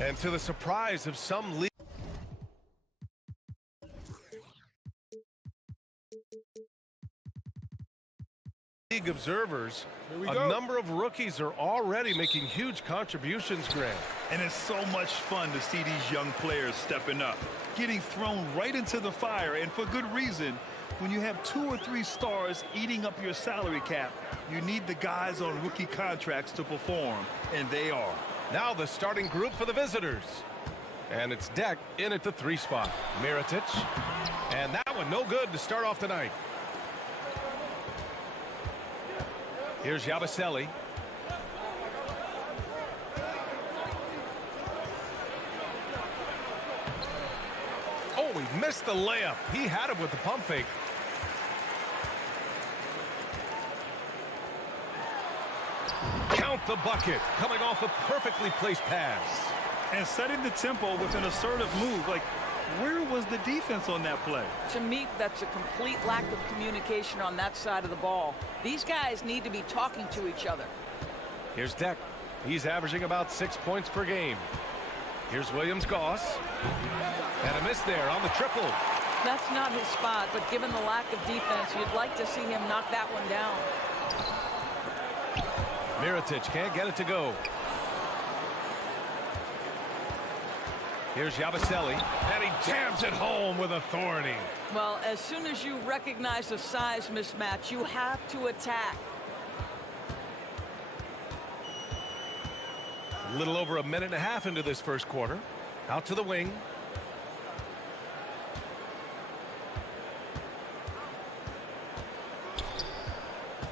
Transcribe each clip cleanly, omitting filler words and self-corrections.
And to the surprise of some league observers, a number of rookies are already making huge contributions, Grant. And it's so much fun to see these young players stepping up, getting thrown right into the fire, and for good reason. When you have 2 or 3 stars eating up your salary cap, you need the guys on rookie contracts to perform, and they are. Now the starting group for the visitors. And it's Deck in at the 3 spot. Mirotic. And that one no good to start off tonight. Here's Yabusele. Oh, he missed the layup. He had it with the pump fake. Count the bucket, coming off a perfectly placed pass. And setting the tempo with an assertive move. Like, where was the defense on that play? To me, that's a complete lack of communication on that side of the ball. These guys need to be talking to each other. Here's Deck. He's averaging about 6 points per game. Here's Williams-Goss. And a miss there on the triple. That's not his spot, but given the lack of defense, you'd like to see him knock that one down. Mirotic can't get it to go. Here's Yabusele, and he jams it home with authority. Well, as soon as you recognize a size mismatch, you have to attack. A little over a minute and a half into this first quarter. Out to the wing.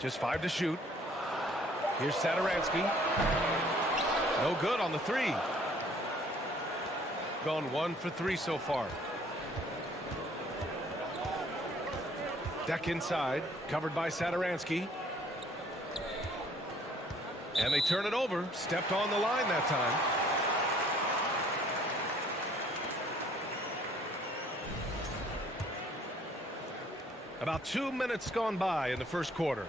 Just 5 to shoot. Here's Satoransky. No good on the 3. Gone 1 for 3 so far. Deck inside, covered by Satoransky. And they turn it over. Stepped on the line that time. About 2 minutes gone by in the first quarter.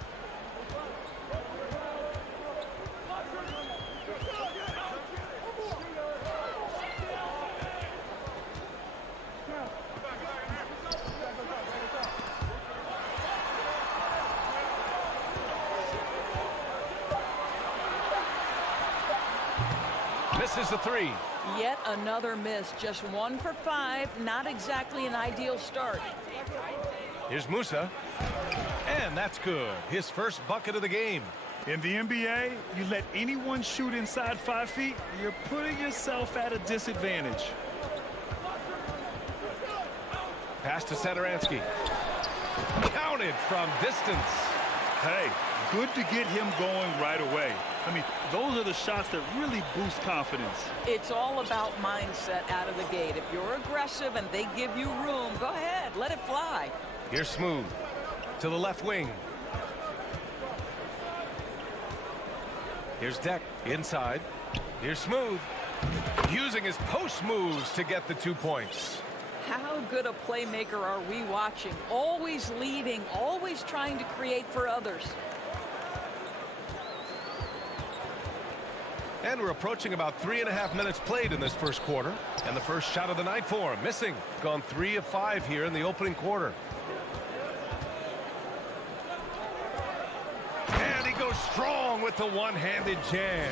Misses the 3. Yet another miss. Just 1 for 5. Not exactly an ideal start. Here's Musa. And that's good. His first bucket of the game. In the NBA, you let anyone shoot inside 5 feet, you're putting yourself at a disadvantage. Pass to Satoransky. Counted from distance. Hey, good to get him going right away. I mean, those are the shots that really boost confidence. It's all about mindset out of the gate. If you're aggressive and they give you room, go ahead, let it fly. Here's Smooth to the left wing. Here's Deck inside. Here's Smooth using his post moves to get the 2 points. How good a playmaker are we watching? Always leading, always trying to create for others. And we're approaching about 3.5 minutes played in this first quarter. And the first shot of the night for him. Missing. Gone 3 of 5 here in the opening quarter. And he goes strong with the one-handed jam.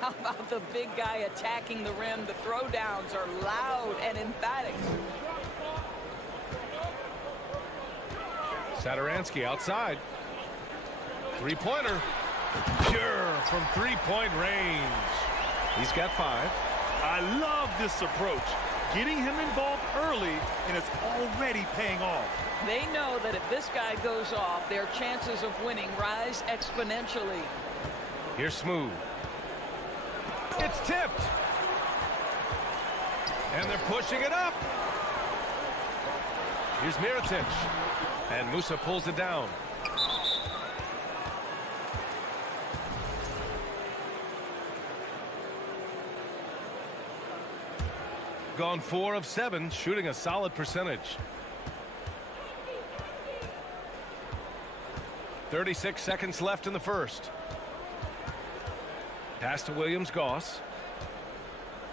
How about the big guy attacking the rim? The throwdowns are loud and emphatic. Satoransky outside. Three-pointer. Pure from three-point range. He's got 5. I love this approach. Getting him involved early, and it's already paying off. They know that if this guy goes off, their chances of winning rise exponentially. Here's Smooth. It's tipped. And they're pushing it up. Here's Mirotic. And Musa pulls it down. Gone 4 of 7, shooting a solid percentage. 36 seconds left in the first. Pass to Williams-Goss.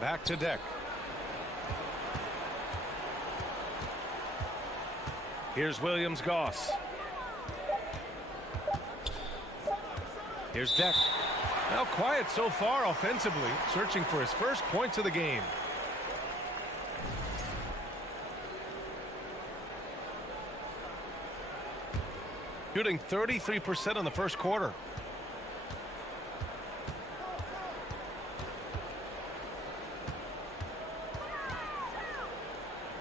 Back to Deck. Here's Williams-Goss. Here's Deck. Now quiet so far offensively, searching for his first points of the game. Shooting 33% in the first quarter.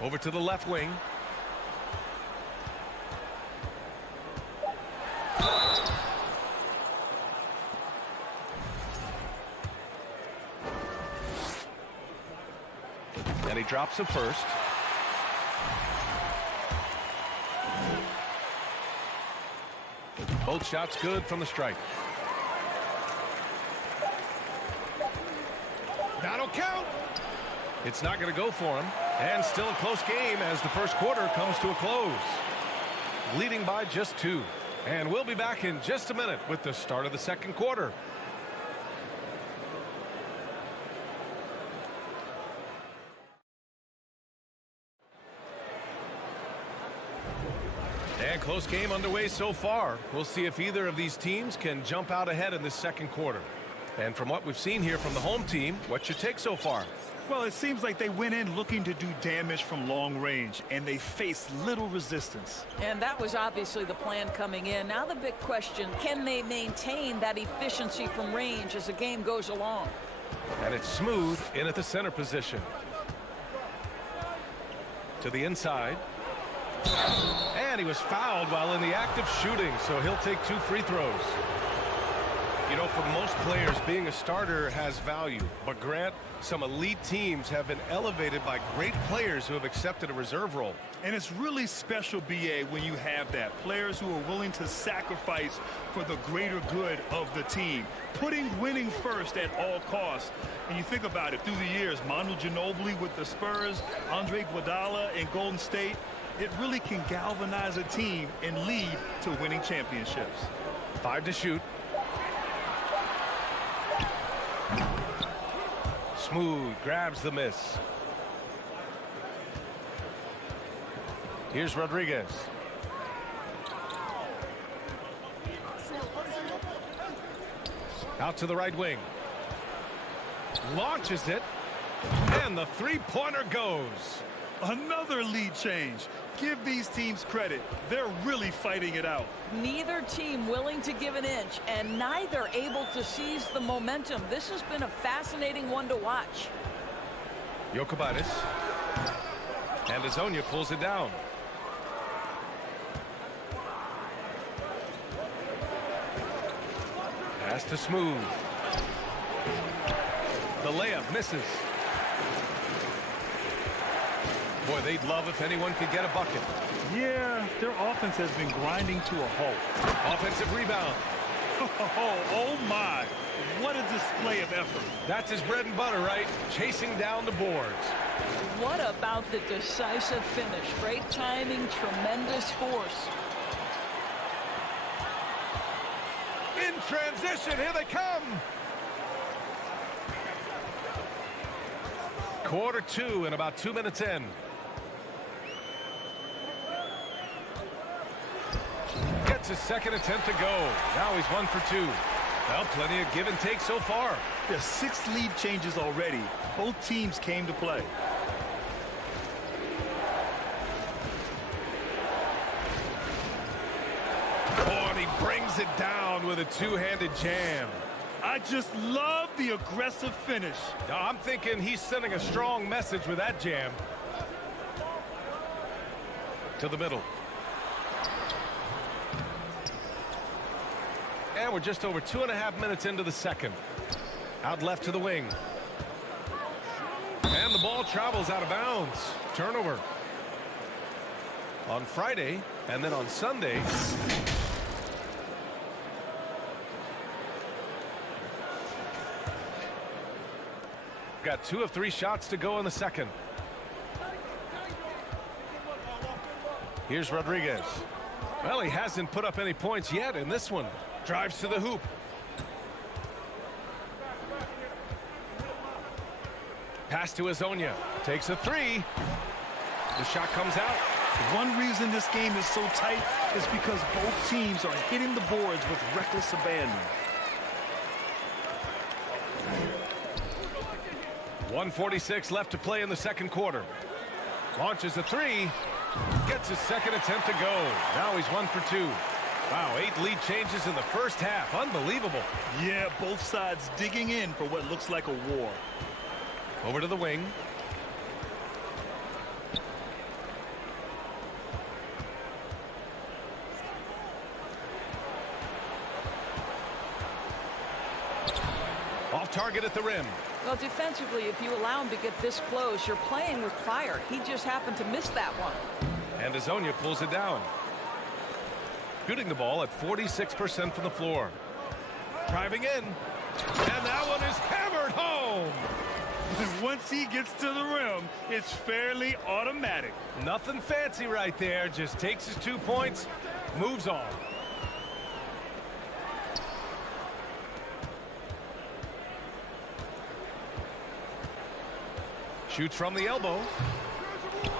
Over to the left wing. And he drops it first. Both shots good from the stripe. That'll count. It's not going to go for him. And still a close game as the first quarter comes to a close. Leading by just 2. And we'll be back in just a minute with the start of the second quarter. And close game underway so far. We'll see if either of these teams can jump out ahead in this second quarter. And from what we've seen here from the home team, what's your take so far? Well, it seems like they went in looking to do damage from long range, and they faced little resistance. And that was obviously the plan coming in. Now the big question, can they maintain that efficiency from range as the game goes along? And it's smooth in at the center position. To the inside. And he was fouled while in the act of shooting, so he'll take 2 free throws. You know, for most players, being a starter has value. But Grant, some elite teams have been elevated by great players who have accepted a reserve role. And it's really special, BA, when you have that. Players who are willing to sacrifice for the greater good of the team. Putting winning first at all costs. And you think about it, through the years, Manu Ginobili with the Spurs, Andre Iguodala in Golden State, it really can galvanize a team and lead to winning championships. 5 to shoot. Smooth, grabs the miss. Here's Rodriguez. Out to the right wing. Launches it. And the three-pointer goes. Another lead change. Give these teams credit. They're really fighting it out. Neither team willing to give an inch, and neither able to seize the momentum. This has been a fascinating one to watch. Jokic. And Azonia pulls it down. Pass to Smooth. The layup misses. Boy, they'd love if anyone could get a bucket. Yeah, their offense has been grinding to a halt. Offensive rebound. Oh my. What a display of effort. That's his bread and butter, right? Chasing down the boards. What about the decisive finish? Great timing, tremendous force. In transition, here they come. Quarter 2 and about 2 minutes in. Gets his second attempt to go. Now he's 1 for 2. Well, plenty of give and take so far. There's 6 lead changes already. Both teams came to play. Oh, and he brings it down with a two-handed jam. I just love the aggressive finish. Now, I'm thinking he's sending a strong message with that jam. To the middle. And we're just over 2.5 minutes into the second. Out left to the wing. And the ball travels out of bounds. Turnover. On Friday, and then on Sunday. Got 2 of 3 shots to go in the second. Here's Rodriguez. Well, he hasn't put up any points yet in this one. Drives to the hoop. Pass to Azonia. Takes a three. The shot comes out. One reason this game is so tight is because both teams are hitting the boards with reckless abandon. 1:46 left to play in the second quarter. Launches a three. Gets his second attempt to go. Now he's 1 for 2. Wow, 8 lead changes in the first half. Unbelievable. Yeah, both sides digging in for what looks like a war. Over to the wing. Off target at the rim. Well, defensively, if you allow him to get this close, you're playing with fire. He just happened to miss that one. And Azonia pulls it down. Shooting the ball at 46% from the floor. Driving in. And that one is hammered home. Once he gets to the rim, it's fairly automatic. Nothing fancy right there. Just takes his 2 points, moves on. Shoots from the elbow.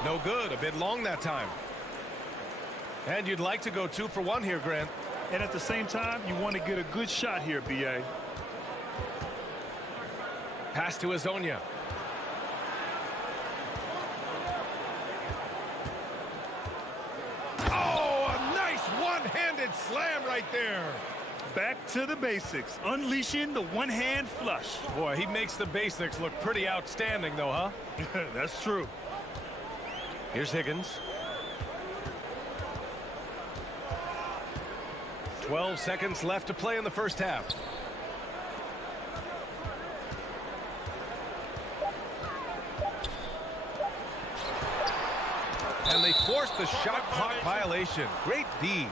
No good. A bit long that time. And you'd like to go 2 for 1 here, Grant. And at the same time, you want to get a good shot here, B.A. Pass to Azonia. Oh, a nice one-handed slam right there. Back to the basics, unleashing the one-hand flush. Boy, he makes the basics look pretty outstanding, though, huh? That's true. Here's Higgins. 12 seconds left to play in the first half. And they forced the shot clock violation. Great D.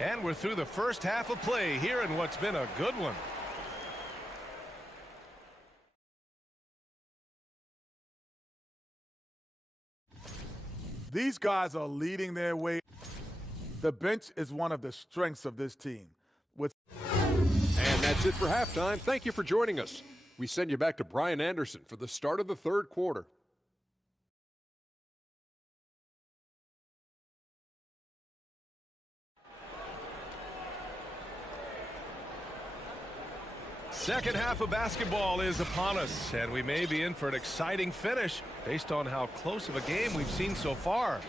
And we're through the first half of play here in what's been a good one. These guys are leading their way. The bench is one of the strengths of this team. And that's it for halftime. Thank you for joining us. We send you back to Brian Anderson for the start of the third quarter. Second half of basketball is upon us, and we may be in for an exciting finish based on how close of a game we've seen so far.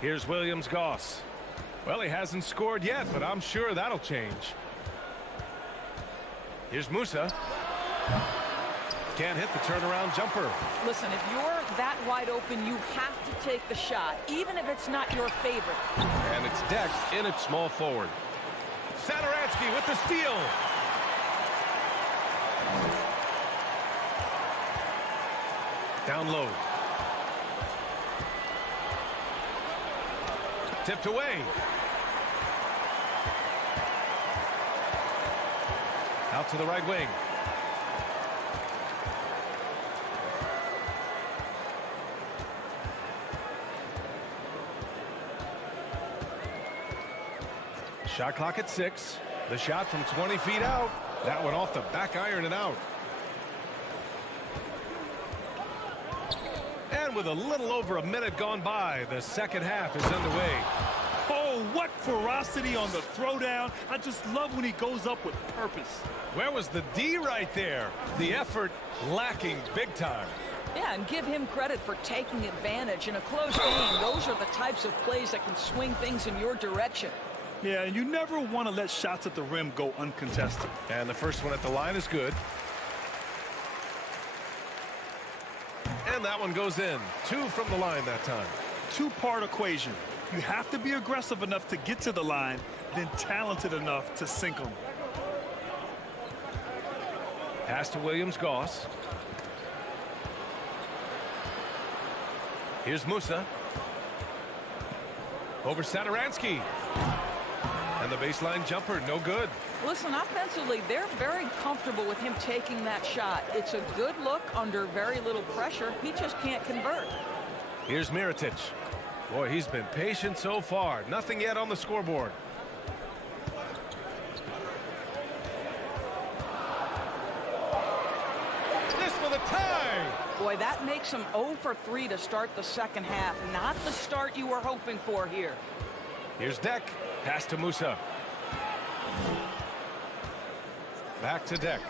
Here's Williams-Goss. Well, he hasn't scored yet, but I'm sure that'll change. Here's Musa. Can't hit the turnaround jumper. Listen, if you're that wide open, you have to take the shot, even if it's not your favorite. And it's decked in at small forward. Satoransky with the steal. Down low. Tipped away. Out to the right wing. Shot clock at 6. The shot from 20 feet out. That went off the back iron and out. And with a little over a minute gone by, the second half is underway. Oh, what ferocity on the throwdown. I just love when he goes up with purpose. Where was the D right there? The effort lacking big time. Yeah, and give him credit for taking advantage. In a close game, those are the types of plays that can swing things in your direction. Yeah, and you never want to let shots at the rim go uncontested. And the first one at the line is good. And that one goes in. 2 from the line that time. Two-part equation. You have to be aggressive enough to get to the line, then talented enough to sink them. Pass to Williams-Goss. Here's Musa. Over Satoransky. And the baseline jumper, no good. Listen, offensively, they're very comfortable with him taking that shot. It's a good look under very little pressure. He just can't convert. Here's Mirotic. Boy, he's been patient so far. Nothing yet on the scoreboard. This for the tie. Boy, that makes him 0 for 3 to start the second half. Not the start you were hoping for here. Here's Deck. Pass to Musa. Back to Deck.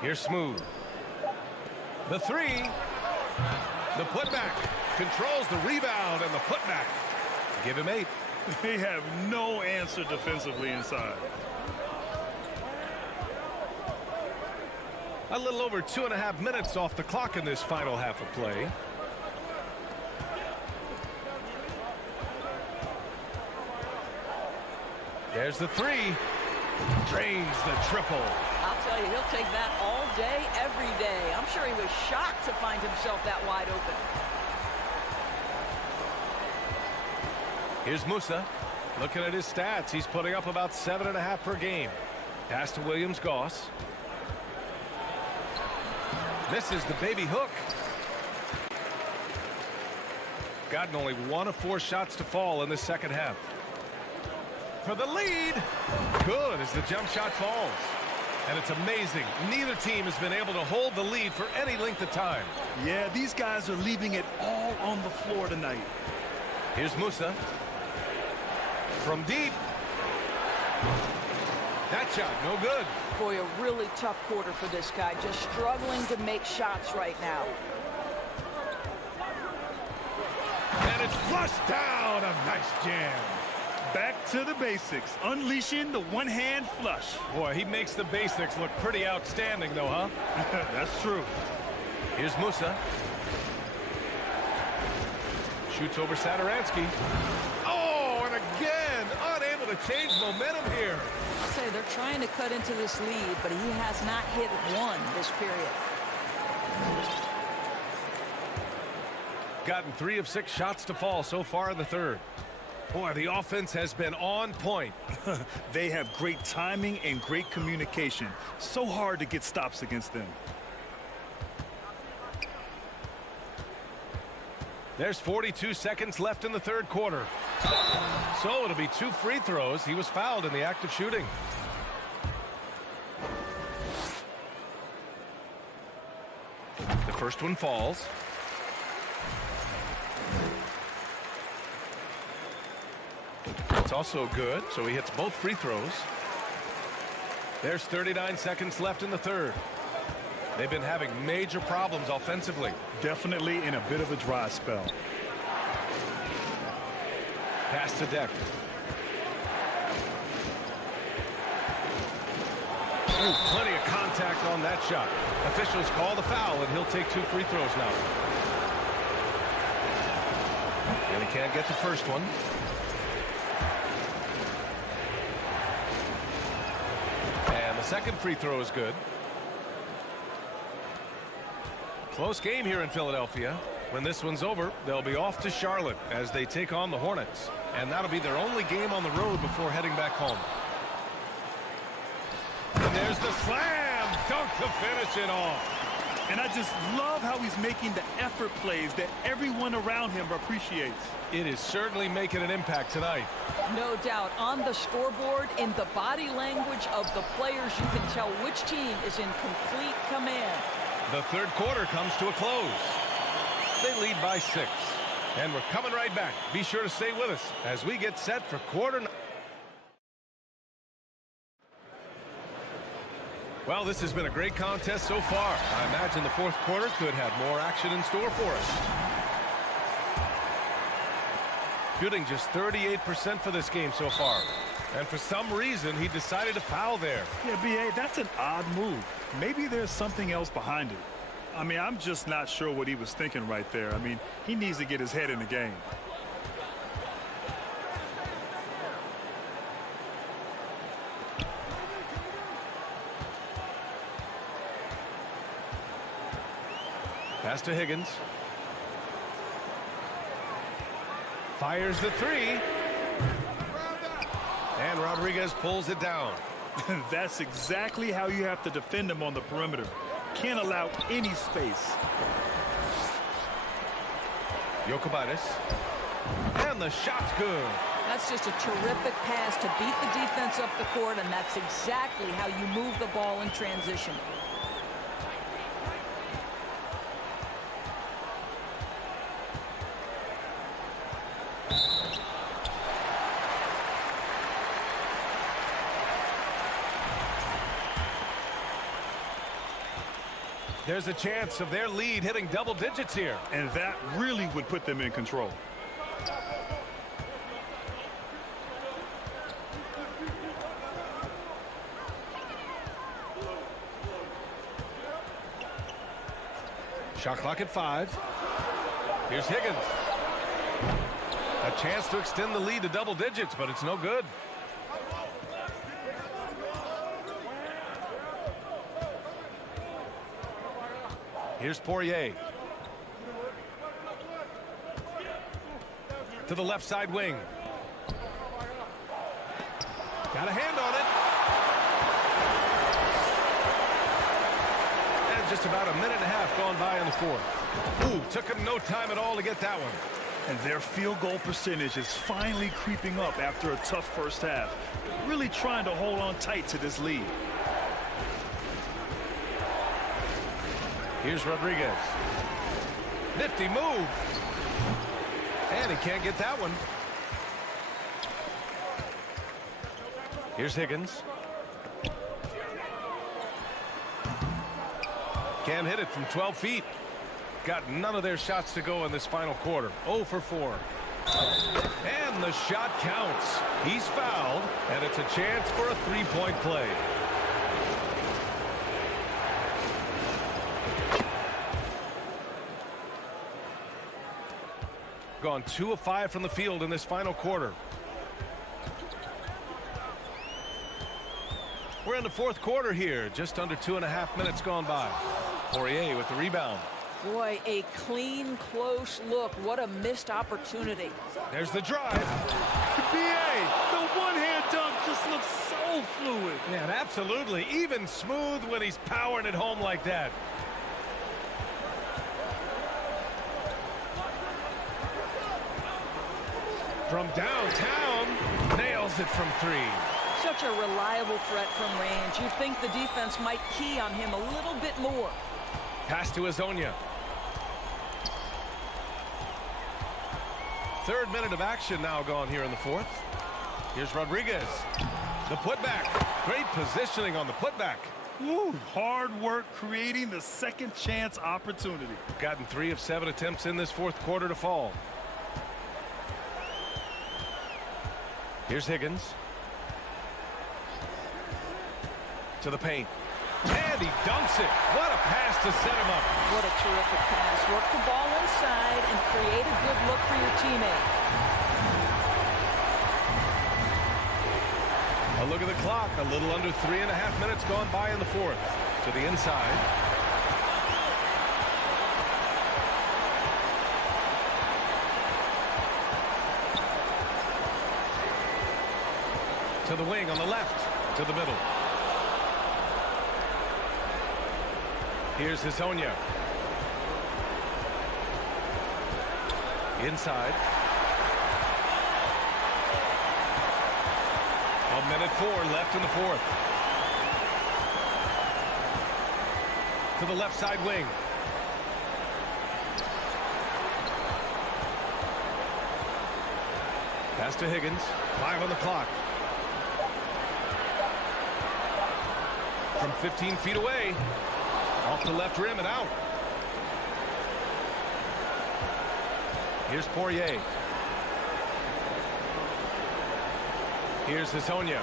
Here's Smooth. The three. The putback. Controls the rebound and the putback. Give him 8. They have no answer defensively inside. A little over 2.5 minutes off the clock in this final half of play. There's the three. Drains the triple. I'll tell you, he'll take that all day, every day. I'm sure he was shocked to find himself that wide open. Here's Musa. Looking at his stats, he's putting up about 7.5 per game. Pass to Williams-Goss. Misses the baby hook. Gotten only 1 of 4 shots to fall in the second half. For the lead. Good as the jump shot falls. And it's amazing. Neither team has been able to hold the lead for any length of time. Yeah, these guys are leaving it all on the floor tonight. Here's Musa. From deep. That shot, no good. Boy, a really tough quarter for this guy. Just struggling to make shots right now. And it's flushed down. A nice jam. Back to the basics. Unleashing the one-hand flush. Boy, he makes the basics look pretty outstanding, though, huh? That's true. Here's Musa. Shoots over Satoransky. Oh, and again, unable to change momentum here. I'll say they're trying to cut into this lead, but he has not hit one this period. Gotten 3 of 6 shots to fall so far in the third. Boy, the offense has been on point. They have great timing and great communication. So hard to get stops against them. There's 42 seconds left in the third quarter. So it'll be 2 free throws. He was fouled in the act of shooting. The first one falls. It's also good, so he hits both free throws. There's 39 seconds left in the third. They've been having major problems offensively. Definitely in a bit of a dry spell. Pass to Deck. Ooh, plenty of contact on that shot. Officials call the foul, and he'll take 2 free throws now. And he can't get the first one. And the second free throw is good. Close game here in Philadelphia. When this one's over, they'll be off to Charlotte as they take on the Hornets. And that'll be their only game on the road before heading back home. And there's the slam dunk to finish it off. And I just love how he's making the effort plays that everyone around him appreciates. It is certainly making an impact tonight. No doubt. On the scoreboard, in the body language of the players, you can tell which team is in complete command. The third quarter comes to a close. They lead by 6. And we're coming right back. Be sure to stay with us as we get set for quarter 9. Well, this has been a great contest so far. I imagine the fourth quarter could have more action in store for us. Shooting just 38% for this game so far. And for some reason, he decided to foul there. Yeah, B.A., that's an odd move. Maybe there's something else behind it. I mean, I'm just not sure what he was thinking right there. I mean, he needs to get his head in the game. Pass to Higgins. Fires the three. And Rodriguez pulls it down. That's exactly how you have to defend him on the perimeter. Can't allow any space. Jokic. And the shot's good. That's just a terrific pass to beat the defense up the court, and that's exactly how you move the ball in transition. There's a chance of their lead hitting double digits here. And that really would put them in control. Shot clock at 5. Here's Higgins. A chance to extend the lead to double digits, but it's no good. Here's Poirier. To the left side wing. Got a hand on it. And just about a minute and a half gone by in the fourth. Ooh, took him no time at all to get that one. And their field goal percentage is finally creeping up after a tough first half. Really trying to hold on tight to this lead. Here's Rodriguez. Nifty move. And he can't get that one. Here's Higgins. Can't hit it from 12 feet. Got none of their shots to go in this final quarter. 0 for 4. And the shot counts. He's fouled, and it's a chance for a three-point play. Gone 2 of 5 from the field in this final quarter. We're in the fourth quarter here. Just under 2.5 minutes gone by. Poirier with the rebound. Boy, a clean, close look. What a missed opportunity. There's the drive. BA, the one-hand dunk just looks so fluid. Yeah, absolutely. Even smooth when he's powering it home like that. From downtown, nails it from 3. Such a reliable threat from range. You'd think the defense might key on him a little bit more. Pass to Azonia. Third minute of action now gone here in the fourth. Here's Rodriguez. The putback. Great positioning on the putback. Woo, hard work creating the second chance opportunity. Gotten 3 of 7 attempts in this fourth quarter to fall. Here's Higgins. To the paint. And he dunks it. What a pass to set him up. What a terrific pass. Work the ball inside and create a good look for your teammate. A look at the clock. A little under 3.5 minutes gone by in the fourth. To the inside. To the wing on the left. To the middle. Here's Azonia. Inside. 1:04 left in the fourth. To the left side wing. Pass to Higgins. 5 on the clock. From 15 feet away. Off the left rim and out. Here's Poirier. Here's Azonia.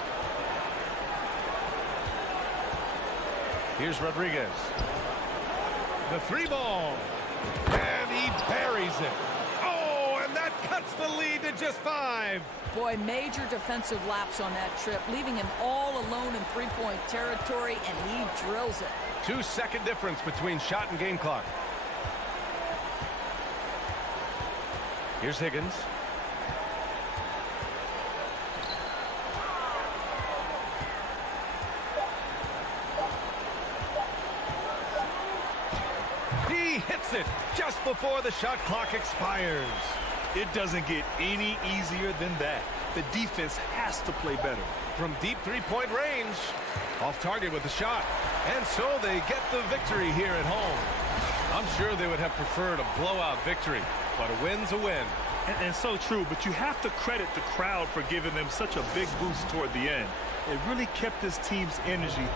Here's Rodriguez. The 3-ball. And he buries it. Oh, and that cuts the lead to just 5. Boy, major defensive lapse on that trip, leaving him all alone in three-point territory, and he drills it. 2-second difference between shot and game clock. Here's Higgins. He hits it just before the shot clock expires. It doesn't get any easier than that. The defense has to play better. From deep three-point range, off target with the shot. And so they get the victory here at home. I'm sure they would have preferred a blowout victory, but a win's a win. And so true, but you have to credit the crowd for giving them such a big boost toward the end. It really kept this team's energy.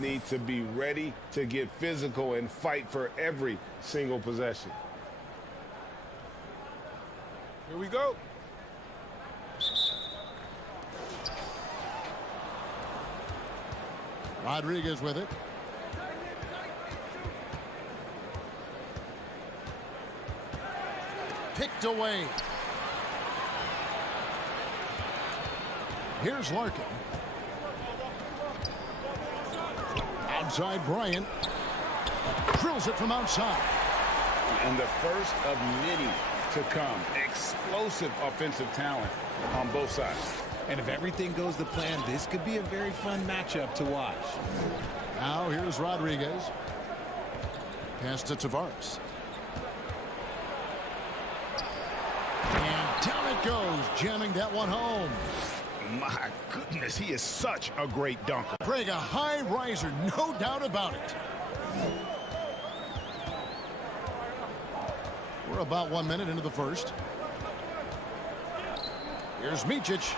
Need to be ready to get physical and fight for every single possession. Here we go. Rodriguez with it. Picked away. Here's Larkin. Outside Bryant. Drills it from outside. And the first of many to come. Explosive offensive talent on both sides. And if everything goes to plan, this could be a very fun matchup to watch. Now here's Rodriguez. Pass to Tavares. And down it goes, jamming that one home. My goodness, he is such a great dunker. Greg, a high riser, no doubt about it. We're about 1 minute into the first. Here's Micic.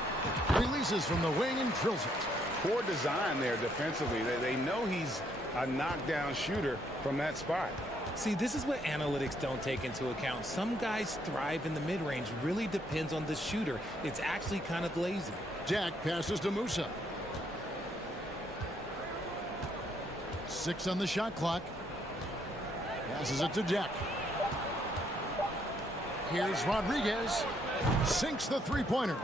Releases from the wing and drills it. Poor design there defensively. They know he's a knockdown shooter from that spot. See, this is what analytics don't take into account. Some guys thrive in the mid-range. Really depends on the shooter. It's actually kind of lazy. Jack passes to Musa. 6 on the shot clock. Passes it to Jack. Here's Rodriguez. Sinks the three-pointer.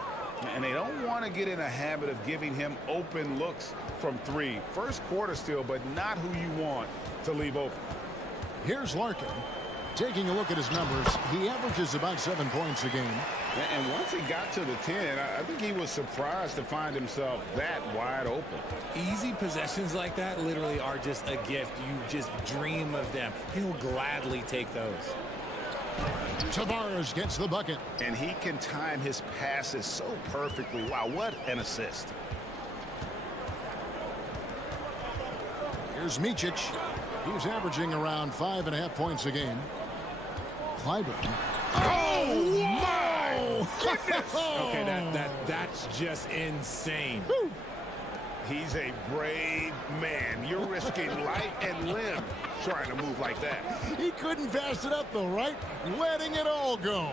And they don't want to get in a habit of giving him open looks from three. First quarter still, but not who you want to leave open. Here's Larkin. Taking a look at his numbers, he averages about 7 points a game. And once he got to the 10, I think he was surprised to find himself that wide open. Easy possessions like that literally are just a gift. You just dream of them. He'll gladly take those. Tavares gets the bucket. And he can time his passes so perfectly. Wow, what an assist. Here's Micic. He's averaging around 5.5 points a game. Clyburn. Oh, my goodness. Okay, that's just insane. Woo. He's a brave man. You're risking life and limb trying to move like that. He couldn't pass it up, though, right? Letting it all go.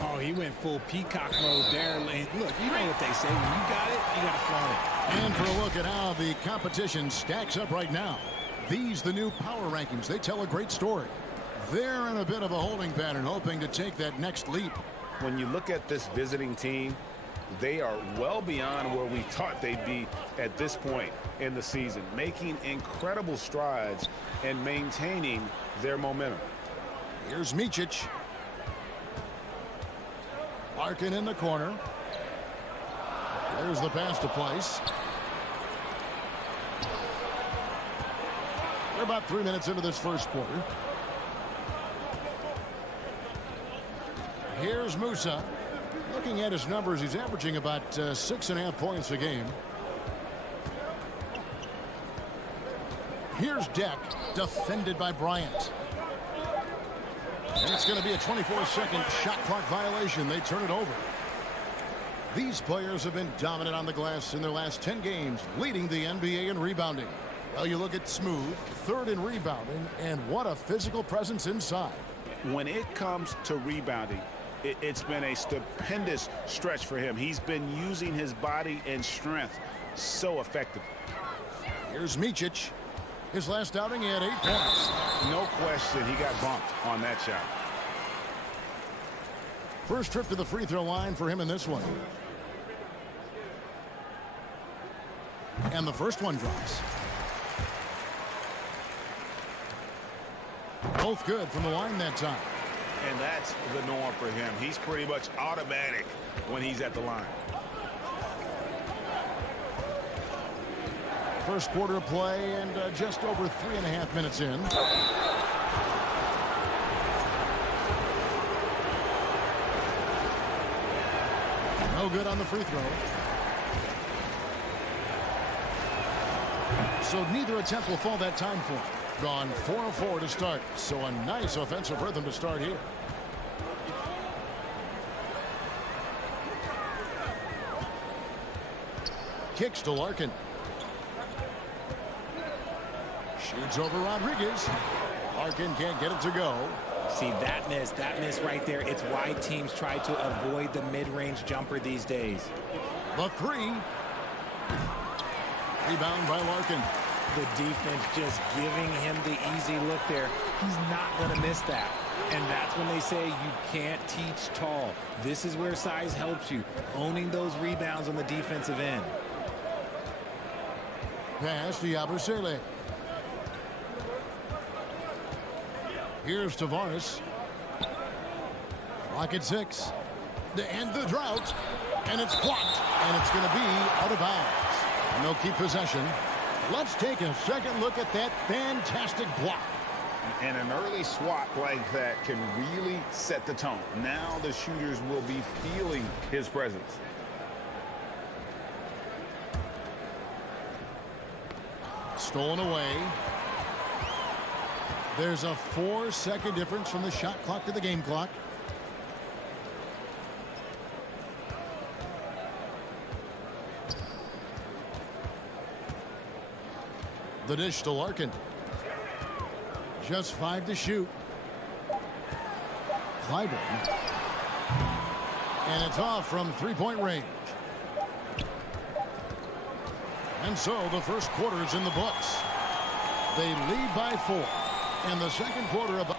Oh, he went full peacock mode there. Look, you know what they say. When you got it, you got to flaunt it. And for a look at how the competition stacks up right now. These, the new power rankings, they tell a great story. They're in a bit of a holding pattern, hoping to take that next leap. When you look at this visiting team, they are well beyond where we thought they'd be at this point in the season, making incredible strides and maintaining their momentum. Here's Micic. Larkin in the corner. There's the pass to place. We're about 3 minutes into this first quarter. Here's Musa. Looking at his numbers, he's averaging about 6.5 points a game. Here's Deck, defended by Bryant. And it's going to be a 24-second shot clock violation. They turn it over. These players have been dominant on the glass in their last 10 games, leading the NBA in rebounding. Well, you look at Smooth, third in rebounding, and what a physical presence inside. When it comes to rebounding, it's been a stupendous stretch for him. He's been using his body and strength so effectively. Here's Micic. His last outing, he had 8 points. No question, he got bumped on that shot. First trip to the free throw line for him in this one. And the first one drops. Both good from the line that time. And that's the norm for him. He's pretty much automatic when he's at the line. First quarter of play and just over 3.5 minutes in. No good on the free throw. So neither attempt will fall that time for him. Gone 4 of 4 to start. So a nice offensive rhythm to start here. Kicks to Larkin. Shoots over Rodriguez. Larkin can't get it to go. See, that miss right there. It's why teams try to avoid the mid-range jumper these days. The three. Rebound by Larkin. The defense just giving him the easy look there. He's not going to miss that. And that's when they say you can't teach tall. This is where size helps you. Owning those rebounds on the defensive end. Pass to Yabusele. Here's Tavares. Clock at 6. To end the drought. And it's blocked. And it's going to be out of bounds. And they'll keep possession. Let's take a second look at that fantastic block. And an early swat like that can really set the tone. Now the shooters will be feeling his presence. Stolen away. There's a 4-second difference from the shot clock to the game clock. The dish to Larkin. Just 5 to shoot. Clyburn. And it's off from three-point range. And so the first quarter is in the books. They lead by 4. And the second quarter about.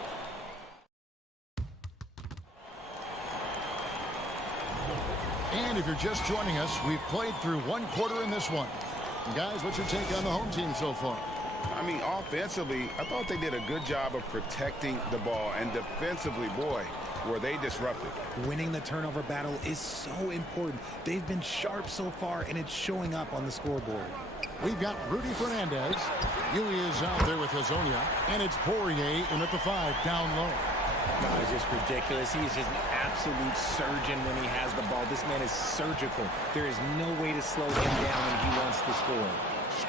And if you're just joining us, we've played through one quarter in this one. Guys, what's your take on the home team so far? I mean, offensively, I thought they did a good job of protecting the ball. And defensively, boy, were they disruptive. Winning the turnover battle is so important. They've been sharp so far, and it's showing up on the scoreboard. We've got Rudy Fernandez. Yui is out there with Hazonia. And it's Poirier in at the 5, down low. God, it's just ridiculous. He is just an absolute surgeon when he has the ball. This man is surgical. There is no way to slow him down when he wants to score.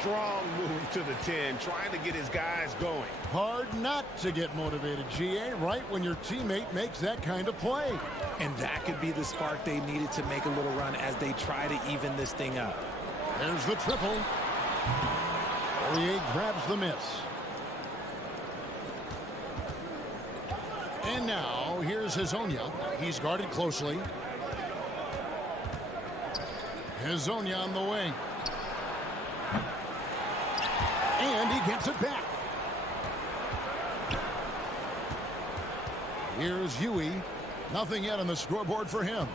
Strong move to the 10, trying to get his guys going. Hard not to get motivated, GA, right when your teammate makes that kind of play. And that could be the spark they needed to make a little run as they try to even this thing up. There's the triple. Poirier grabs the miss. And now, here's Hazonia. He's guarded closely. Hazonia on the wing. And he gets it back. Here's Yui. Nothing yet on the scoreboard for him.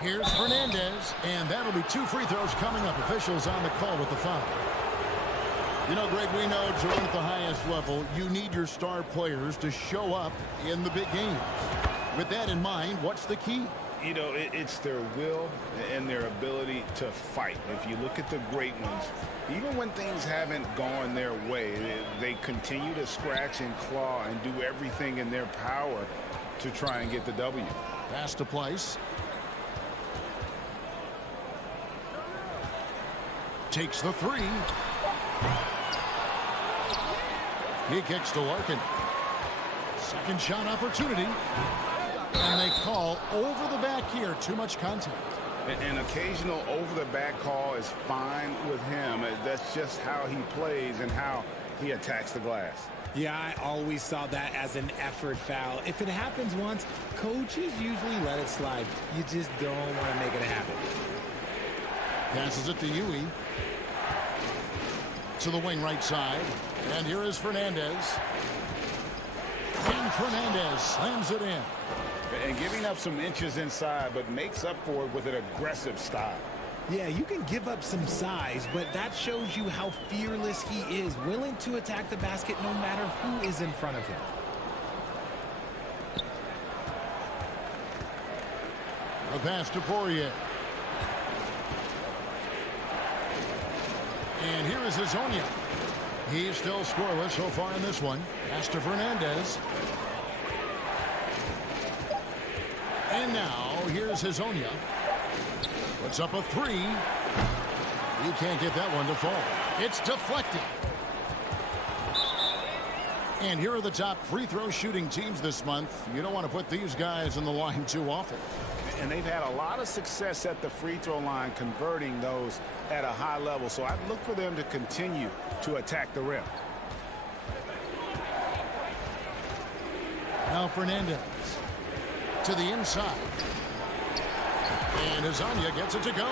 Here's Fernandez. And that'll be 2 free throws coming up. Officials on the call with the foul. You know, Greg, we know to win at the highest level, you need your star players to show up in the big games. With that in mind, what's the key? You know, it's their will and their ability to fight. If you look at the great ones, even when things haven't gone their way, they continue to scratch and claw and do everything in their power to try and get the W. Pass to place. Takes the 3. He kicks to Larkin. Second shot opportunity. And they call over the back here. Too much contact. An occasional over-the-back call is fine with him. That's just how he plays and how he attacks the glass. Yeah, I always saw that as an effort foul. If it happens once, coaches usually let it slide. You just don't want to make it happen. Passes it to Yui. To the wing right side. And here is Fernandez. And Fernandez slams it in. And giving up some inches inside, but makes up for it with an aggressive style. Yeah, you can give up some size, but that shows you how fearless he is, willing to attack the basket no matter who is in front of him. A pass to Poirier. And here is Hazonia. He's still scoreless so far in this one. Pass to Fernandez. And now, here's Hazonia. Puts up a 3. He can't get that one to fall. It's deflected. And here are the top free throw shooting teams this month. You don't want to put these guys in the line too often. And they've had a lot of success at the free throw line, converting those at a high level. So I'd look for them to continue to attack the rim. Now Fernandez to the inside. And Hazonia gets it to go.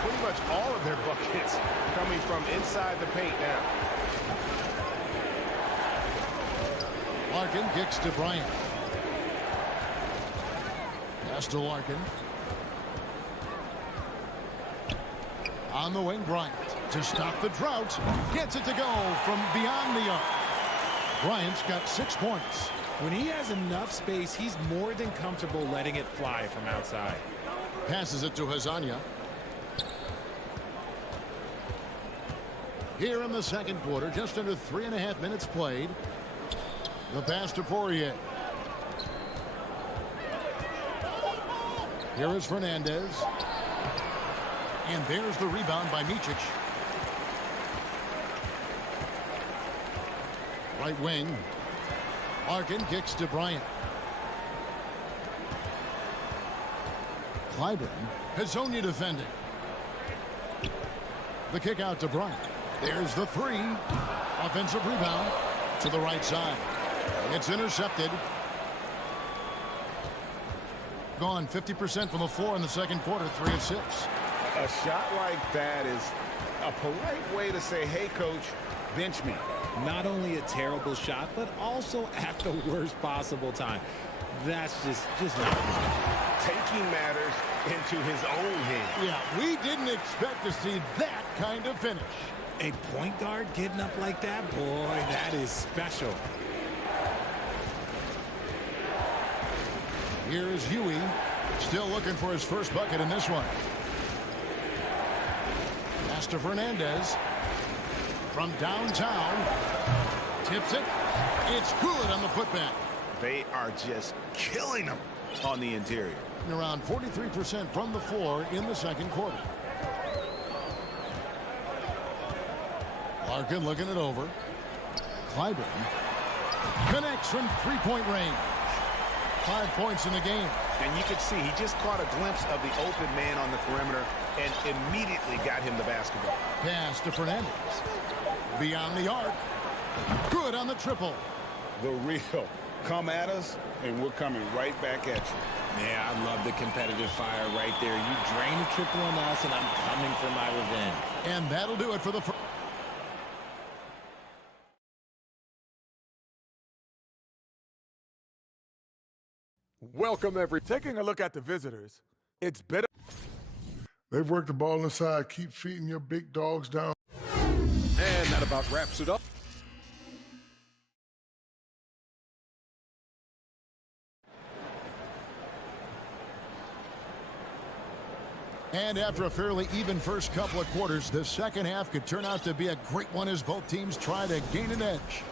Pretty much all of their buckets coming from inside the paint now. Larkin kicks to Bryant. Pass to Larkin. On the wing, Bryant to stop the drought. Gets it to go from beyond the arc. Bryant's got 6 points. When he has enough space, he's more than comfortable letting it fly from outside. Passes it to Hazania. Here in the second quarter, just under 3.5 minutes played. The pass to Poirier. Here is Fernandez. And there's the rebound by Micic. Right wing. Larkin kicks to Bryant. Clyburn. Hazonia defending. The kick out to Bryant. There's the three. Offensive rebound to the right side. It's intercepted. Gone 50% from the floor in the second quarter, 3 of 6. A shot like that is a polite way to say, hey, coach, bench me. Not only a terrible shot, but also at the worst possible time. That's just not good. Taking matters into his own hands. Yeah, we didn't expect to see that kind of finish. A point guard getting up like that, boy, that is special. Here is Huey, still looking for his first bucket in this one. Pass to Fernandez. From downtown. Tips it. It's good on the putback. They are just killing them on the interior. Around 43% from the floor in the second quarter. Larkin looking it over. Clyburn connects from three-point range. 5 points in the game. And you could see he just caught a glimpse of the open man on the perimeter and immediately got him the basketball. Pass to Fernandez. Beyond the arc. Good on the triple. The real. Come at us, and we're coming right back at you. Yeah, I love the competitive fire right there. You drain a triple on us, and I'm coming for my revenge. And that'll do it for the first. Welcome, Taking a look at the visitors, it's better. They've worked the ball inside. Keep feeding your big dogs down. And that about wraps it up. And after a fairly even first couple of quarters, the second half could turn out to be a great one as both teams try to gain an edge.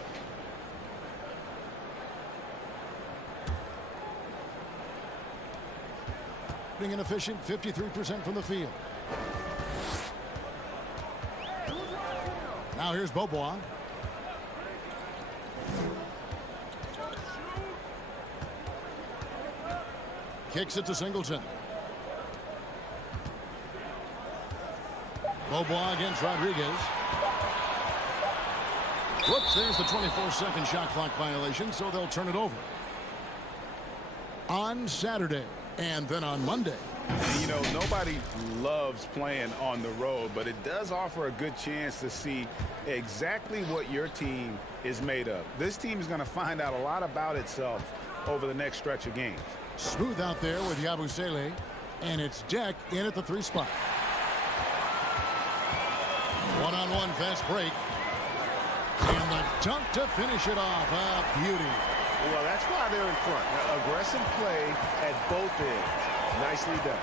Being an efficient 53% from the field. Now here's Bobois. Kicks it to Singleton. Bobois against Rodriguez. Whoops, there's the 24-second shot clock violation, so they'll turn it over. On Saturday, and then on Monday. And, you know, nobody loves playing on the road, but it does offer a good chance to see exactly what your team is made of. This team is going to find out a lot about itself over the next stretch of games. Smooth out there with Yabusele, and it's Deck in at the 3 spot. One-on-one fast break. And the dunk to finish it off. A beauty. Well, that's why they're in front. Now, aggressive play at both ends. Nicely done.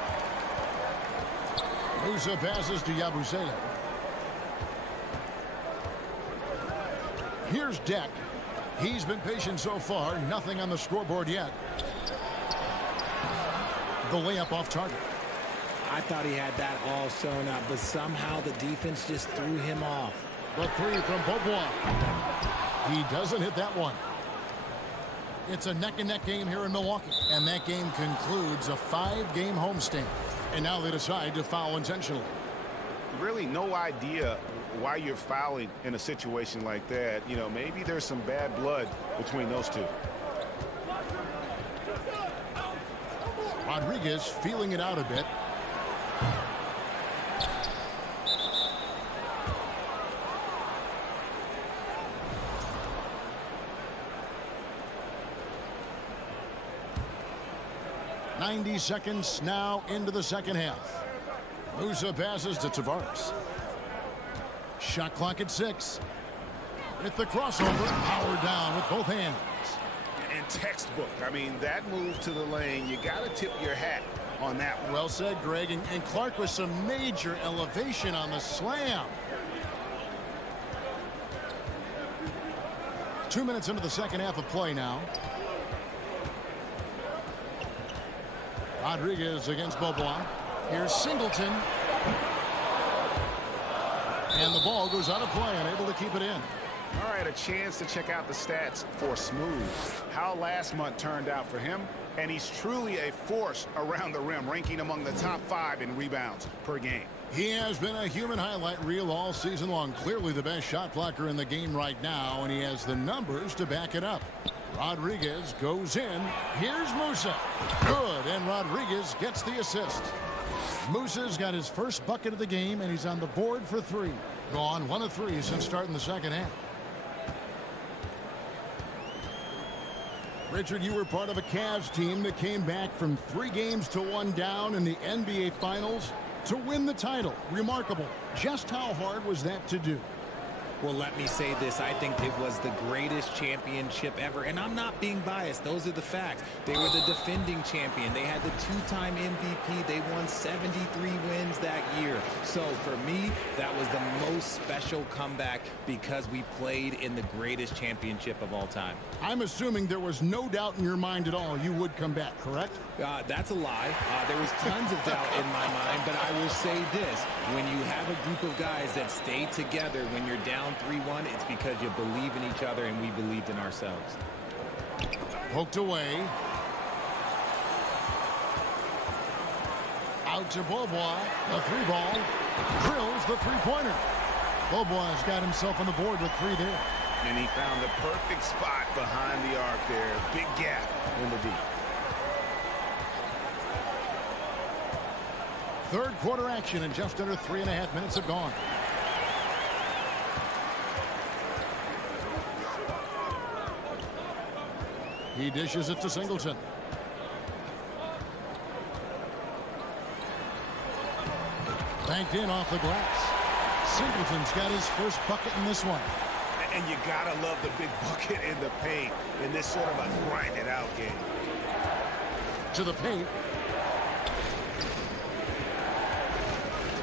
Musa passes to Yabusele. Here's Deck. He's been patient so far. Nothing on the scoreboard yet. The layup off target. I thought he had that all sewn up, but somehow the defense just threw him off. The 3 from Bobois. He doesn't hit that one. It's a neck-and-neck game here in Milwaukee, and that game concludes a 5-game homestand. And now they decide to foul intentionally. Really no idea why you're fouling in a situation like that. You know, maybe there's some bad blood between those two. Rodriguez feeling it out a bit. .90 seconds now into the second half. Musa passes to Tavares. Shot clock at 6. With the crossover, powered down with both hands. And And textbook. I mean, that move to the lane, you got to tip your hat on that one. Well said, Greg. And Clark with some major elevation on the slam. 2 minutes into the second half of play now. Rodriguez against Beaubois. Here's Singleton. And the ball goes out of play, unable to keep it in. All right, a chance to check out the stats for Smooth. How last month turned out for him. And he's truly a force around the rim, ranking among the top 5 in rebounds per game. He has been a human highlight reel all season long. Clearly the best shot blocker in the game right now, and he has the numbers to back it up. Rodriguez goes in. Here's Musa. Good, and Rodriguez gets the assist. Musa's got his first bucket of the game, and he's on the board for 3. Gone 1 of 3 since starting the second half. Richard, you were part of a Cavs team that came back from 3 games to 1 down in the NBA Finals to win the title. Remarkable. Just how hard was that to do? Well, let me say this. I think it was the greatest championship ever. And I'm not being biased. Those are the facts. They were the defending champion. They had the 2-time MVP. They won 73 wins that year. So for me, that was the most special comeback because we played in the greatest championship of all time. I'm assuming there was no doubt in your mind at all you would come back, correct? That's a lie. There was tons of doubt in my mind, but I will say this. When you have a group of guys that stay together when you're down 3-1, it's because you believe in each other and we believed in ourselves. Poked away. Out to Beaubois. The 3 ball. Drills the 3-pointer. Beaubois has got himself on the board with 3 there. And he found the perfect spot behind the arc there. Big gap in the deep. Third quarter action, and just under 3.5 minutes have gone. He dishes it to Singleton. Banked in off the glass. Singleton's got his first bucket in this one. And you gotta love the big bucket in the paint in this sort of a grinded out game. To the paint.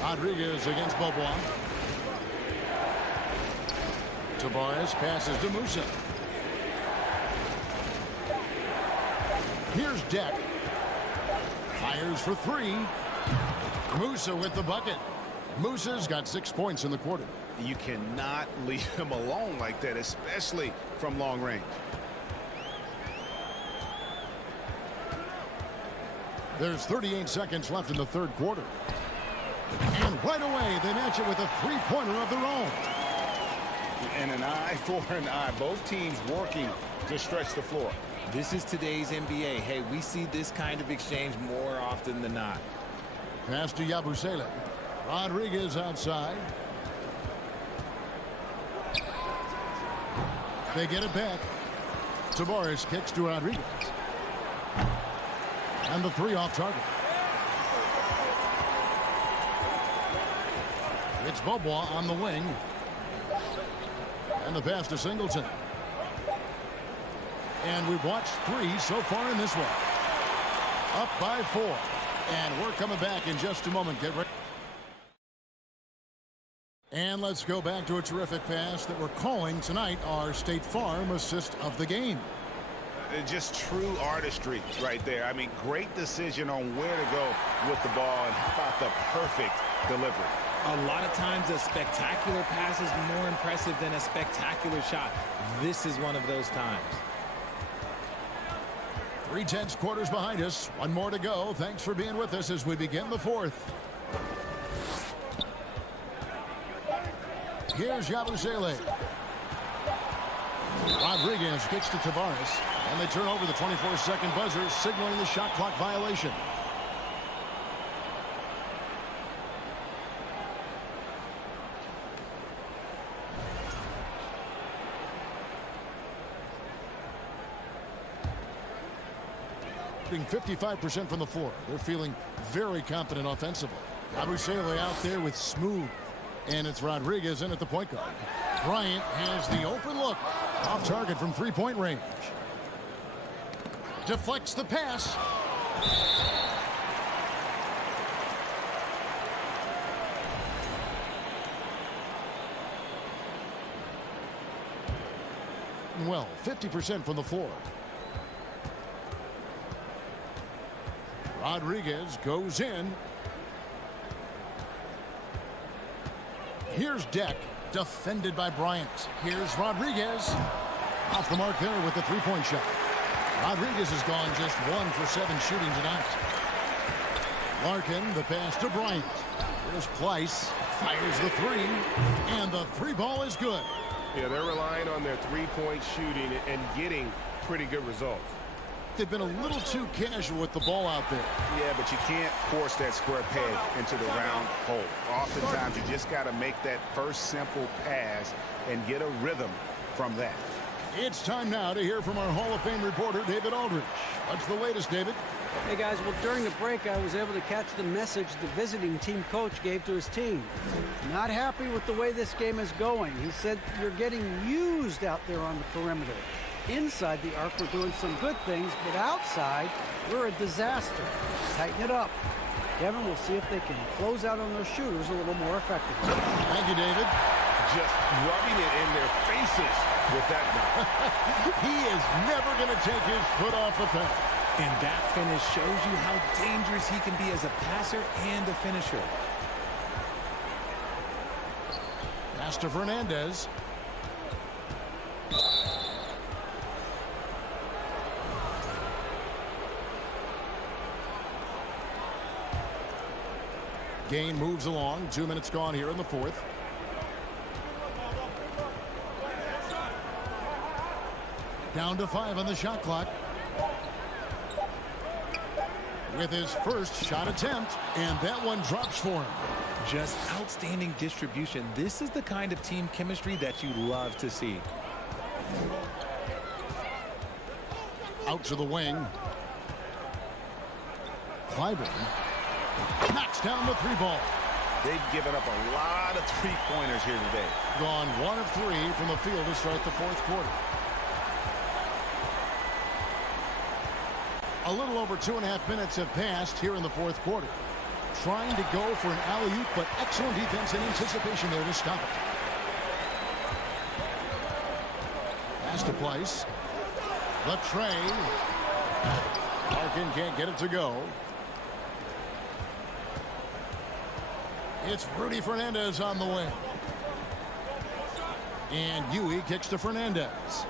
Rodriguez against Beaubois. Tavares passes to Musa. Here's Deck. Fires for 3. Musa with the bucket. Musa's got 6 points in the quarter. You cannot leave him alone like that, especially from long range. There's 38 seconds left in the third quarter. And right away, they match it with a 3-pointer of their own. And an eye for an eye. Both teams working to stretch the floor. This is today's NBA. Hey, we see this kind of exchange more often than not. Pass to Yabusele. Rodriguez outside. They get it back. Tavares kicks to Rodriguez. And the 3 off target. It's Beaubois on the wing. And the pass to Singleton. And we've watched 3 so far in this one. Up by 4. And we're coming back in just a moment. Get ready. And let's go back to a terrific pass that we're calling tonight our State Farm assist of the game. Just true artistry right there. I mean, great decision on where to go with the ball, and how about the perfect delivery. A lot of times a spectacular pass is more impressive than a spectacular shot. This is one of those times. 3/10 quarters behind us. 1 more to go. Thanks for being with us as we begin the 4th. Here's Yabusele. Rodriguez kicks to Tavares. And they turn over the 24-second buzzer, signaling the shot clock violation. Shooting 55% from the floor. They're feeling very confident offensively. Yabusele out there with Smooth. And it's Rodriguez in at the point guard. Bryant has the open look. Off target from 3-point range. Deflects the pass. Well, 50% from the floor. Rodriguez goes in. Here's Deck, defended by Bryant. Here's Rodriguez. Off the mark there with the three-point shot. Rodriguez has gone just 1 for 7 shooting tonight. Larkin, the pass to Bryant. Here's Pleiss, fires the three, and the three ball is good. Yeah, they're relying on their three-point shooting and getting pretty good results. They've been a little too casual with the ball out there. Yeah, but you can't force that square peg into the round hole. Oftentimes, you just got to make that first simple pass and get a rhythm from that. It's time now to hear from our Hall of Fame reporter, David Aldridge. What's the latest, David? Hey, guys. Well, during the break, I was able to catch the message the visiting team coach gave to his team. Not happy with the way this game is going. He said, you're getting used out there on the perimeter. Inside the arc, we're doing some good things, but outside, we're a disaster. Tighten it up. Kevin, we'll see if they can close out on those shooters a little more effectively. Thank you, David. Just rubbing it in their faces with that knock. He is never going to take his foot off the pedal. And that finish shows you how dangerous he can be as a passer and a finisher. Pass to Fernandez. Game moves along. 2 minutes gone here in the fourth. Down to 5 on the shot clock. With his first shot attempt, and that one drops for him. Just outstanding distribution. This is the kind of team chemistry that you love to see. Out to the wing. Clyburn knocks down the three ball. They've given up a lot of three-pointers here today. Gone 1 of 3 from the field to start the fourth quarter. A little over 2.5 minutes have passed here in the fourth quarter. Trying to go for an alley-oop, but excellent defense and anticipation there to stop it. Pass to Pleiss. The tray. Larkin can't get it to go. It's Rudy Fernandez on the wing. And Huey kicks to Fernandez.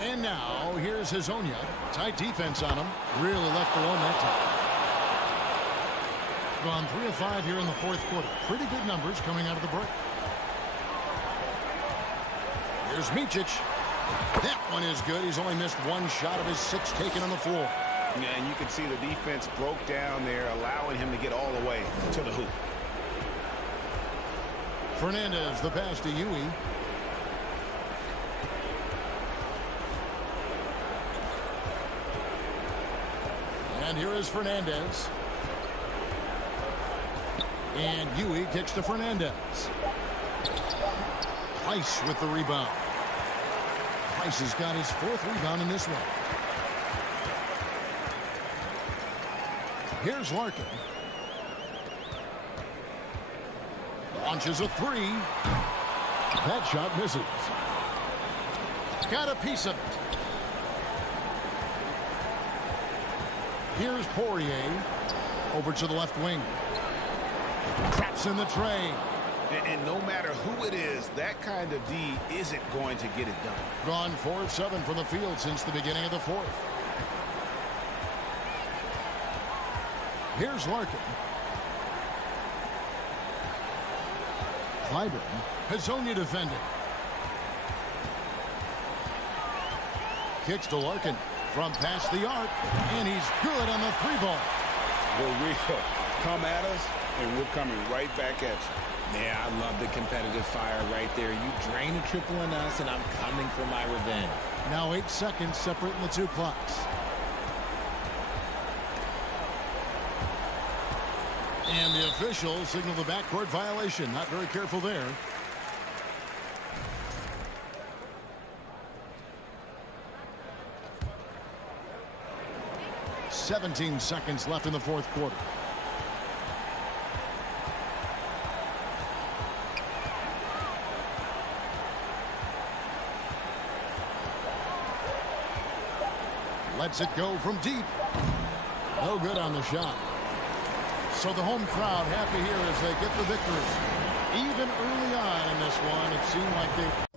And now, here's Hezonja. Tight defense on him. Really left alone that time. Gone 3 of 5 here in the fourth quarter. Pretty good numbers coming out of the break. Here's Micic. That one is good. He's only missed 1 shot of his 6 taken on the floor. Yeah, and you can see the defense broke down there, allowing him to get all the way to the hoop. Fernandez, the pass to Huey. And here is Fernandez. And Huey kicks to Fernandez. Pleiss with the rebound. Pleiss has got his 4th rebound in this one. Here's Larkin. Launches a 3. That shot misses. Got a piece of it. Here's Poirier. Over to the left wing. Traps in the tray. And no matter who it is, that kind of D isn't going to get it done. Gone 4 of 7 from the field since the beginning of the fourth. Here's Larkin. Clyburn. Hezonja defending. Kicks to Larkin from past the arc, and he's good on the 3 ball. Well, we come at us, and we're coming right back at you. Yeah, I love the competitive fire right there. You drain a triple on us, and I'm coming for my revenge. Now 8 seconds separating the 2 clocks. And the official signaled the backcourt violation. Not very careful there. 17 seconds left in the fourth quarter. Lets it go from deep. No good on the shot. So the home crowd happy here as they get the victory. Even early on in this one, it seemed like they...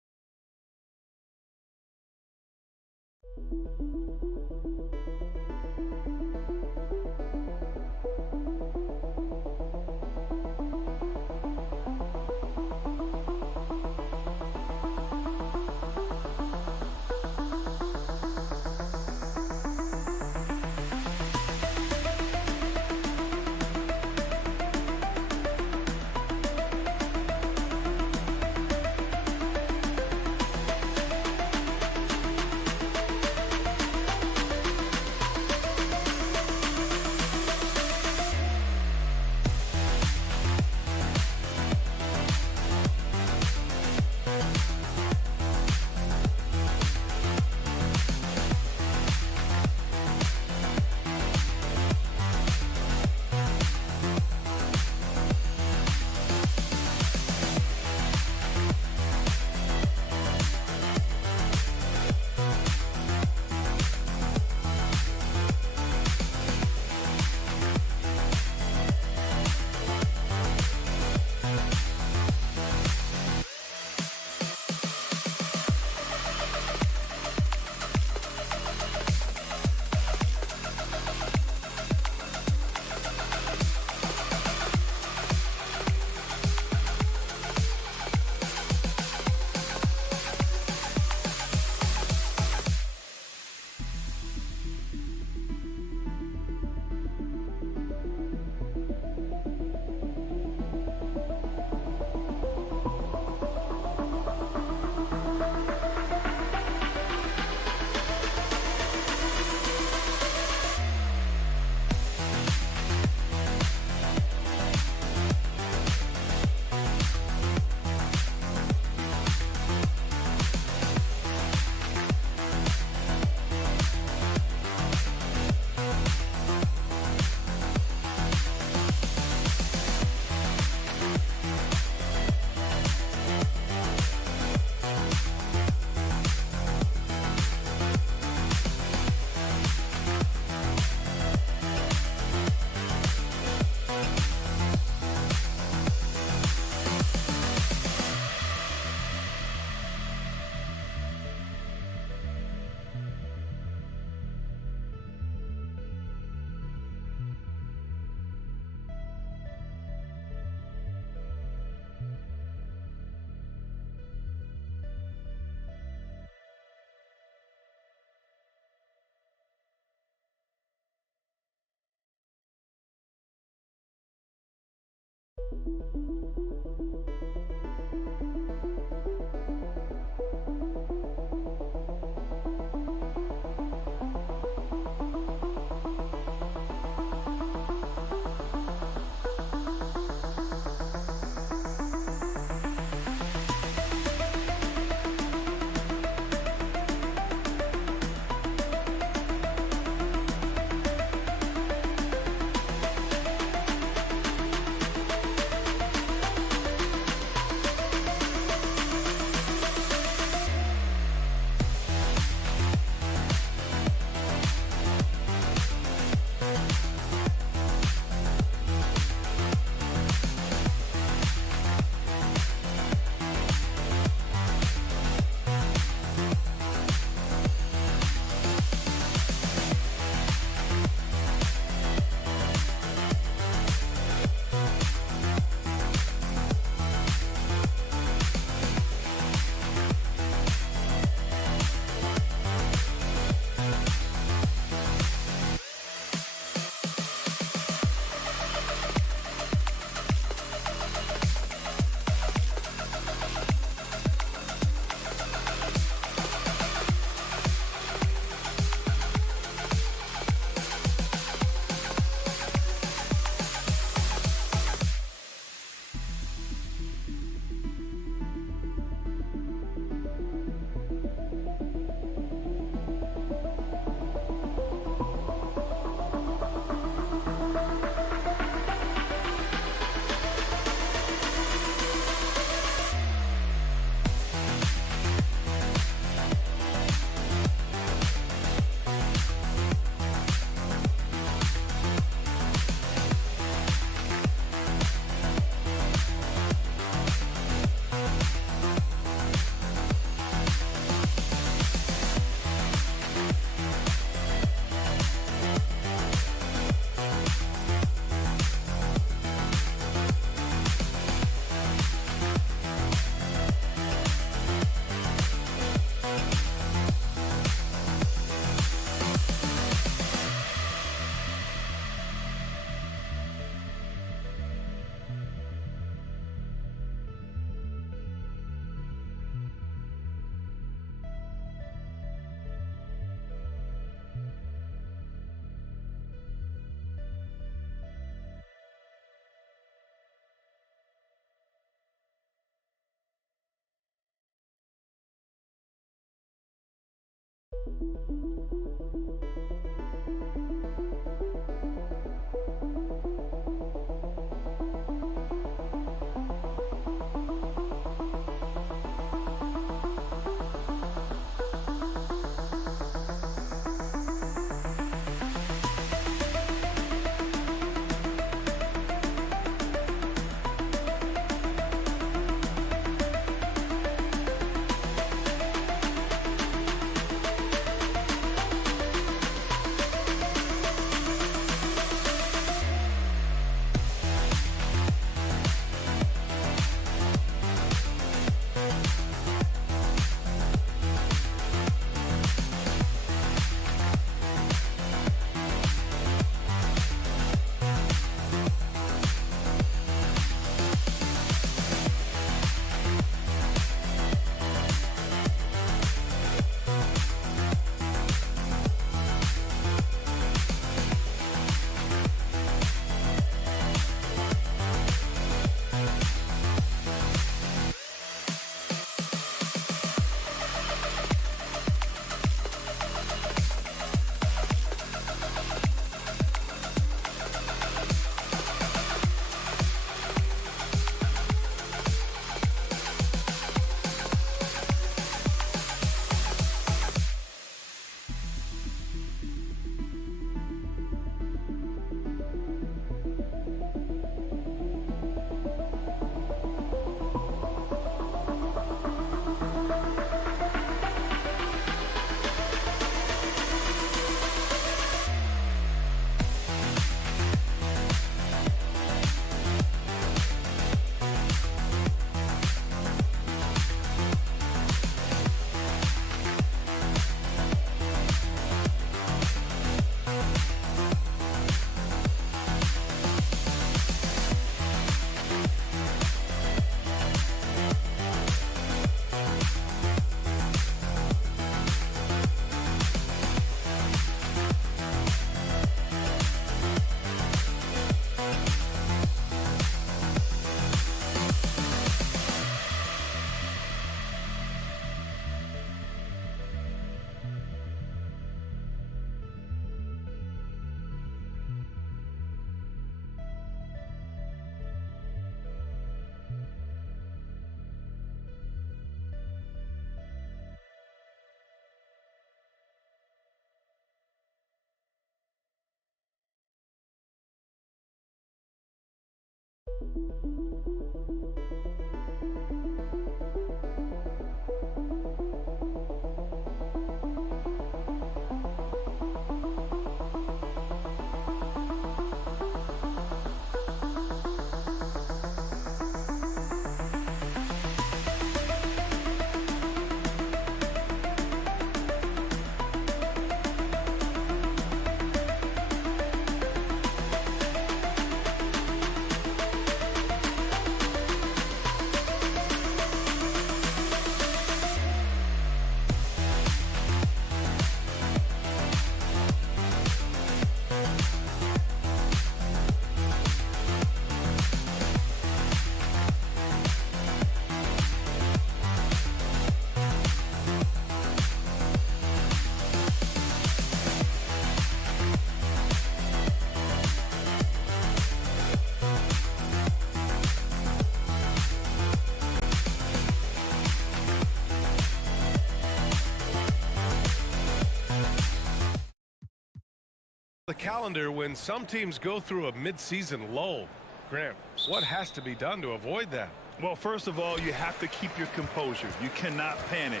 The calendar when some teams go through a mid-season lull. Graham, what has to be done to avoid that? Well, first of all, you have to keep your composure. You cannot panic.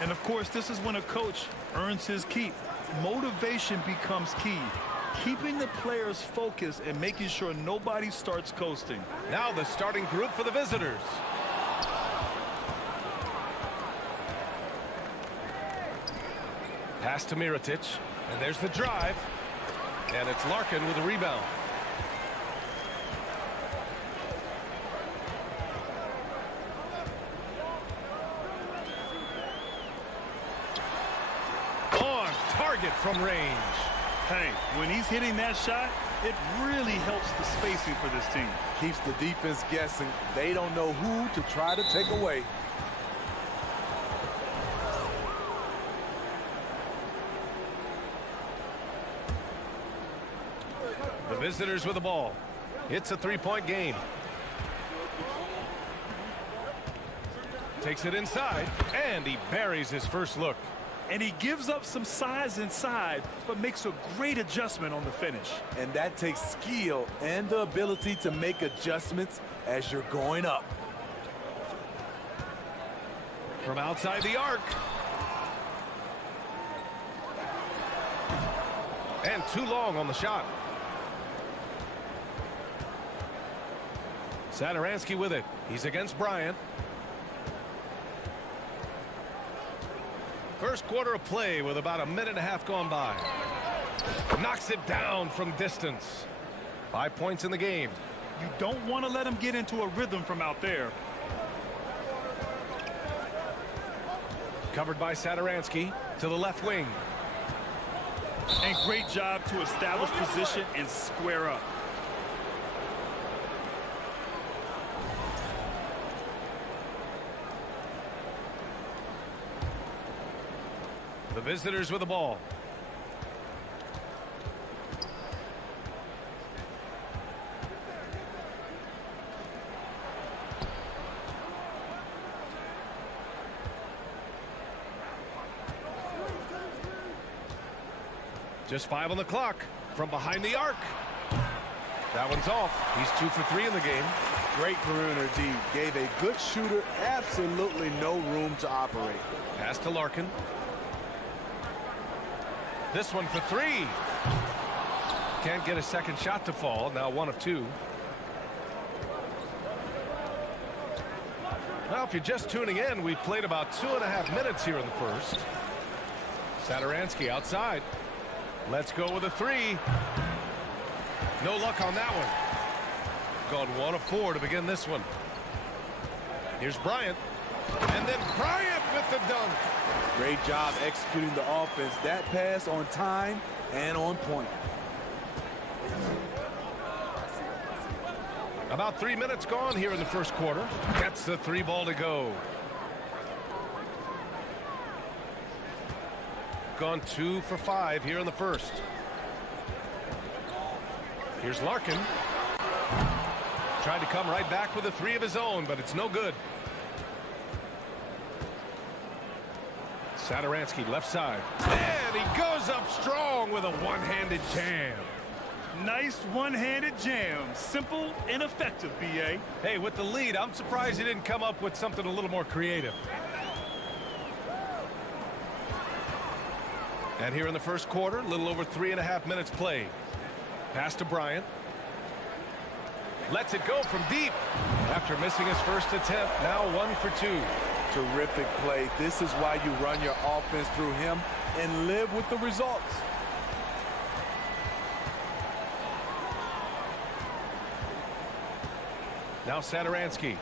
And of course, this is when a coach earns his keep. Motivation becomes key. Keeping the players focused and making sure nobody starts coasting. Now the starting group for the visitors. Pass to Mirotic, and there's the drive. And it's Larkin with a rebound. On target from range. Hey, when he's hitting that shot, it really helps the spacing for this team. Keeps the defense guessing. They don't know who to try to take away. visitors with the ball. It's a three-point game. Takes it inside, and he buries his first look. And he gives up some size inside, but makes a great adjustment on the finish. And that takes skill and the ability to make adjustments as you're going up. From outside the arc. And too long on the shot. Satoransky with it. He's against Bryant. First quarter of play with about a minute and a half gone by. Knocks it down from distance. 5 points in the game. You don't want to let him get into a rhythm from out there. Covered by Satoransky to the left wing. And great job to establish position and square up. The visitors with the ball. Just 5 on the clock from behind the arc. That one's off. He's 2 for 3 in the game. Great perimeter D. Gave a good shooter absolutely no room to operate. Pass to Larkin. This one for 3. Can't get a second shot to fall. Now 1 of 2. Well, if you're just tuning in, we've played about 2.5 minutes here in the first. Satoransky outside. Let's go with a 3. No luck on that one. Gone 1 of 4 to begin this one. Here's Bryant. And then Bryant with the dunk. Great job executing the offense. That pass on time and on point. About 3 minutes gone here in the first quarter. Gets the 3 ball to go. Gone 2 for 5 here in the first. Here's Larkin. Tried to come right back with a 3 of his own, but it's no good. Satoransky left side. And he goes up strong with a one-handed jam. Nice one-handed jam. Simple and effective, B.A. Hey, with the lead, I'm surprised he didn't come up with something a little more creative. And here in the first quarter, a little over 3.5 minutes played. Pass to Bryant. Lets it go from deep. After missing his first attempt, now 1 for 2. Terrific play. This is why you run your offense through him and live with the results. Now Satoransky.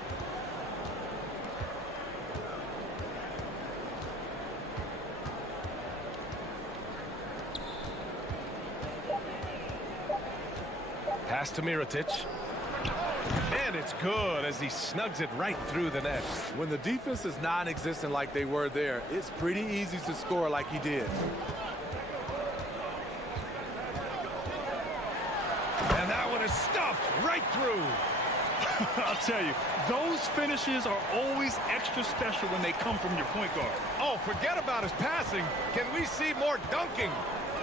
Pass to Mirotic. And it's good as he snugs it right through the net. When the defense is non-existent like they were there, it's pretty easy to score like he did. And that one is stuffed right through. I'll tell you, those finishes are always extra special when they come from your point guard. Oh, forget about his passing. Can we see more dunking?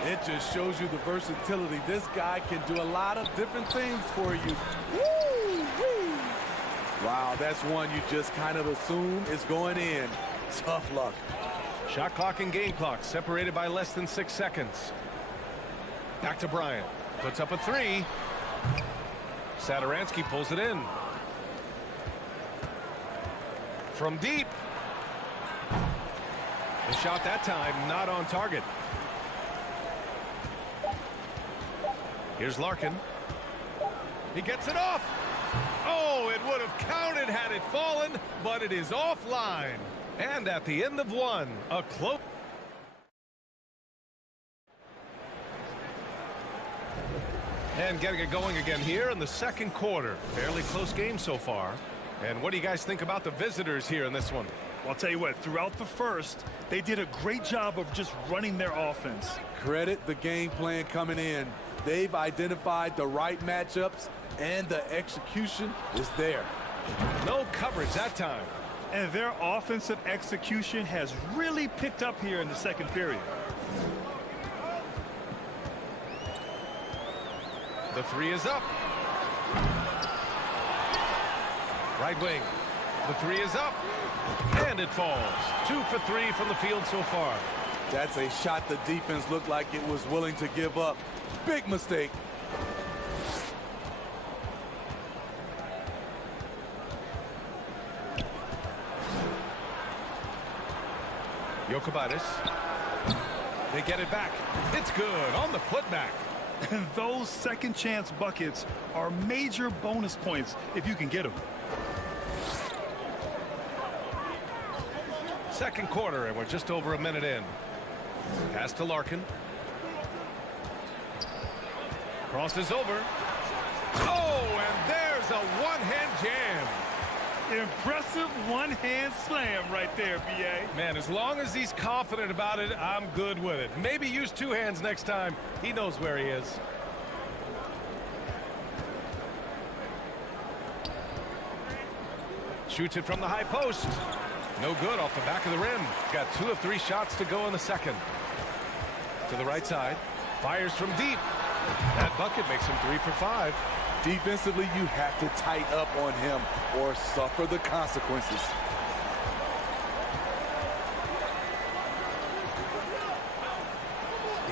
It just shows you the versatility. This guy can do a lot of different things for you. Woo! Woo! Wow, that's one you just kind of assume is going in. Tough luck. Shot clock and game clock separated by less than 6 seconds. Back to Bryant. Puts up a 3. Satoransky pulls it in. From deep. The shot that time not on target. Here's Larkin. He gets it off. Oh, it would have counted had it fallen, but it is offline. And at the end of 1, a close. And getting it going again here in the second quarter. Fairly close game so far. And what do you guys think about the visitors here in this one? Well, I'll tell you what, throughout the first, they did a great job of just running their offense. Credit the game plan coming in. They've identified the right matchups, and the execution is there. No coverage that time. And their offensive execution has really picked up here in the second period. The three is up. Right wing. The three is up. And it falls. 2 for 3 from the field so far. That's a shot the defense looked like it was willing to give up. Big mistake. Jokic. They get it back. It's good on the putback. And those second chance buckets are major bonus points if you can get them. Second quarter, and we're just over a minute in. Pass to Larkin. Crosses over. Oh, and there's a one-hand jam. Impressive one-hand slam right there, B.A. Man, as long as he's confident about it, I'm good with it. Maybe use 2 hands next time. He knows where he is. Shoots it from the high post. No good off the back of the rim. Got 2 of 3 shots to go in the second. To the right side. Fires from deep. That bucket makes him 3 for 5. Defensively, you have to tighten up on him or suffer the consequences.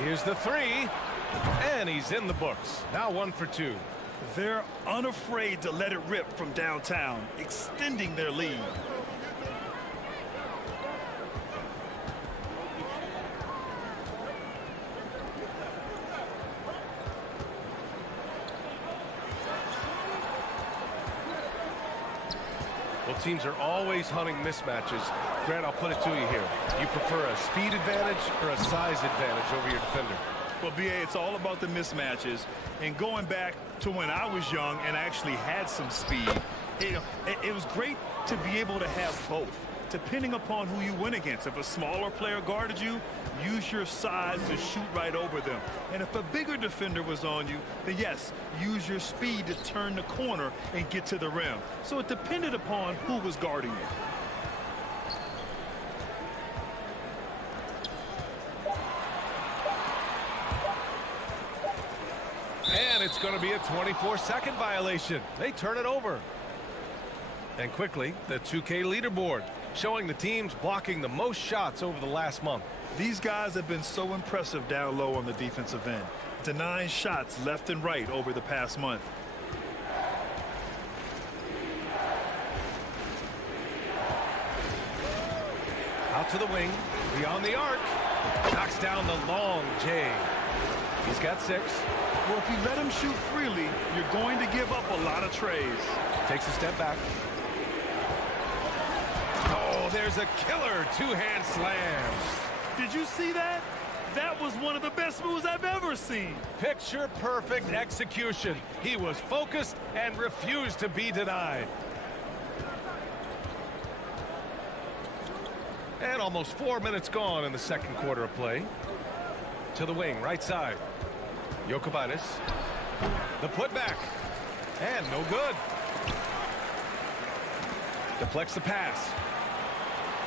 Here's the 3. And he's in the books. Now 1 for 2. They're unafraid to let it rip from downtown, extending their lead. Well, teams are always hunting mismatches. Grant, I'll put it to you here. You prefer a speed advantage or a size advantage over your defender? Well, B.A., it's all about the mismatches. And going back to when I was young and actually had some speed, it was great to be able to have both, depending upon who you went against. If a smaller player guarded you, use your size to shoot right over them. And if a bigger defender was on you, then yes, use your speed to turn the corner and get to the rim. So it depended upon who was guarding you. And it's going to be a 24-second violation. They turn it over. And quickly, the 2K leaderboard, showing the teams blocking the most shots over the last month. These guys have been so impressive down low on the defensive end, denying shots left and right over the past month. Out to the wing, beyond the arc, knocks down the long J. He's got 6. Well, if you let him shoot freely, you're going to give up a lot of trays. Takes a step back. Oh, there's a killer 2-hand slam. Did you see that? That was one of the best moves I've ever seen. Picture perfect execution. He was focused and refused to be denied. And almost 4 minutes gone in the second quarter of play. To the wing, right side. Jokic. The putback. And no good. Deflects the pass.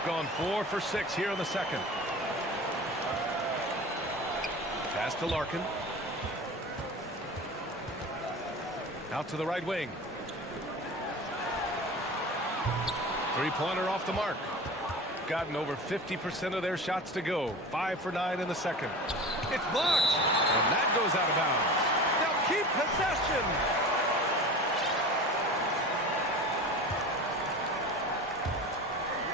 Gone 4 for 6 here in the second. Pass to Larkin. Out to the right wing. 3-pointer off the mark. Gotten over 50% of their shots to go. 5 for 9 in the second. It's blocked. And that goes out of bounds. They'll keep possession.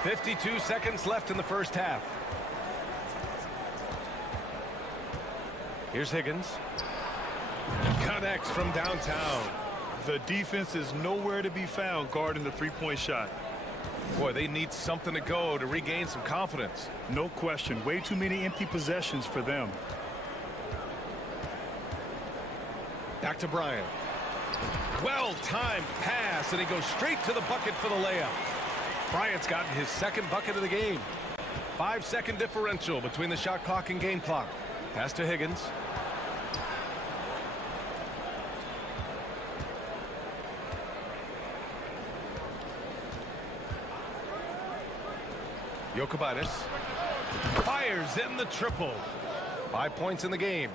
.52 seconds left in the first half. Here's Higgins. Connects from downtown. The defense is nowhere to be found guarding the 3-point shot. Boy, they need something to go to regain some confidence. No question. Way too many empty possessions for them. Back to Bryant. Well-timed pass, and he goes straight to the bucket for the layup. Bryant's gotten his second bucket of the game. 5-second differential between the shot clock and game clock. Pass to Higgins. Jokic fires in the triple. 5 points in the game.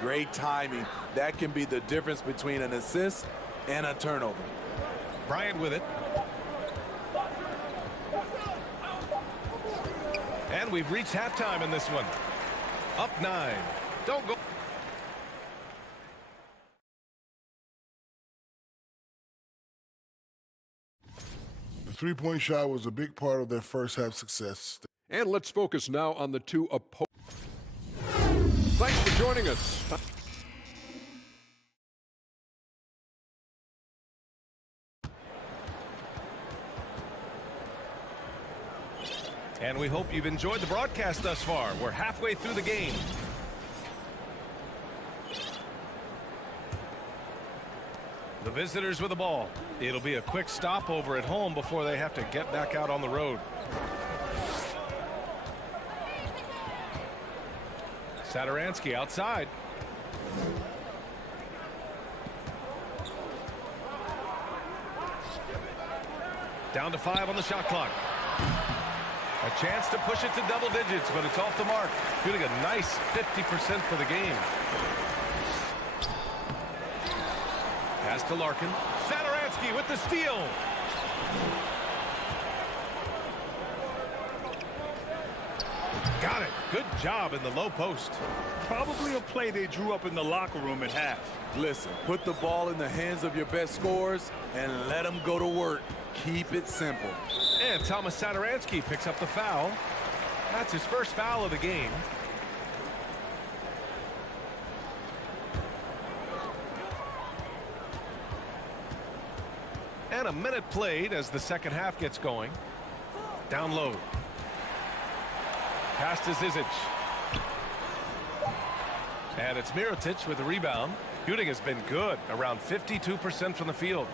Great timing. That can be the difference between an assist and a turnover. Bryant with it. And we've reached halftime in this one. Up 9. Don't go. The three-point shot was a big part of their first half success. And let's focus now on the two opponents. Thanks for joining us. And we hope you've enjoyed the broadcast thus far. We're halfway through the game. The visitors with the ball. It'll be a quick stopover at home before they have to get back out on the road. Satoransky outside. Down to 5 on the shot clock. A chance to push it to double digits, but it's off the mark. Shooting a nice 50% for the game. Pass to Larkin. Satoransky with the steal. Got it. Good job in the low post. Probably a play they drew up in the locker room at half. Listen, put the ball in the hands of your best scorers and let them go to work. Keep it simple. And Thomas Satoransky picks up the foul. That's his first foul of the game. And a minute played as the second half gets going. Down low. Pass to Zizic. And it's Mirotic with the rebound. Shooting has been good, around 52% from the field.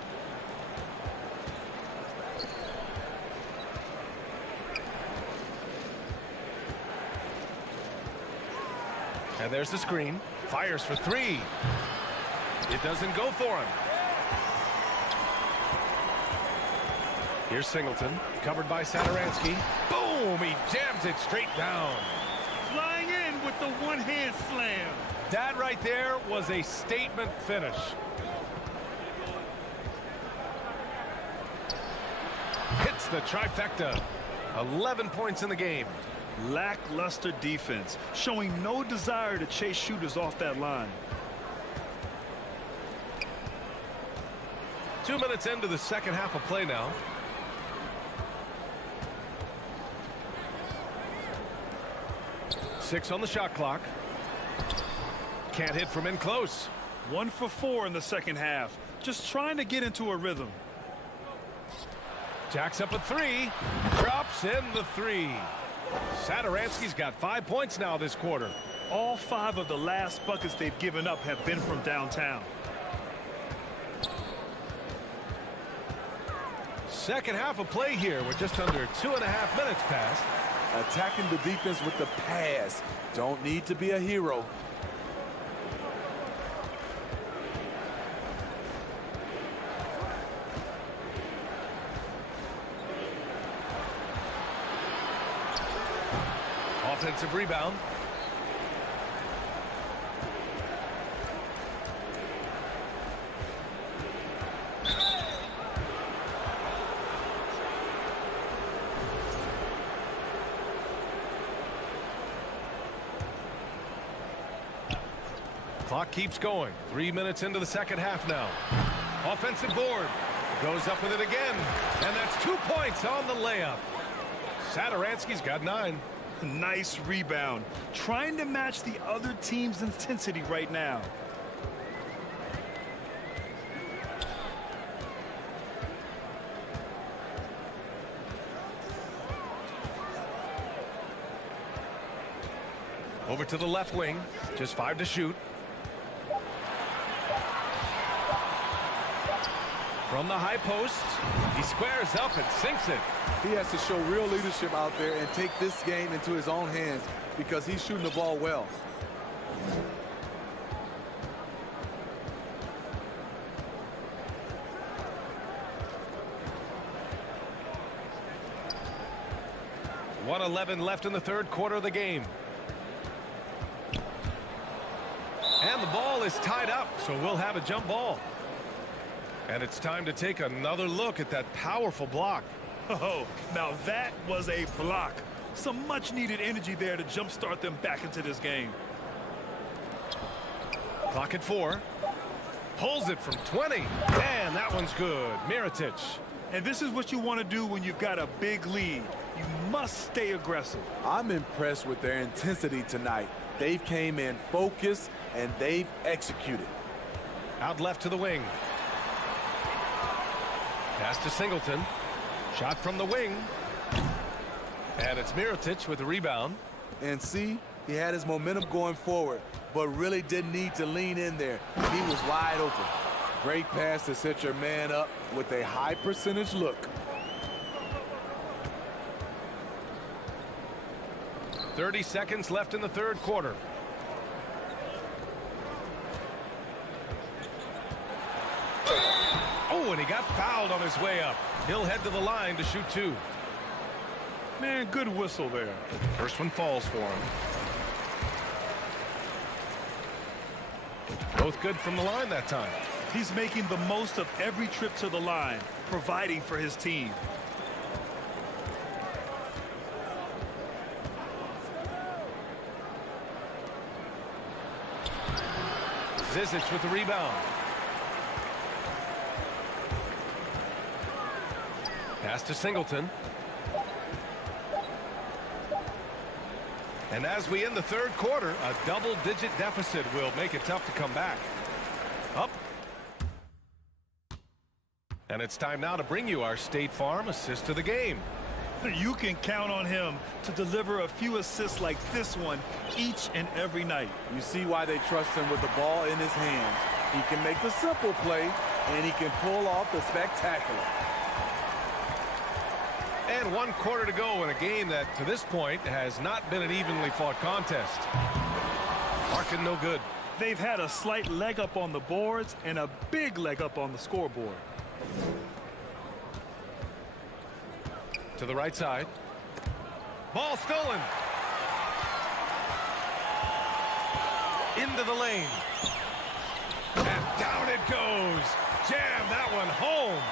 And there's the screen. Fires for 3. It doesn't go for him. Here's Singleton, covered by Satoransky. Boom! He jams it straight down. Flying in with the one-hand slam. That right there was a statement finish. Hits the trifecta. 11 points in the game. Lackluster defense, showing no desire to chase shooters off that line. 2 minutes into the second half of play now. Six on the shot clock. Can't hit from in close. 1 for 4 in the second half. Just trying to get into a rhythm. Jacks up a 3. Drops in the 3. Satoransky's got 5 points now this quarter. All 5 of the last buckets they've given up have been from downtown. Second half of play here. We're just under 2.5 minutes past. Attacking the defense with the pass. Don't need to be a hero. Offensive rebound. Clock keeps going. 3 minutes into the second half now. Offensive board. Goes up with it again. And that's 2 points on the layup. Satoransky's got 9. Nice rebound. Trying to match the other team's intensity right now. Over to the left wing. Just 5 to shoot. From the high post, he squares up and sinks it. He has to show real leadership out there and take this game into his own hands because he's shooting the ball well. 1:11 left in the third quarter of the game. And the ball is tied up, so we'll have a jump ball. And it's time to take another look at that powerful block. Oh, now that was a block. Some much-needed energy there to jumpstart them back into this game. Clock at 4. Pulls it from 20. And that one's good. Mirotic. And this is what you want to do when you've got a big lead. You must stay aggressive. I'm impressed with their intensity tonight. They've came in focused, and they've executed. Out left to the wing. Pass to Singleton. Shot from the wing. And it's Mirotic with the rebound. And see, he had his momentum going forward, but really didn't need to lean in there. He was wide open. Great pass to set your man up with a high percentage look. .30 seconds left in the third quarter. Oh, and he got fouled on his way up. He'll head to the line to shoot 2. Man, good whistle there. First one falls for him. Both good from the line that time. He's making the most of every trip to the line, providing for his team. Zizic with the rebound. Pass to Singleton. And as we end the third quarter, a double-digit deficit will make it tough to come back. Up. And it's time now to bring you our State Farm assist of the game. You can count on him to deliver a few assists like this one each and every night. You see why they trust him with the ball in his hands. He can make the simple play, and he can pull off the spectacular. And 1 quarter to go in a game that, to this point, has not been an evenly fought contest. Larkin no good. They've had a slight leg up on the boards and a big leg up on the scoreboard. To the right side. Ball stolen. Into the lane. And down it goes. Jam that one home.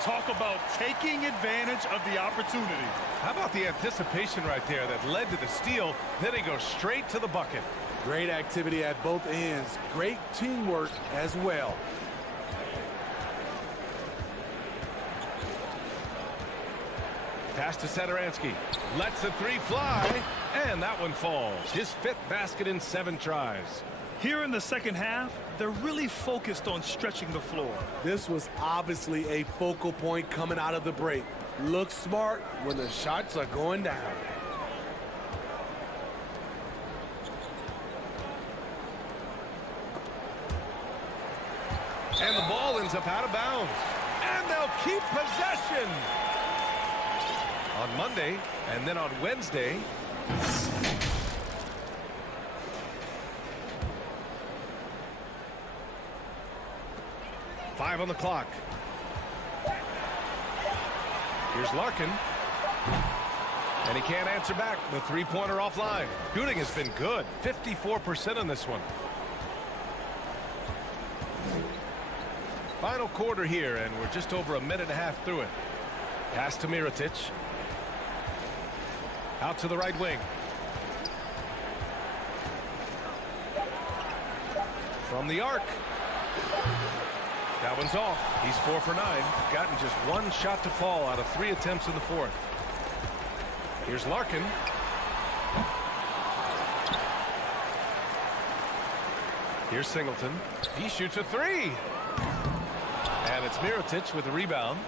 Talk about taking advantage of the opportunity. How about the anticipation right there that led to the steal? Then he goes straight to the bucket. Great activity at both ends. Great teamwork as well. Pass to Satoransky. Lets the 3 fly. And that one falls. His 5th basket in 7 tries. Here in the second half, they're really focused on stretching the floor. This was obviously a focal point coming out of the break. Look smart when the shots are going down. And the ball ends up out of bounds. And they'll keep possession. On Monday, and then on Wednesday. Five on the clock. Here's Larkin. And he can't answer back. The 3-pointer offline. Shooting has been good. 54% on this one. Final quarter here, and we're just over a minute and a half through it. Pass to Mirotic. Out to the right wing. From the arc. That one's off. He's 4 for 9. Gotten just 1 shot to fall out of 3 attempts in the 4th. Here's Larkin. Here's Singleton. He shoots a 3. And it's Mirotic with the rebound.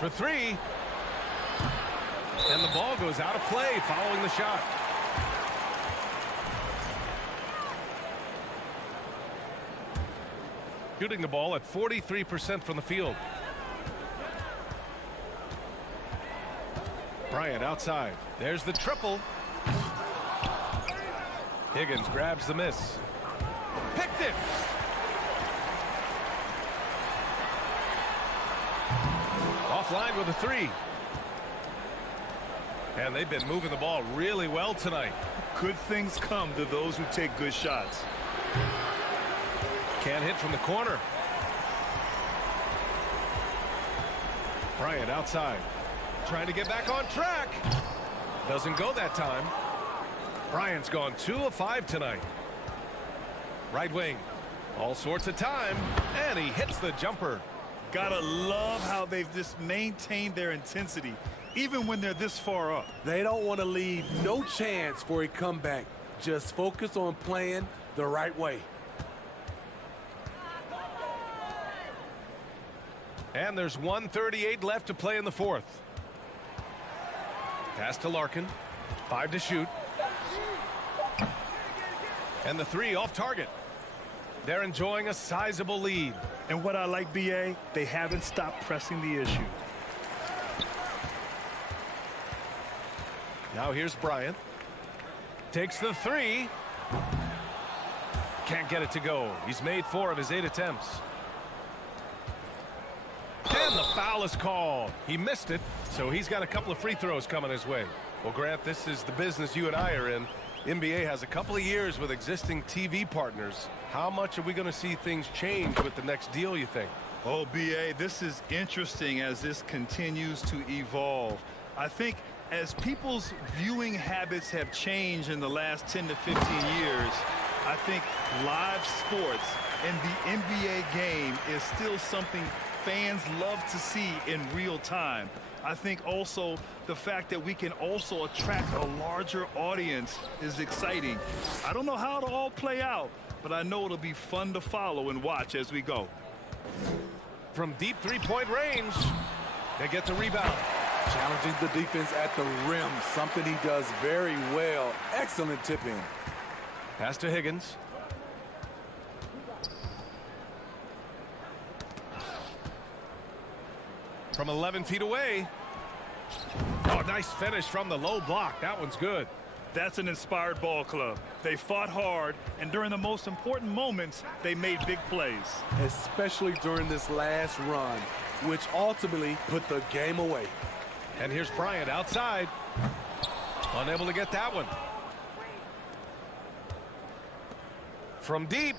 For 3. And the ball goes out of play following the shot. Shooting the ball at 43% from the field. Bryant outside. There's the triple. Higgins grabs the miss. Picked it. Offline with a three. And they've been moving the ball really well tonight. Good things come to those who take good shots. Can't hit from the corner. Bryant outside. Trying to get back on track. Doesn't go that time. Bryant's gone 2 of 5 tonight. Right wing. All sorts of time. And he hits the jumper. Gotta love how they've just maintained their intensity, even when they're this far up. They don't want to leave no chance for a comeback. Just focus on playing the right way. And there's 1:38 left to play in the fourth. Pass to Larkin. 5 to shoot. And the three off target. They're enjoying a sizable lead. And what I like, BA, they haven't stopped pressing the issue. Now here's Bryant. Takes the three. Can't get it to go. He's made 4 of his 8 attempts. And the foul is called. He missed it, so he's got a couple of free throws coming his way. Well, Grant, this is the business you and I are in. NBA has a couple of years with existing TV partners. How much are we going to see things change with the next deal, you think? Oh, BA, this is interesting as this continues to evolve. I think as people's viewing habits have changed in the last 10 to 15 years, I think live sports and the NBA game is still something fans love to see in real time. I think also the fact that we can also attract a larger audience is exciting. I don't know how it'll all play out, but I know it'll be fun to follow and watch as we go. From deep three-point range, they get the rebound. Challenging the defense at the rim, something he does very well. Excellent tip-in. Pass to Higgins. From 11 feet away. Oh, nice finish from the low block. That one's good. That's an inspired ball club. They fought hard, and during the most important moments, they made big plays. Especially during this last run, which ultimately put the game away. And here's Bryant outside. Unable to get that one. From deep.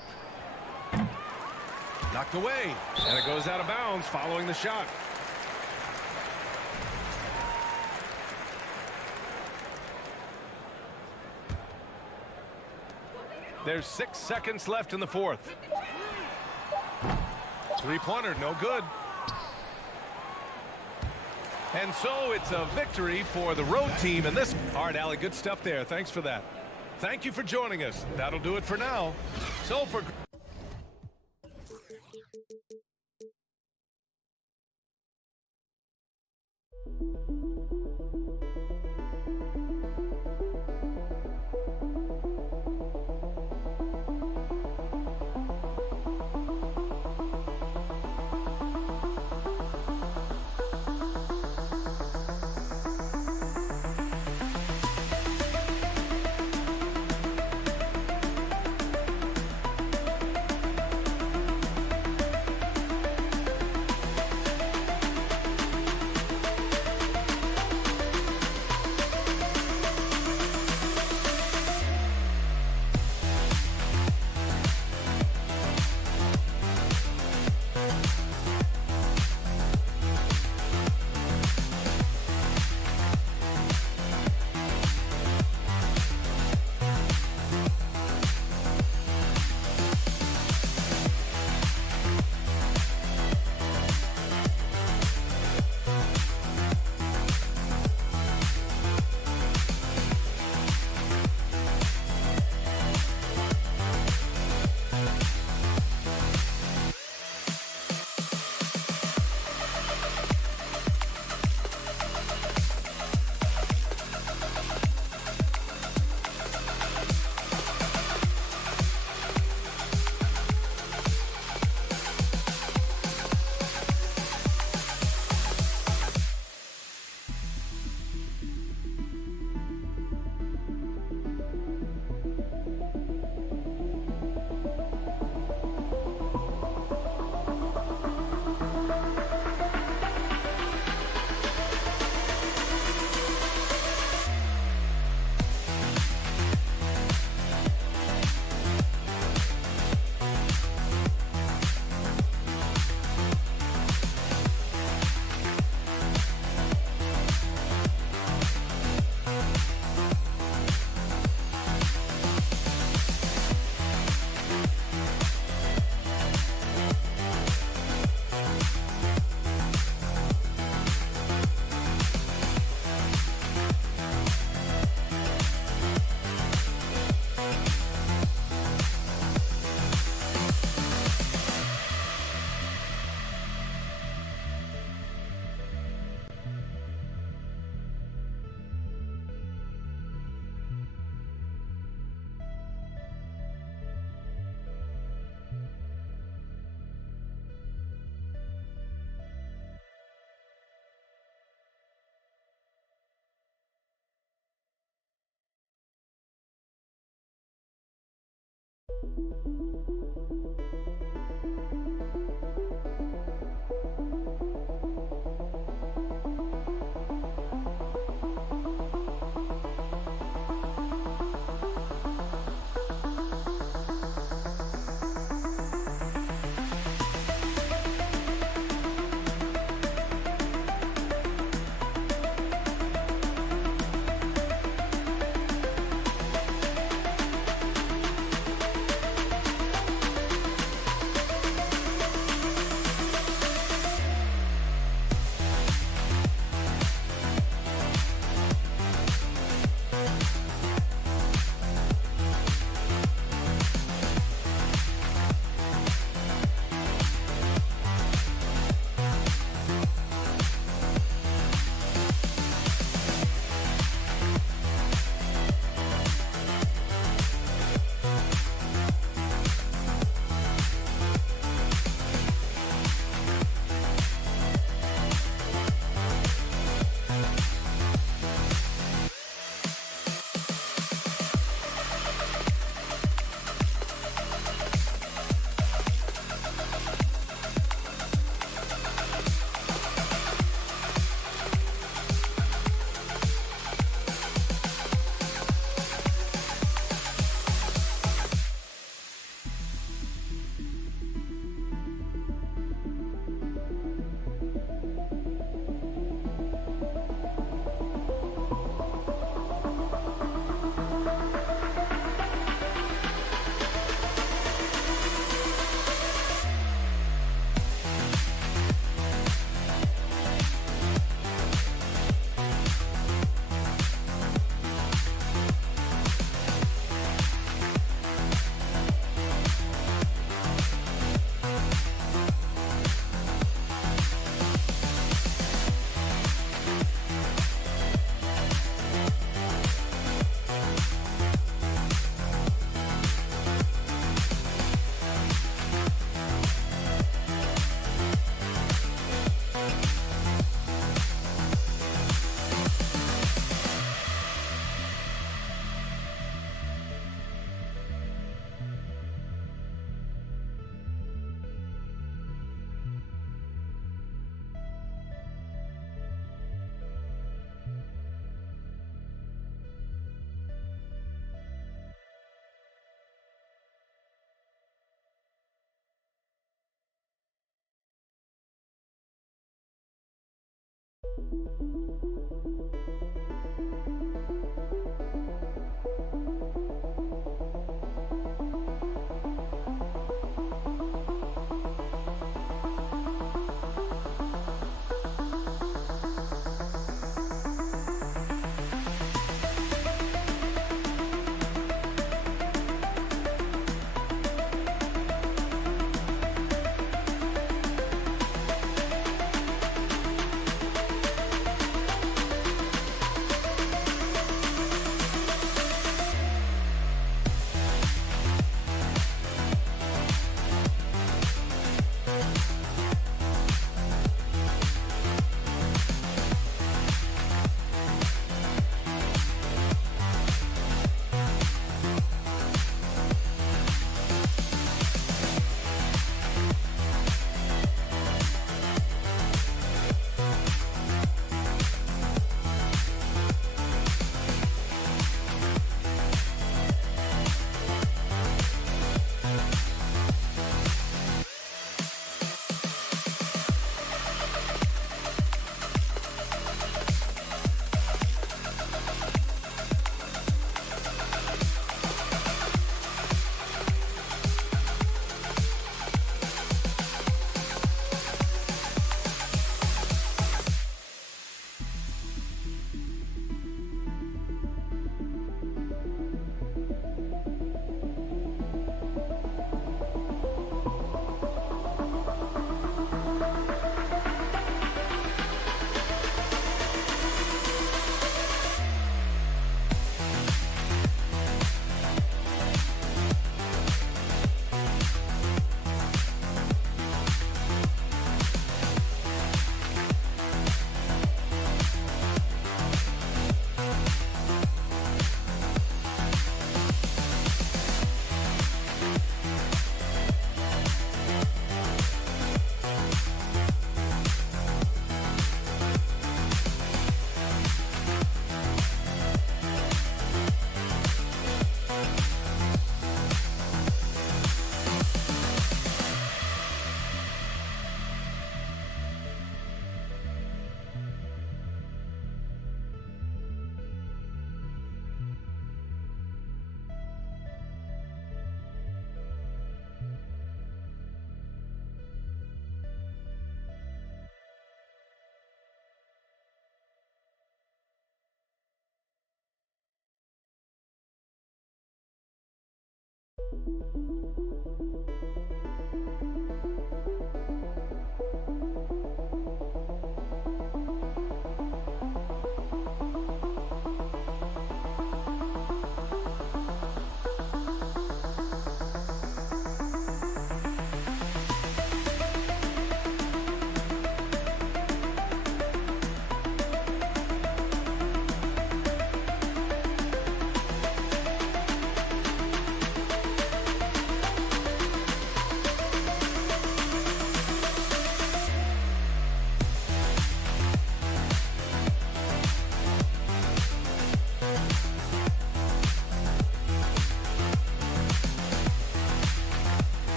Knocked away. And it goes out of bounds following the shot. There's 6 seconds left in the fourth. Three-pointer, no good. And so it's a victory for the road team in this. All right, Allie, good stuff there. Thanks for that. Thank you for joining us. That'll do it for now. So for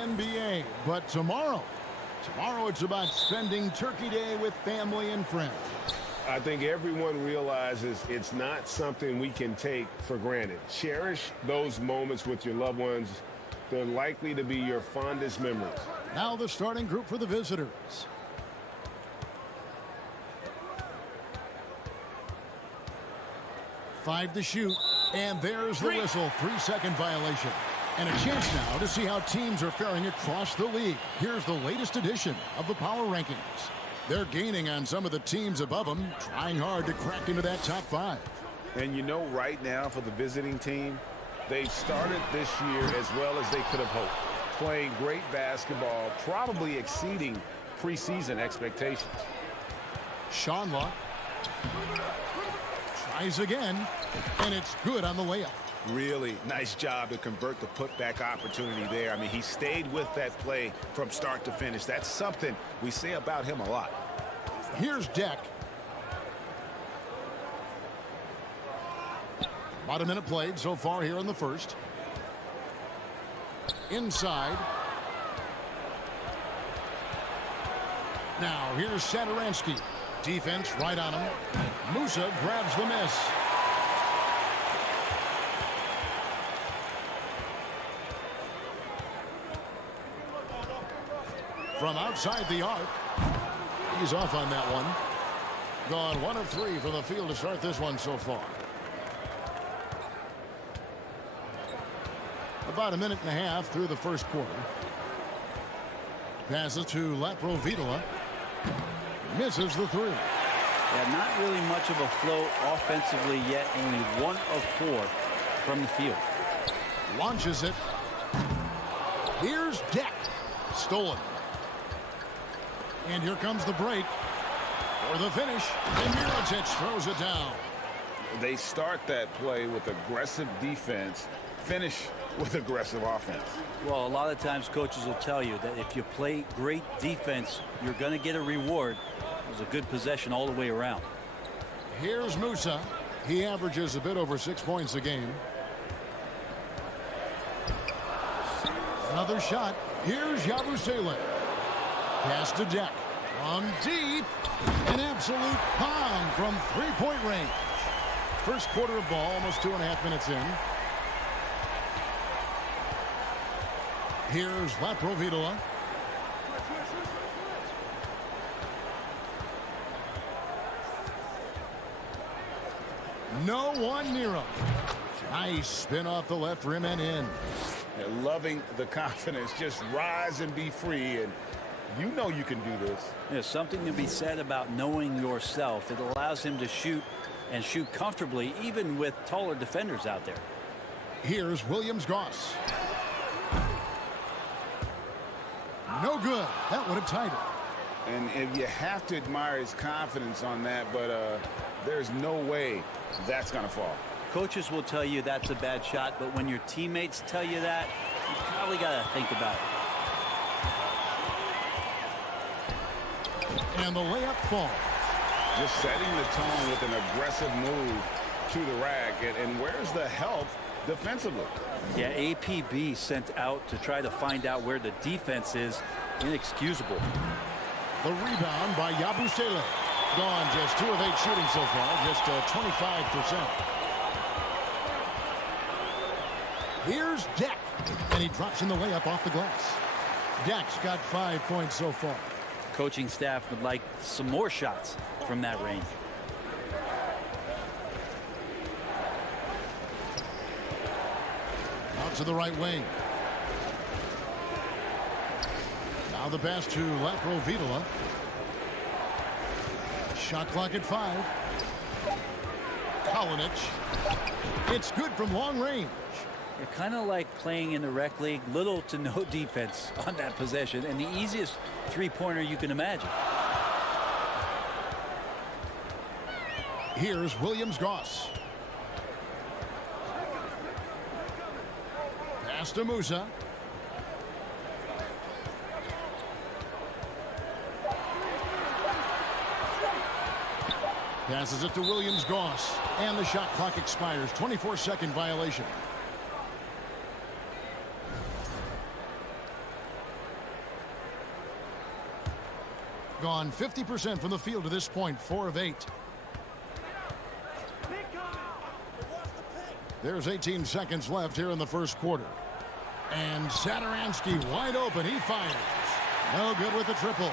NBA, but tomorrow it's about spending Turkey Day with family and friends. I think everyone realizes it's not something we can take for granted. Cherish those moments with your loved ones. They're likely to be your fondest memories. Now the starting group for the visitors. Five to shoot, and there's the whistle. 3-second violation. And a chance now to see how teams are faring across the league. Here's the latest edition of the Power Rankings. They're gaining on some of the teams above them, trying hard to crack into that top 5. And you know, right now for the visiting team, they've started this year as well as they could have hoped. Playing great basketball, probably exceeding preseason expectations. Shanla tries again, and it's good on the layup. Really nice job to convert the putback opportunity there. I mean, he stayed with that play from start to finish. That's something we say about him a lot. Here's Deck. About a minute played so far here in the first. Inside. Now here's Satoransky. Defense right on him. Musa grabs the miss. From outside the arc. He's off on that one. Gone 1 of 3 from the field to start this one so far. About a minute and a half through the first quarter. Passes to Laprovitola. Misses the 3. Yeah, not really much of a flow offensively yet. Only 1 of 4 from the field. Launches it. Here's Deck. Stolen. And here comes the break for the finish. And Mirotic throws it down. They start that play with aggressive defense, finish with aggressive offense. Well, a lot of times coaches will tell you that if you play great defense, you're going to get a reward. It was a good possession all the way around. Here's Musa. He averages a bit over 6 points a game. Another shot. Here's Yabusele. Pass to Deck. From deep. An absolute bomb from 3-point range. First quarter of ball, almost 2.5 minutes in. Here's Laprovitola. No one near him. Nice spin off the left rim and in. They're loving the confidence. Just rise and be free. And you know you can do this. There's something to be said about knowing yourself. It allows him to shoot and shoot comfortably, even with taller defenders out there. Here's Williams-Goss. No good. That would have tied it. And if you have to admire his confidence on that, but there's no way that's going to fall. Coaches will tell you that's a bad shot, but when your teammates tell you that, you probably got to think about it. And the layup falls. Just setting the tone with an aggressive move to the rack. And where's the help defensively? Yeah, APB sent out to try to find out where the defense is. Inexcusable. The rebound by Yabusele. Gone just 2 of 8 shooting so far. Just 25%. Here's Deck. And he drops in the layup off the glass. Deck's got 5 points so far. Coaching staff would like some more shots from that range. Out to the right wing. Now the pass to Laprovitola. Shot clock at 5. Kalinic. It's good from long range. You're kind of like playing in the rec league, little to no defense on that possession, and the easiest three-pointer you can imagine. Here's Williams-Goss. Pass to Musa. Passes it to Williams-Goss. And the shot clock expires. 24-second violation. Gone 50% from the field to this point, 4 of 8. There's 18 seconds left here in the first quarter. And Satoransky wide open. He fires. No good with the triple.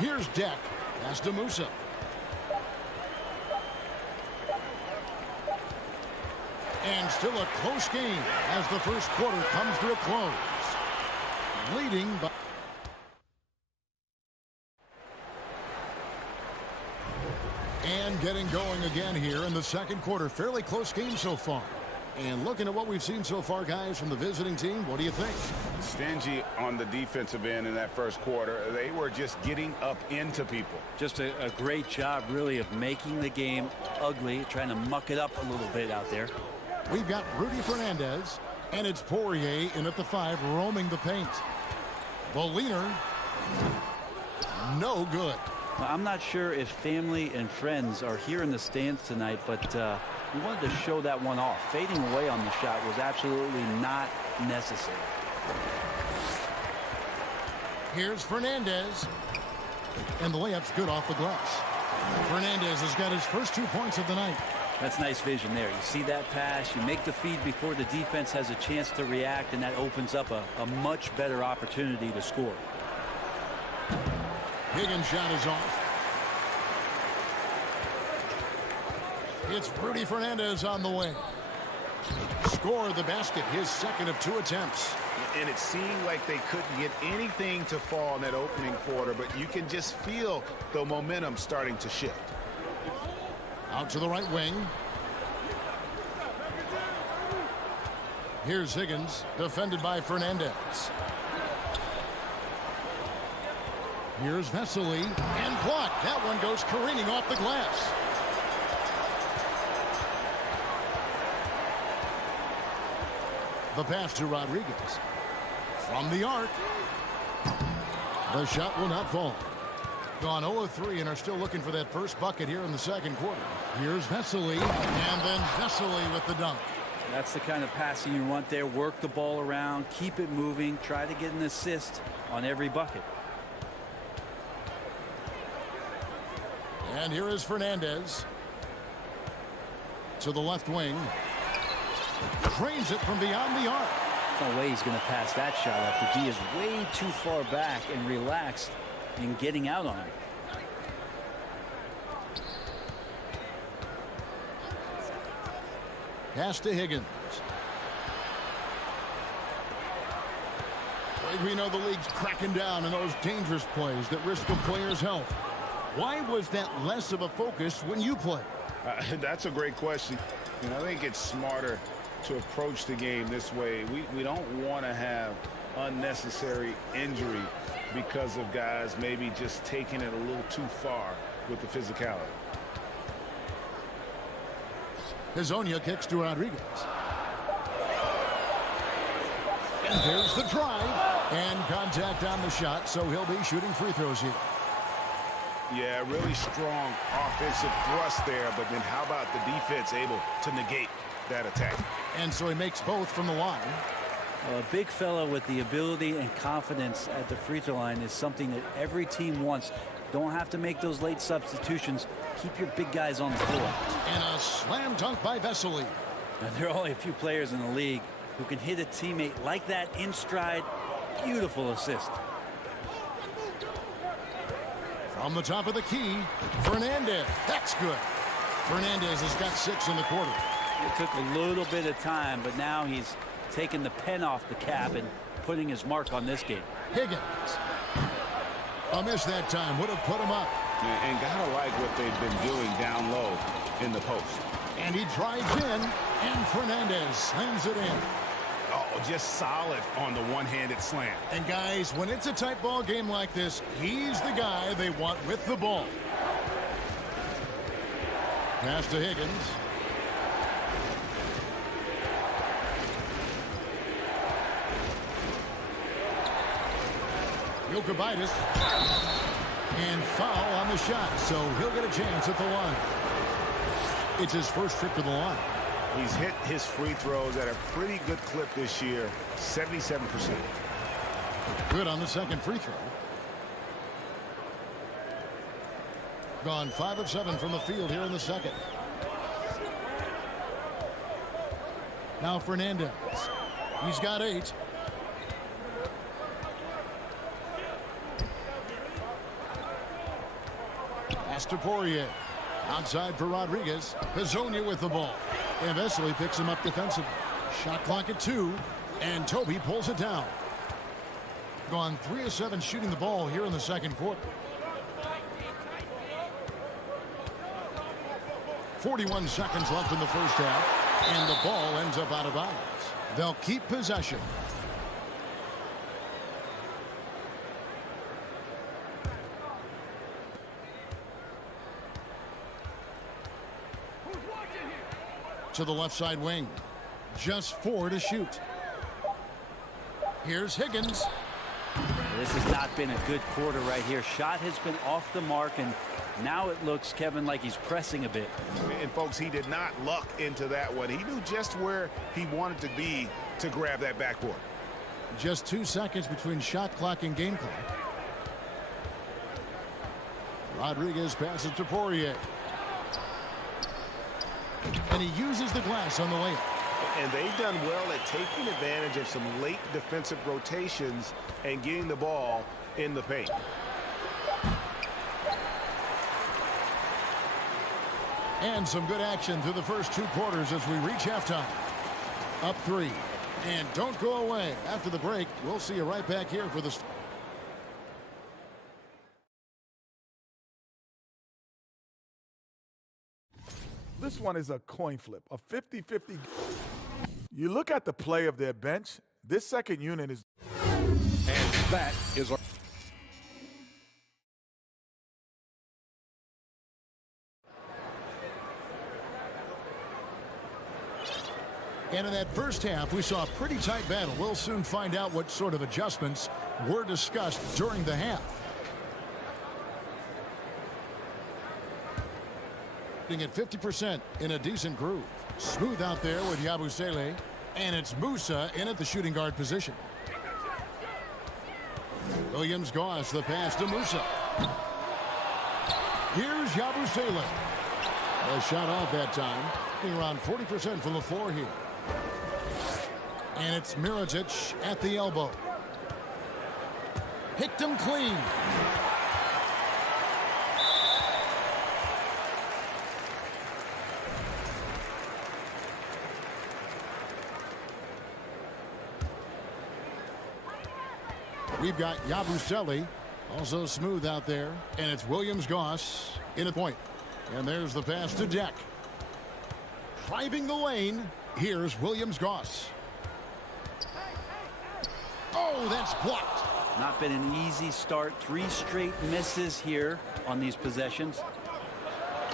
Here's Deck. Pass to Musa. And still a close game as the first quarter comes to a close. Leading by... And getting going again here in the second quarter. Fairly close game so far. And looking at what we've seen so far, guys, from the visiting team, what do you think? Stingy on the defensive end in that first quarter. They were just getting up into people. Just a great job, really, of making the game ugly, trying to muck it up a little bit out there. We've got Rudy Fernandez, and it's Poirier in at the 5, roaming the paint. Boliner, no good. I'm not sure if family and friends are here in the stands tonight, but we wanted to show that one off. Fading away on the shot was absolutely not necessary. Here's Fernandez, and the layup's good off the glass. Fernandez has got his first 2 points of the night. That's nice vision there. You see that pass, you make the feed before the defense has a chance to react, and that opens up a much better opportunity to score. Higgins' shot is off. It's Rudy Fernandez on the way. Scored the basket, his second of 2 attempts. And it seemed like they couldn't get anything to fall in that opening quarter, but you can just feel the momentum starting to shift. Out to the right wing. Here's Higgins, defended by Fernandez. Here's Vesely, and blocked. That one goes careening off the glass. The pass to Rodriguez. From the arc. The shot will not fall. Gone 0 of 3 and are still looking for that first bucket here in the second quarter. Here's Vesely, and then Vesely with the dunk. That's the kind of passing you want there. Work the ball around, keep it moving, try to get an assist on every bucket. And here is Fernandez. To the left wing. Cranes it from beyond the arc. No way he's going to pass that shot up. The D is way too far back and relaxed in getting out on him. Pass to Higgins. We know the league's cracking down on those dangerous plays that risk the player's health. Why was that less of a focus when you play? That's a great question. I think it's smarter to approach the game this way. We don't want to have unnecessary injury because of guys maybe just taking it a little too far with the physicality. Hezonja kicks to Rodriguez. And there's the drive. And contact on the shot, so he'll be shooting free throws here. Yeah, really strong offensive thrust there, but then how about the defense able to negate that attack? And so he makes both from the line. A big fella with the ability and confidence at the free throw line is something that every team wants. Don't have to make those late substitutions. Keep your big guys on the floor. And a slam dunk by Vesely. Now, there are only a few players in the league who can hit a teammate like that in stride. Beautiful assist. From the top of the key, Fernandez. That's good. Fernandez has got 6 in the quarter. It took a little bit of time, but now he's taking the pen off the cap and putting his mark on this game. Higgins. A miss that time. Would have put him up. And gotta like what they've been doing down low in the post. And he drives in, and Fernandez slams it in. Oh, just solid on the one-handed slam. And guys, when it's a tight ball game like this, he's the guy they want with the ball. Pass to Higgins. Jokic. And foul on the shot, so he'll get a chance at the line. It's his first trip to the line. He's hit his free throws at a pretty good clip this year, 77%. Good on the second free throw. Gone 5 of 7 from the field here in the second. Now Fernandez. He's got 8. Pass to Poirier. Outside for Rodriguez. Pizzonia with the ball. And Vesely picks him up defensively. Shot clock at 2. And Toby pulls it down. Gone 3 of 7 shooting the ball here in the second quarter. 41 seconds left in the first half. And the ball ends up out of bounds. They'll keep possession. To the left side wing. Just 4 to shoot. Here's Higgins. This has not been a good quarter right here. Shot has been off the mark, and now it looks, Kevin, like he's pressing a bit. And, folks, he did not luck into that one. He knew just where he wanted to be to grab that backboard. Just 2 seconds between shot clock and game clock. Rodriguez passes to Poirier. And he uses the glass on the layup. And they've done well at taking advantage of some late defensive rotations and getting the ball in the paint. And some good action through the first 2 quarters as we reach halftime. Up 3. And don't go away. After the break, we'll see you right back here for the... This one is a coin flip, a 50-50. You look at the play of their bench, this second unit is... And that is our... And in that first half, we saw a pretty tight battle. We'll soon find out what sort of adjustments were discussed during the half. At 50% in a decent groove. Smooth out there with Yabusele. And it's Musa in at the shooting guard position. Williams-Goss, the pass to Musa. Here's Yabusele. A shot off that time. Around 40% from the floor here. And it's Mirotic at the elbow. Picked him clean. We've got Yabusele, also smooth out there, and it's Williams-Goss in a point. And there's the pass to Deck. Driving the lane, here's Williams-Goss. Oh, that's blocked. Not been an easy start. 3 straight misses here on these possessions.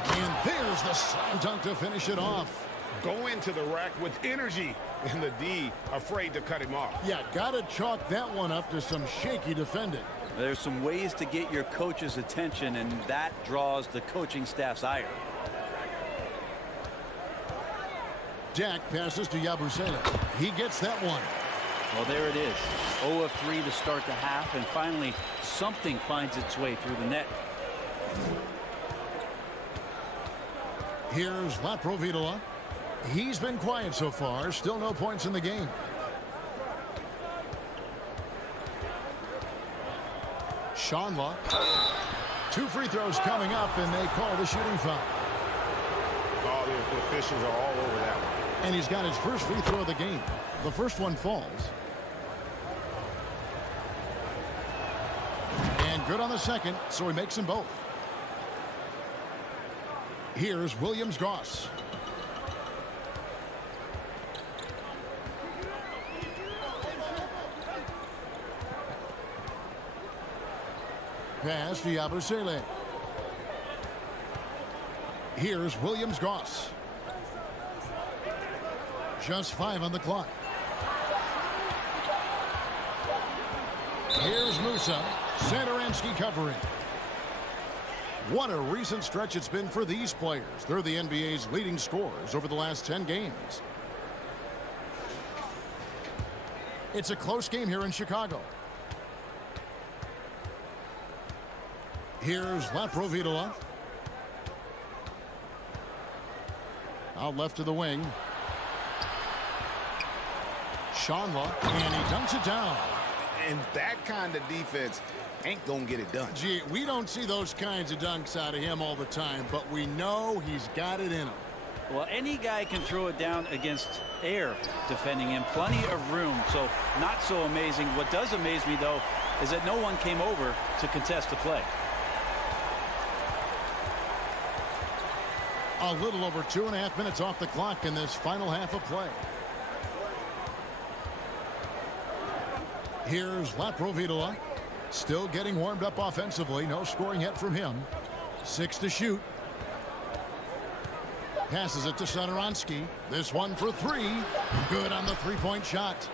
And there's the slam dunk to finish it off. Go into the rack with energy, and the D afraid to cut him off. Yeah, gotta chalk that one up to some shaky defending. There's some ways to get your coach's attention, and that draws the coaching staff's ire. Jack passes to Yabusele. He gets that one. Well, there it is. 0 of 3 to start the half, and finally something finds its way through the net. Here's Laprovitola. He's been quiet so far. Still no points in the game. Shanla. 2 free throws coming up, and they call the shooting foul. Oh, the officials are all over that one. And he's got his first free throw of the game. The first one falls. And good on the second, so he makes them both. Here's Williams-Goss. Pass to Yabusele. Here's Williams-Goss. Just 5 on the clock. Here's Musa. Satoransky covering. What a recent stretch it's been for these players. They're the NBA's leading scorers over the last 10 games. It's a close game here in Chicago. Here's Laprovitola. Out left to the wing. Shanla, and he dunks it down. And that kind of defense ain't gonna get it done. Gee, we don't see those kinds of dunks out of him all the time, but we know he's got it in him. Well, any guy can throw it down against air defending him. Plenty of room, so not so amazing. What does amaze me, though, is that no one came over to contest the play. A little over 2.5 minutes off the clock in this final half of play. Here's Laprovitola. Still getting warmed up offensively. No scoring yet from him. 6 to shoot. Passes it to Satoransky. This one for 3. Good on the three-point shot.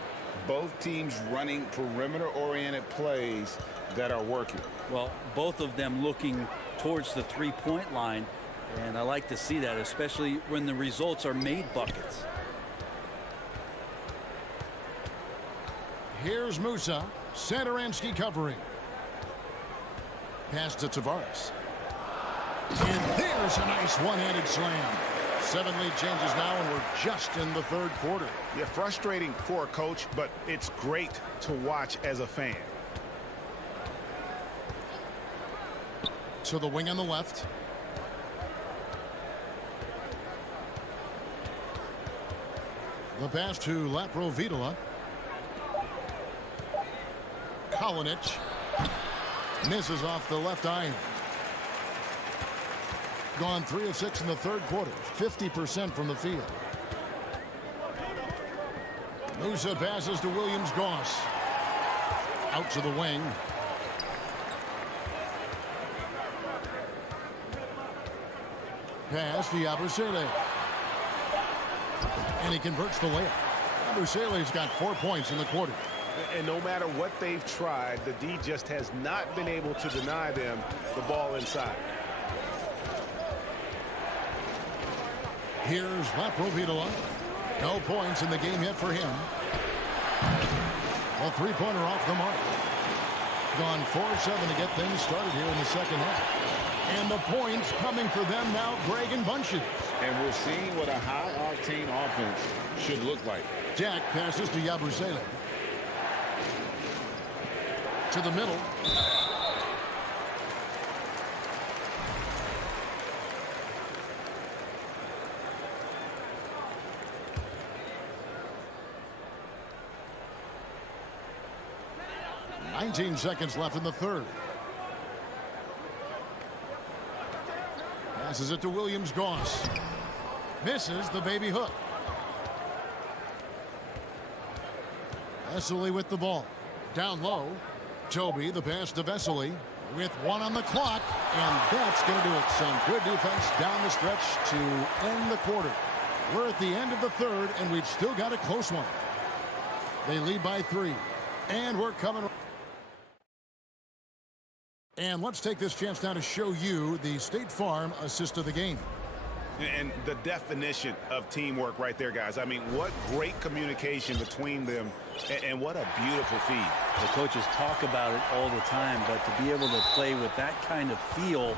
Both teams running perimeter-oriented plays that are working. Well, both of them looking towards the three-point line, and I like to see that, especially when the results are made buckets. Here's Musa. Satoransky covering. Pass to Tavares. And there's a nice one-handed slam. 7 lead changes now, and we're just in the third quarter. Yeah, frustrating for a coach, but it's great to watch as a fan. To the wing on the left. The pass to Laprovitola. Kalinic misses off the left iron. Gone 3 of 6 in the third quarter. 50% from the field. Musa passes to Williams-Goss. Out to the wing. Pass to Yabusele. And he converts the layup. Yabusele's got 4 points in the quarter. And no matter what they've tried, the D just has not been able to deny them the ball inside. Here's Laprovitola. No points in the game yet for him. A three-pointer off the mark. Gone 4-7 to get things started here in the second half. And the points coming for them now, Greg and Bunches. And we're seeing what a high-octane offense should look like. Jack passes to Yabusele. To the middle. Nineteen seconds left in the third. Passes it to Williams-Goss. Misses the baby hook. Vesely with the ball. Down low. Toby, the pass to Vesely with 1 on the clock, and that's going to do it. Some good defense down the stretch to end the quarter. We're at the end of the third, and we've still got a close one. They lead by 3, and we're coming. And let's take this chance now to show you the State Farm assist of the game. And the definition of teamwork right there, guys. I mean, what great communication between them, and what a beautiful feed. The coaches talk about it all the time, but to be able to play with that kind of feel,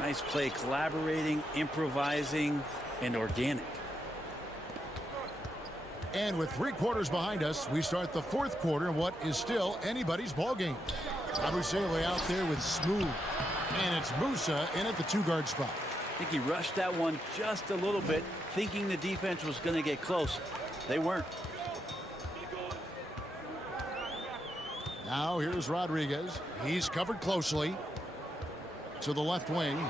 nice play, collaborating, improvising, and organic. And with 3 quarters behind us, we start the fourth quarter in what is still anybody's ball game. Yabusele out there with smooth, and it's Musa in at the 2-guard spot. I think he rushed that one just a little bit, thinking the defense was going to get close. They weren't. Now here's Rodriguez. He's covered closely. To the left wing.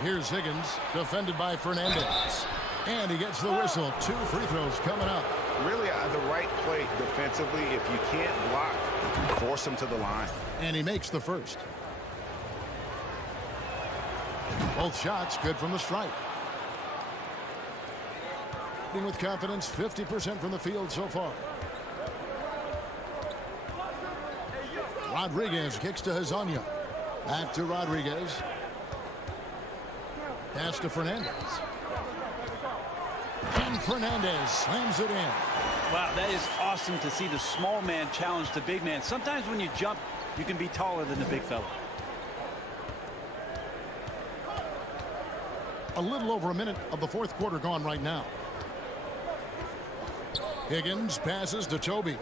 Here's Higgins, defended by Fernandez. And he gets the whistle. 2 free throws coming up. Really the right play defensively. If you can't block, force him to the line. And he makes the first. Both shots good from the stripe. With confidence, 50% from the field so far. Rodriguez kicks to Hezonja. Back to Rodriguez. Pass to Fernandez. And Fernandez slams it in. Wow, that is awesome to see the small man challenge the big man. Sometimes when you jump, you can be taller than the big fella. A little over a minute of the fourth quarter gone right now. Higgins passes to Toby.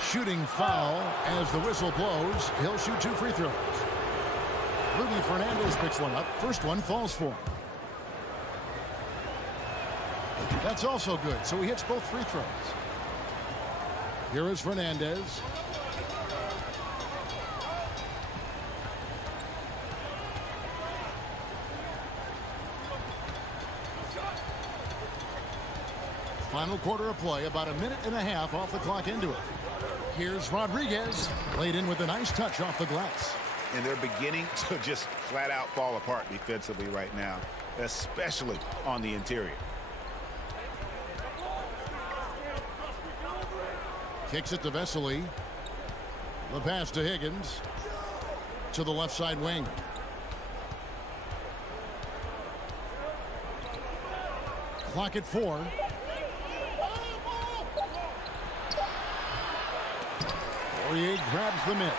Shooting foul as the whistle blows. He'll shoot 2 free throws. Rudy Fernandez picks one up. First one falls for him. That's also good, so he hits both free throws. Here is Fernandez. Final quarter of play, about a minute and a half off the clock into it. Here's Rodriguez, laid in with a nice touch off the glass. And they're beginning to just flat out fall apart defensively right now, especially on the interior. Kicks it to Vesely. The pass to Higgins. To the left side wing. Clock at 4. Poirier grabs the miss.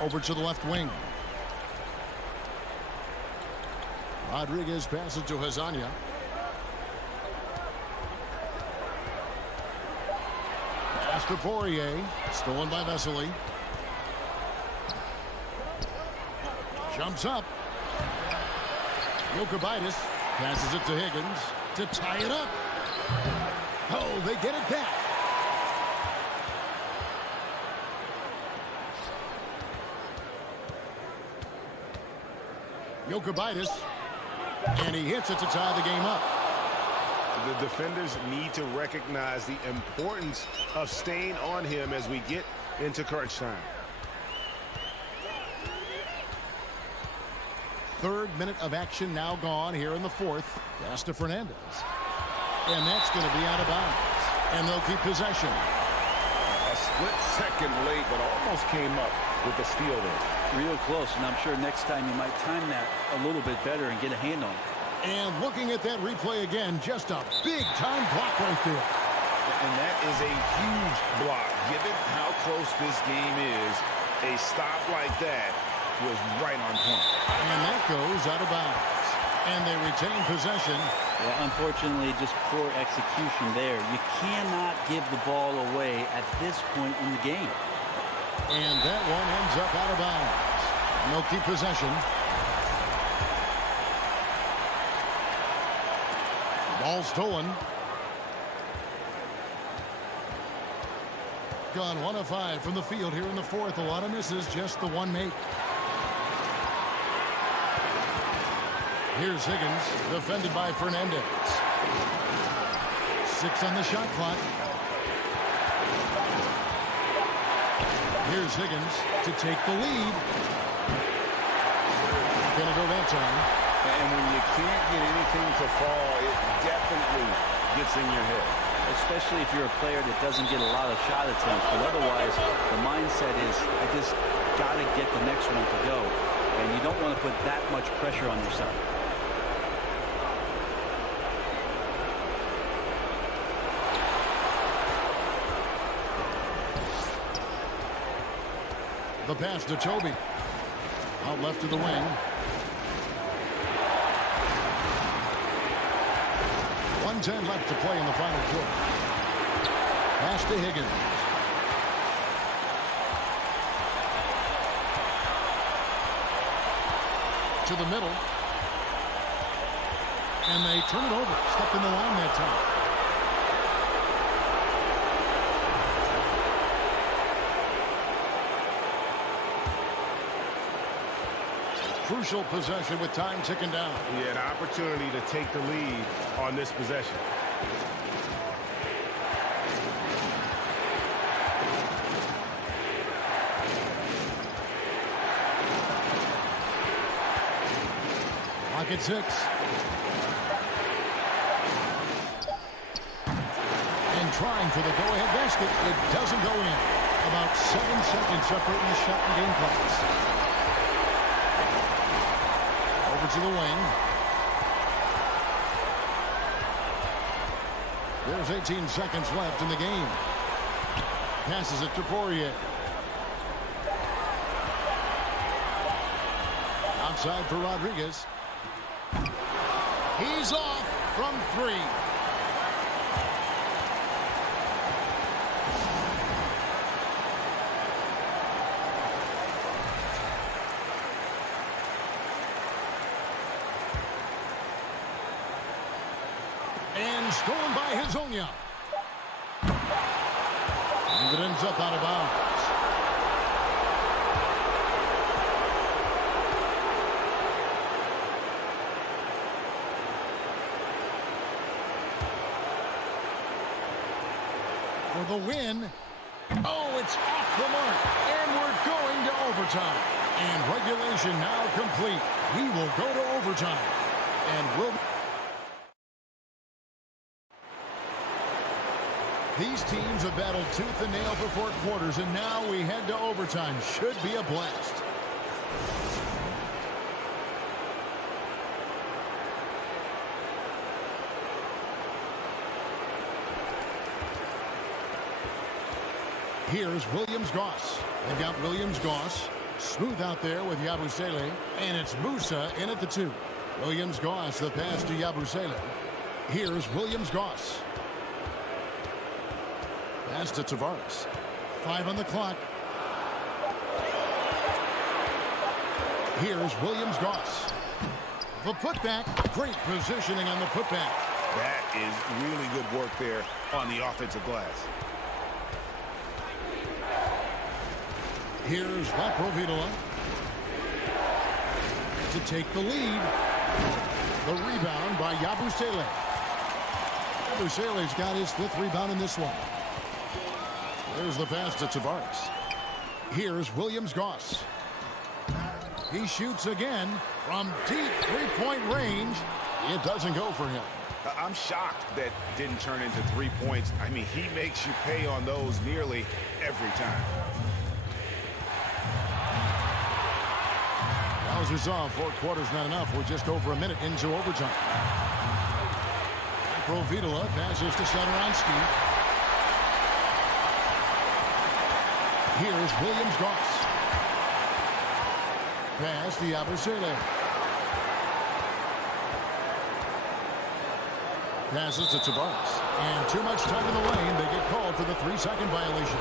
Over to the left wing. Rodriguez passes to Hazania. Pass to Poirier. Stolen by Vesely. Jumps up. Jokic passes it to Higgins to tie it up. Oh, they get it back. Jokic, and he hits it to tie the game up. The defenders need to recognize the importance of staying on him as we get into crunch time. Third minute of action now gone here in the fourth. Pass to Fernandez. And that's going to be out of bounds. And they'll keep possession. A split second late, but almost came up with the steal there. Real close, and I'm sure next time you might time that a little bit better and get a hand on it. And looking at that replay again, just a big-time block right there. And that is a huge block. Given how close this game is, a stop like that was right on point. And that goes out of bounds. And they retain possession. Yeah, unfortunately, just poor execution there. You cannot give the ball away at this point in the game. And that one ends up out of bounds. And they'll keep possession. Ball stolen. Gone 1 of 5 from the field here in the fourth. A lot of misses, just the one make. Here's Higgins, defended by Fernandez. 6 on the shot clock. Here's Higgins to take the lead. Gonna go that time. And when you can't get anything to fall, it definitely gets in your head. Especially if you're a player that doesn't get a lot of shot attempts. But otherwise, the mindset is, I just got to get the next one to go. And you don't want to put that much pressure on yourself. The pass to Toby. Out left to the wing. 1:10 left to play in the final quarter. Pass to Higgins. To the middle. And they turn it over. Stepped in the line that time. Crucial possession with time ticking down. He had an opportunity to take the lead on this possession. Clock at 6. And trying for the go-ahead basket. It doesn't go in. About 7 seconds separating the shot and game clocks. to the wing. There's 18 seconds left in the game. Passes it to Poirier. Outside for Rodriguez. He's off from 3. And stolen by Hezonja. And it ends up out of bounds. For the win. Oh, it's off the mark. And we're going to overtime. And regulation now complete. We will go to overtime. And we'll... These teams have battled tooth and nail for 4 quarters, and now we head to overtime. Should be a blast. Here's Williams-Goss. They've got Williams-Goss. Smooth out there with Yabusele. And it's Musa in at the 2. Williams-Goss, the pass to Yabusele. Here's Williams-Goss. Pass to Tavares. 5 on the clock. Here's Williams-Goss. The putback. Great positioning on the putback. That is really good work there on the offensive glass. Here's Laprovitola to take the lead. The rebound by Yabusele. Yabusele's got his 5th rebound in this one. There's the pass to Tavares. Here's Williams-Goss. He shoots again from deep 3-point range. It doesn't go for him. I'm shocked that didn't turn into 3 points. I mean, he makes you pay on those nearly every time. As we saw, 4 quarters not enough. We're just over a minute into overtime. Laprovitola passes to Satoransky. Here's Williams-Goss. Pass to Yabusele. Passes to Tavares. And too much time in the lane. They get called for the 3-second violation.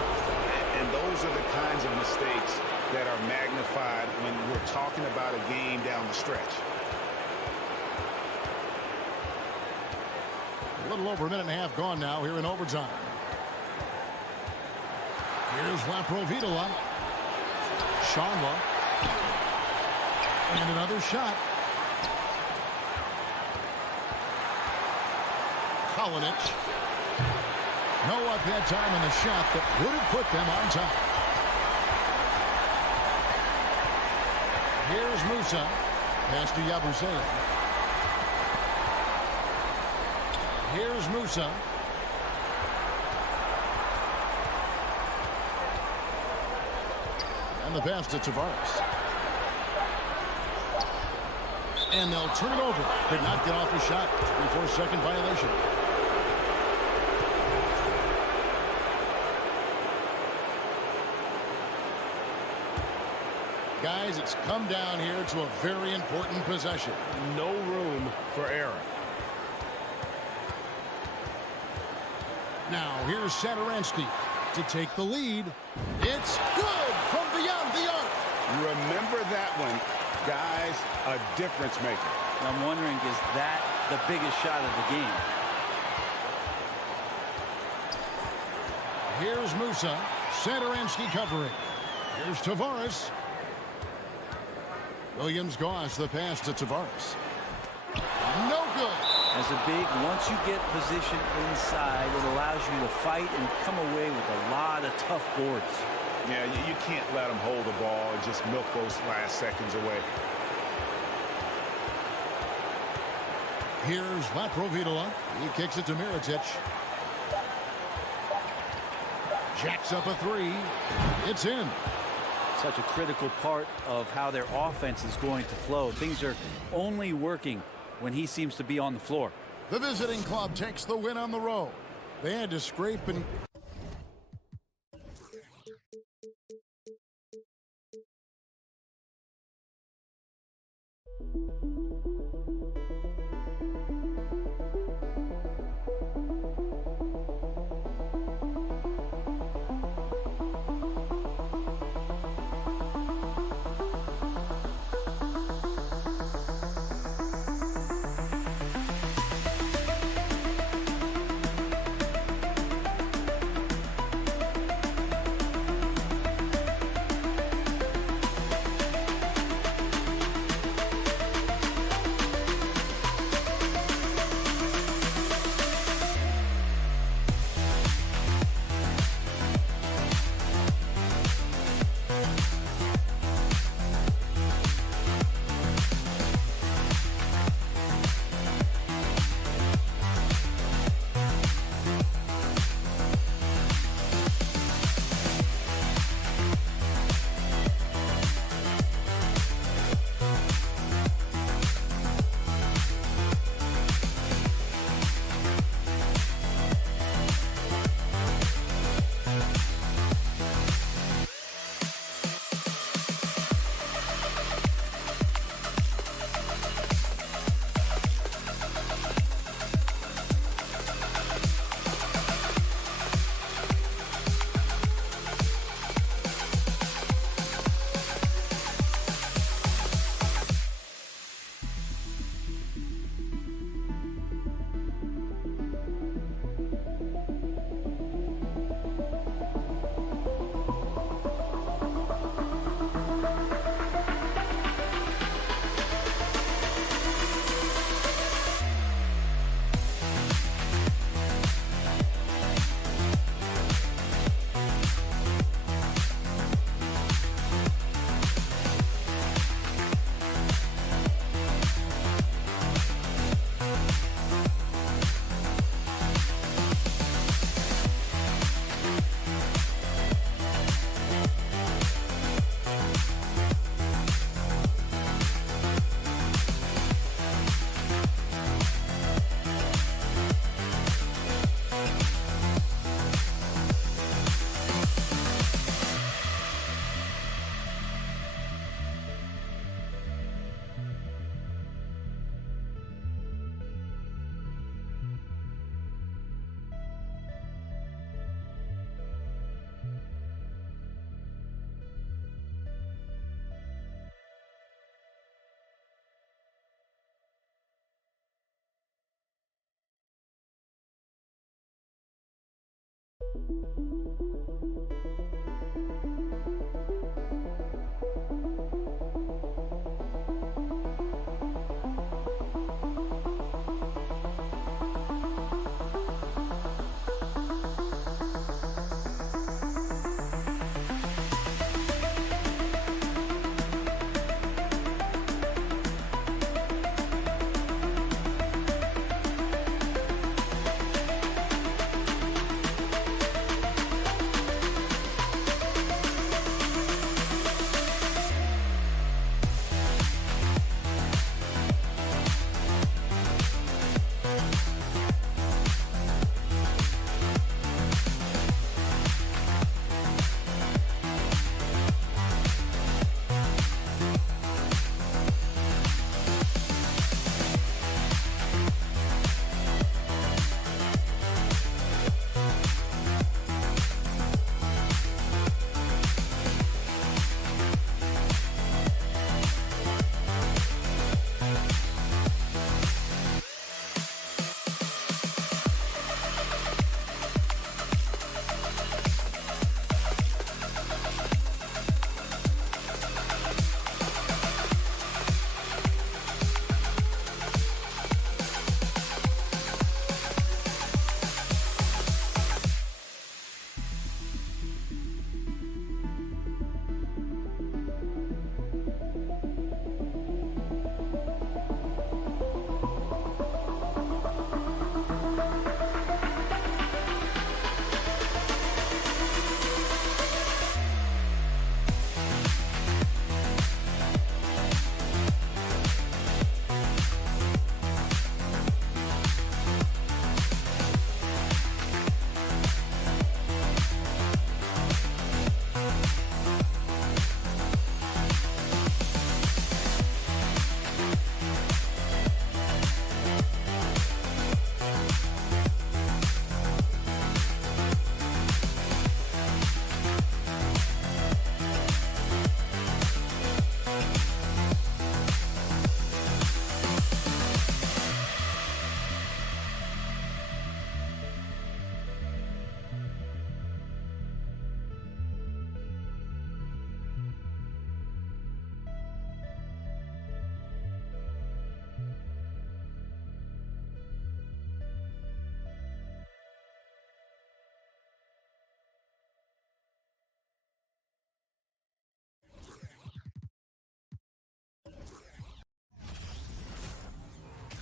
And those are the kinds of mistakes that are magnified when we're talking about a game down the stretch. A little over a minute and a half gone now here in overtime. Here's Laprovitola. Sharma. And another shot. Kalinic. No up that time on the shot that would have put them on top. Here's Musa. Pass to Yabusele. Here's Musa. And the pass to Tavares. And they'll turn it over. Could not get off the shot. 3-4-second violation. Guys, it's come down here to a very important possession. No room for error. Now, here's Satoransky to take the lead. It's good from beyond the arc. Remember that one. Guys, a difference maker. I'm wondering, is that the biggest shot of the game? Here's Musa. Satoransky covering. Here's Tavares. Williams-Goss, the pass to Tavares. No good. As a big, once you get position inside, it allows you to fight and come away with a lot of tough boards. Yeah, you can't let them hold the ball and just milk those last seconds away. Here's Laprovitola. He kicks it to Mirotic. Jacks up a 3. It's in. such a critical part of how their offense is going to flow. Things are only working when he seems to be on the floor. The visiting club takes the win on the road. They had to scrape and...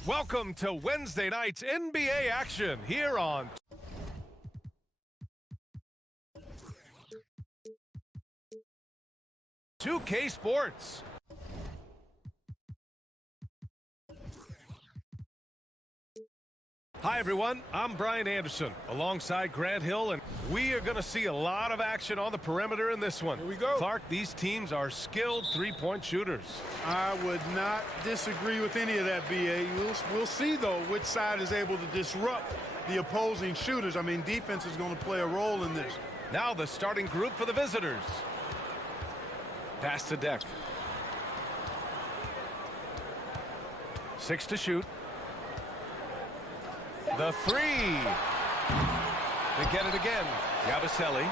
Welcome to Wednesday night's NBA action here on 2K Sports. Hi everyone, I'm Brian Anderson alongside Grant Hill, and we are going to see a lot of action on the perimeter in this one. Here we go. Clark, these teams are skilled three-point shooters. I would not disagree with any of that, B.A. We'll see, though, which side is able to disrupt the opposing shooters. I mean, defense is going to play a role in this. Now the starting group for the visitors. Pass to Deck. 6 to shoot. The three. They get it again. Yabusele.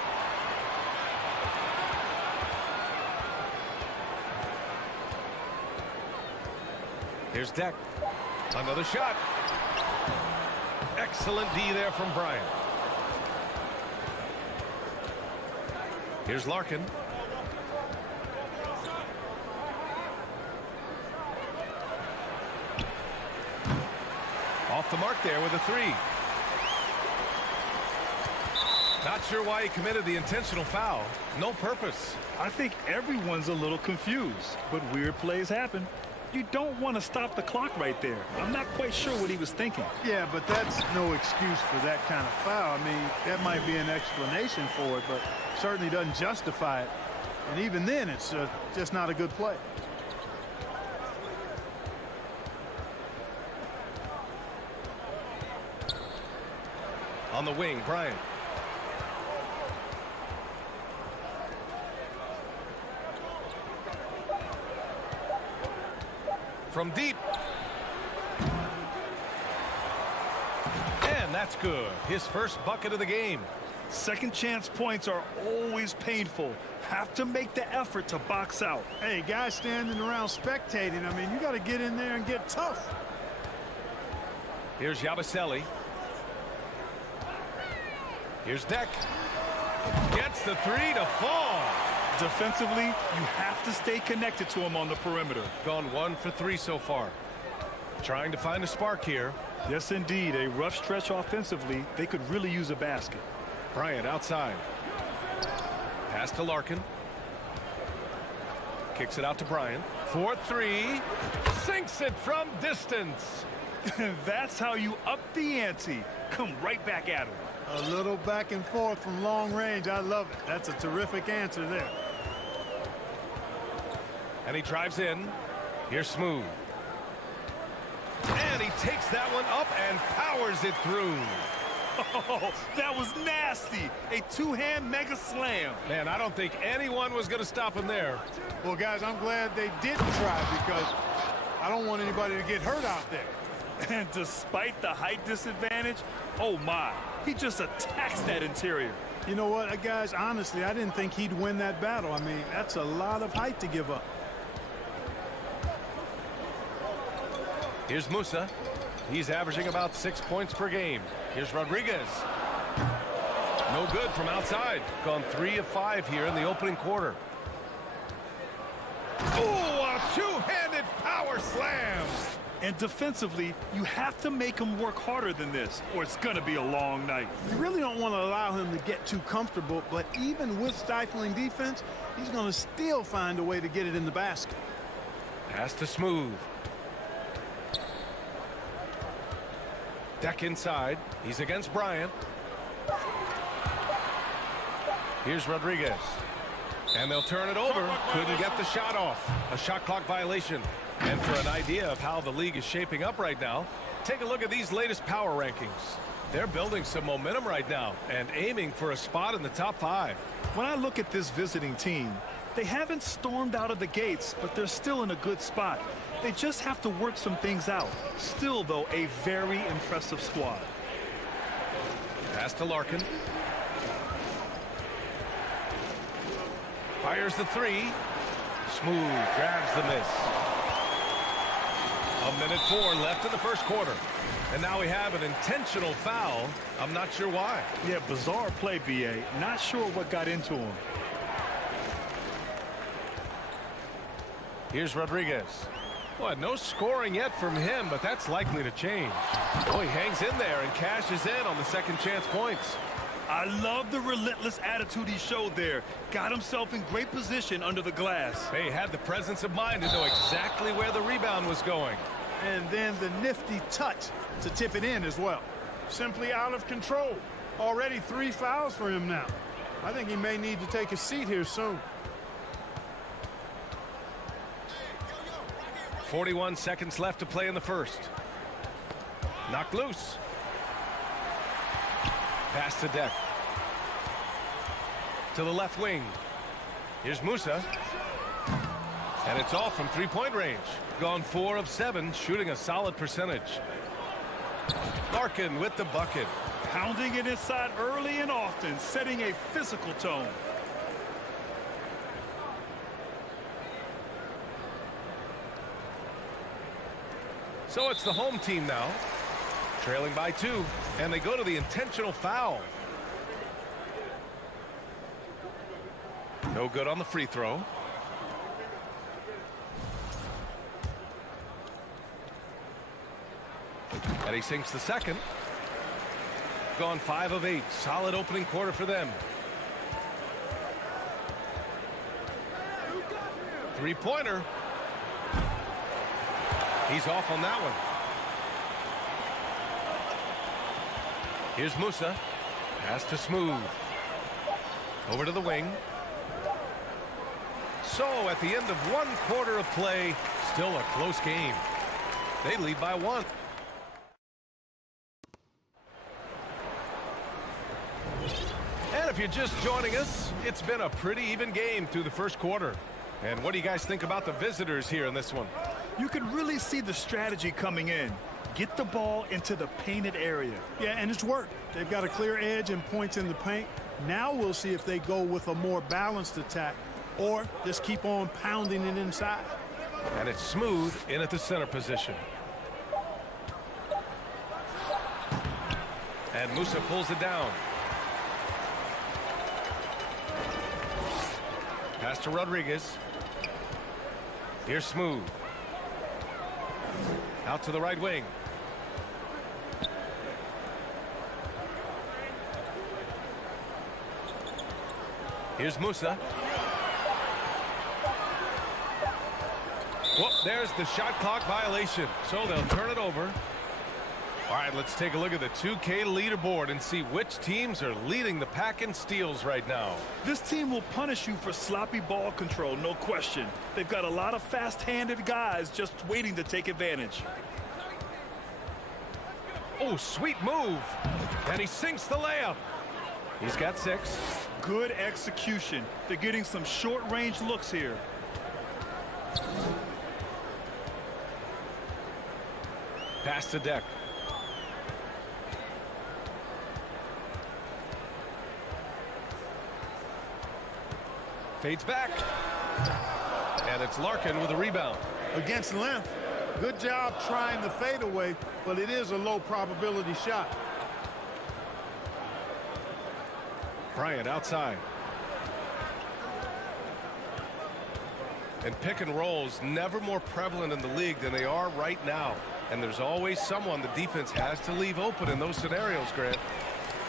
Here's Deck. Another shot. Excellent D there from Bryant. Here's Larkin. Off the mark there with a three. Not sure why he committed the intentional foul. No purpose. I think everyone's a little confused, but weird plays happen. You don't want to stop the clock right there. I'm not quite sure what he was thinking. Yeah, but that's no excuse for that kind of foul. I mean, that might be an explanation for it, but certainly doesn't justify it. And even then, it's just not a good play. On the wing, Bryant. From deep. And that's good. His first bucket of the game. Second chance points are always painful. Have to make the effort to box out. Hey, guys standing around spectating, I mean, you got to get in there and get tough. Here's Yabusele. Here's Deck. Gets the three to fall. Defensively, you have to stay connected to him on the perimeter. Gone 1 for 3 so far. Trying to find a spark here. Yes, indeed. A rough stretch offensively. They could really use a basket. Bryant outside. Pass to Larkin. Kicks it out to Bryant. 4-3. Sinks it from distance. That's how you up the ante. Come right back at him. A little back and forth from long range. I love it. That's a terrific answer there. And he drives in. Here's Smooth. And he takes that one up and powers it through. Oh, that was nasty. A two-hand mega slam. Man, I don't think anyone was going to stop him there. Well, guys, I'm glad they didn't try because I don't want anybody to get hurt out there. And despite the height disadvantage, oh my, he just attacks that interior. You know what, guys, honestly, I didn't think he'd win that battle. I mean, that's a lot of height to give up. Here's Musa. He's averaging about 6 points per game. Here's Rodriguez. No good from outside. Gone 3 of 5 here in the opening quarter. Oh, a two-handed power slam. And defensively, you have to make him work harder than this, or it's going to be a long night. You really don't want to allow him to get too comfortable, but even with stifling defense, he's going to still find a way to get it in the basket. Pass to Smooth. Deck inside. He's against Bryant. Here's Rodriguez. And they'll turn it over. Couldn't get the shot off. A shot clock violation. And for an idea of how the league is shaping up right now, take a look at these latest power rankings. They're building some momentum right now and aiming for a spot in the top 5. When I look at this visiting team, they haven't stormed out of the gates, but they're still in a good spot. They just have to work some things out. Still, though, a very impressive squad. Pass to Larkin. Fires the three. Smooth grabs the miss. 1:04 left in the first quarter. And now we have an intentional foul. I'm not sure why. Yeah, bizarre play, B.A. Not sure what got into him. Here's Rodriguez. Well, no scoring yet from him, but that's likely to change. Oh, he hangs in there and cashes in on the second chance points. I love the relentless attitude he showed there. Got himself in great position under the glass. He had the presence of mind to know exactly where the rebound was going. And then the nifty touch to tip it in as well. Simply out of control. Already 3 fouls for him now. I think he may need to take a seat here soon. 41 seconds left to play in the first. Knocked loose. Pass to Deck. To the left wing. Here's Musa. And it's off from three-point range. Gone 4 of 7, shooting a solid percentage. Larkin with the bucket. Pounding it inside early and often, setting a physical tone. So it's the home team now, trailing by 2, and they go to the intentional foul. No good on the free throw. And he sinks the second. Gone 5 of 8. Solid opening quarter for them. Three-pointer. He's off on that one. Here's Musa. Pass to Smooth. Over to the wing. So at the end of 1 quarter of play, still a close game. They lead by 1. And if you're just joining us, it's been a pretty even game through the first quarter. And what do you guys think about the visitors here in this one? You can really see the strategy coming in. Get the ball into the painted area. Yeah, and it's worked. They've got a clear edge and points in the paint. Now we'll see if they go with a more balanced attack or just keep on pounding it inside. And it's Smooth in at the center position. And Musa pulls it down. Pass to Rodriguez. Here's Smooth. Out to the right wing. Here's Musa. Whoop, there's the shot clock violation. So they'll turn it over. All right, let's take a look at the 2K leaderboard and see which teams are leading the pack in steals right now. This team will punish you for sloppy ball control, no question. They've got a lot of fast-handed guys just waiting to take advantage. Oh, sweet move. And he sinks the layup. He's got 6. Good execution. They're getting some short-range looks here. Pass to Deck. Fades back. And it's Larkin with a rebound. Against length. Good job trying the fadeaway, but it is a low probability shot. Bryant outside. And pick and rolls never more prevalent in the league than they are right now. And there's always someone the defense has to leave open in those scenarios, Grant.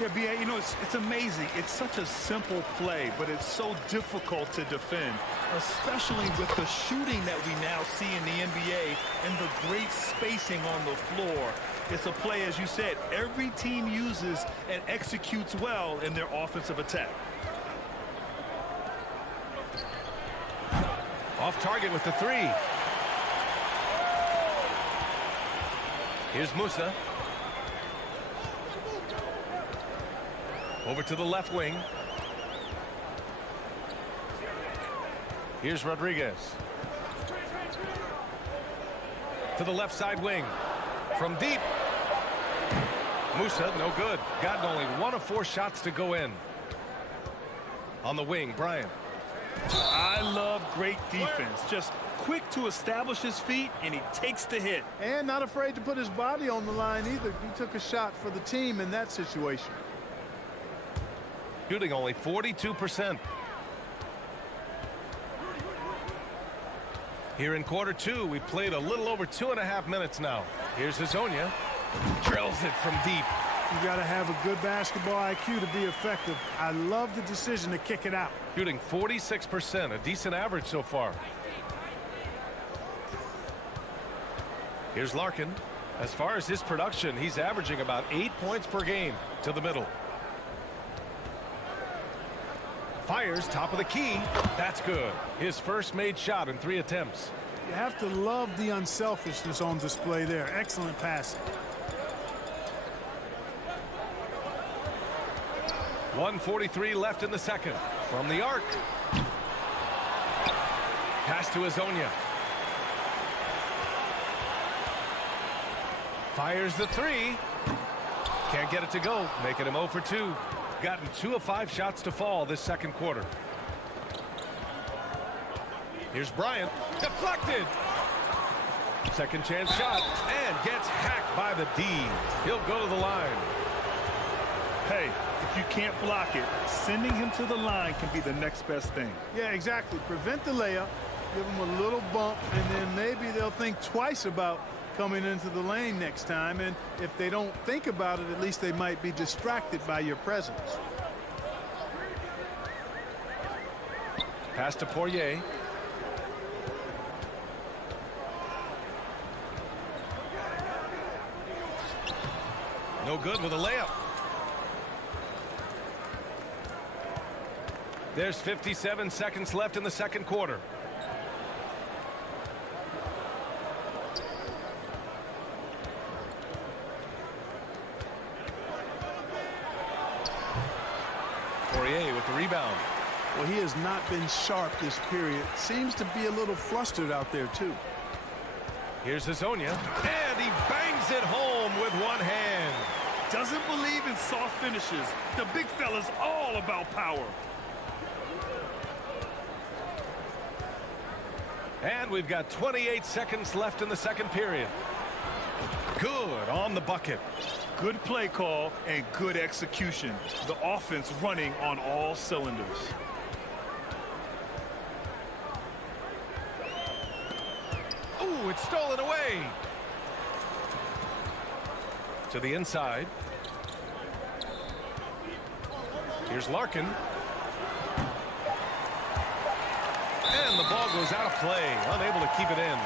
Yeah, B.A., you know, it's amazing. It's such a simple play, but it's so difficult to defend, especially with the shooting that we now see in the NBA and the great spacing on the floor. It's a play, as you said, every team uses and executes well in their offensive attack. Off target with the 3. Here's Musa. Over to the left wing. Here's Rodriguez. To the left side wing. From deep. Musa, no good. Gotten only 1 of 4 shots to go in. On the wing, Bryant. I love great defense. Just quick to establish his feet, and he takes the hit. And not afraid to put his body on the line either. He took a shot for the team in that situation. Shooting only 42%. Here in quarter two, we played a little over 2.5 minutes now. Here's Hazonia. Drills it from deep. You got to have a good basketball IQ to be effective. I love the decision to kick it out. Shooting 46%, a decent average so far. Here's Larkin. As far as his production, he's averaging about 8 points per game. To the middle. Fires top of the key. That's good. His first made shot in 3 attempts. You have to love the unselfishness on display there. Excellent passing. 1:43 left in the second. From the arc. Pass to Hazonia. Fires the 3. Can't get it to go, making him 0 for 2. Gotten 2 of 5 shots to fall this second quarter. Here's Bryant. Deflected. Second chance shot and gets hacked by the D. He'll go to the line. Hey, if you can't block it, sending him to the line can be the next best thing. Yeah, exactly. Prevent the layup, give him a little bump, and then maybe they'll think twice about coming into the lane next time. And if they don't think about it, at least they might be distracted by your presence. Pass to Poirier. No good with a layup. There's 57 seconds left in the second quarter. Poirier with the rebound. Well, he has not been sharp this period. Seems to be a little flustered out there, too. Here's Hazonia, and he bangs it home with one hand. Doesn't believe in soft finishes. The big fella's all about power. And we've got 28 seconds left in the second period. Good on the bucket. Good play call and good execution. The offense running on all cylinders. Ooh, it's stolen away. To the inside. Here's Larkin. And the ball goes out of play. Unable to keep it in.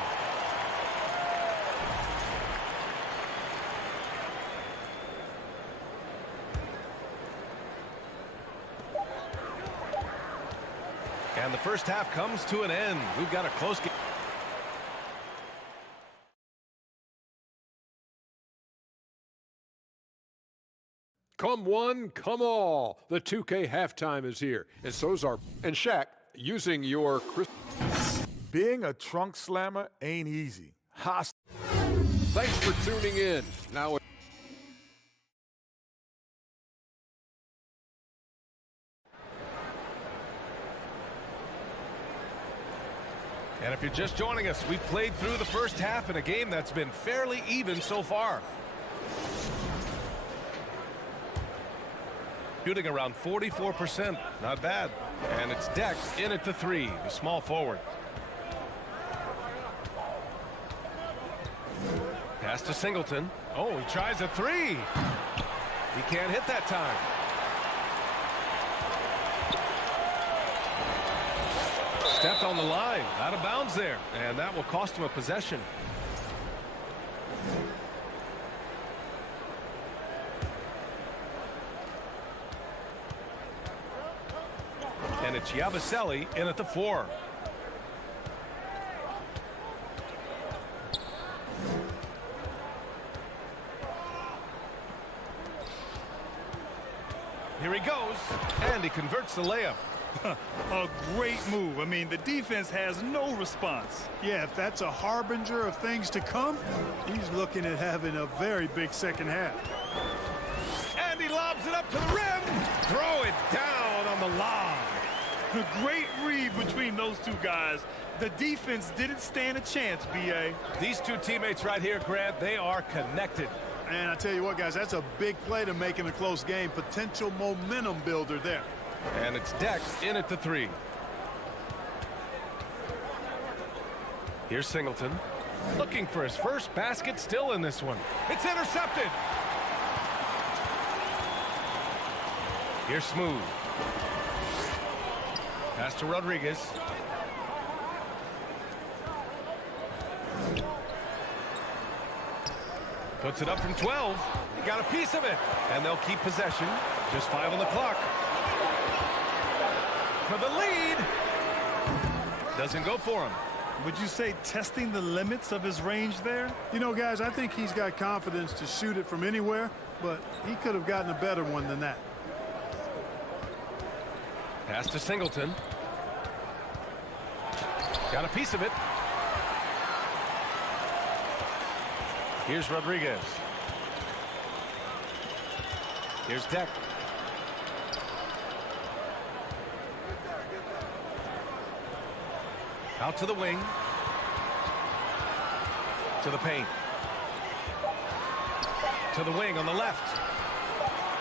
And the first half comes to an end. We've got a close game. Come one, come all. The 2K halftime is here. And so's our... And Shaq, using your... Being a trunk slammer ain't easy. Thanks for tuning in. Now... And if you're just joining us, we played through the first half in a game that's been fairly even so far. Shooting around 44%. Not bad. And it's Deck in at the 3, the small forward. Pass to Singleton. Oh, he tries a 3. He can't hit that time. Stepped on the line, out of bounds there, and that will cost him a possession. And it's Yabusele in at the 4. Here he goes, and he converts the layup. A great move. I mean, the defense has no response. Yeah, if that's a harbinger of things to come, he's looking at having a very big second half. And he lobs it up to the rim. Throw it down on the lob. A great read between those two guys. The defense didn't stand a chance, B.A. These two teammates right here, Grant, they are connected. And I tell you what, guys, that's a big play to make in a close game. Potential momentum builder there. And it's Deck in at the 3. Here's Singleton. Looking for his first basket, still in this one. It's intercepted. Here's Smooth. Pass to Rodriguez. Puts it up from 12. He got a piece of it. And they'll keep possession. Just 5 on the clock. For the lead. Doesn't go for him. Would you say testing the limits of his range there? You know, guys, I think he's got confidence to shoot it from anywhere, but he could have gotten a better one than that. Pass to Singleton. Got a piece of it. Here's Rodriguez. Here's Deck. Out to the wing. To the paint. To the wing on the left.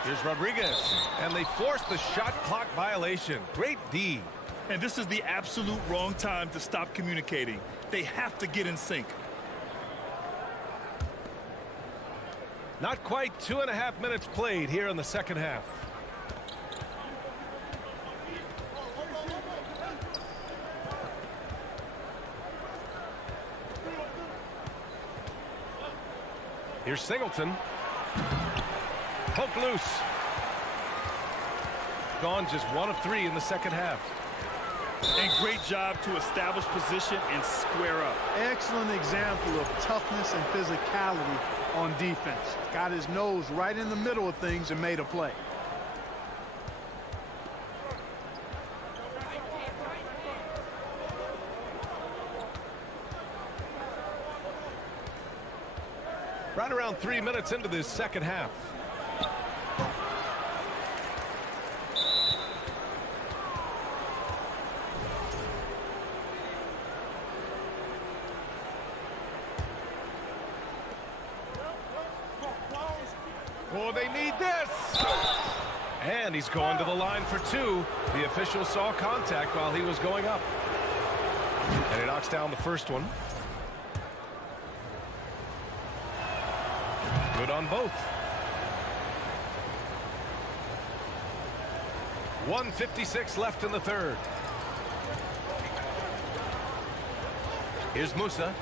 Here's Rodriguez. And they force the shot clock violation. Great D. And this is the absolute wrong time to stop communicating. They have to get in sync. Not quite 2.5 minutes played here in the second half. Here's Singleton. Poke loose. Gone just 1 of 3 in the second half. And great job to establish position and square up. Excellent example of toughness and physicality on defense. Got his nose right in the middle of things and made a play. Right around 3 minutes into this second half. Oh, they need this. And he's going to the line for 2. The official saw contact while he was going up. And he knocks down the first one. Good on both. 1:56 left in the third. Here's Musa.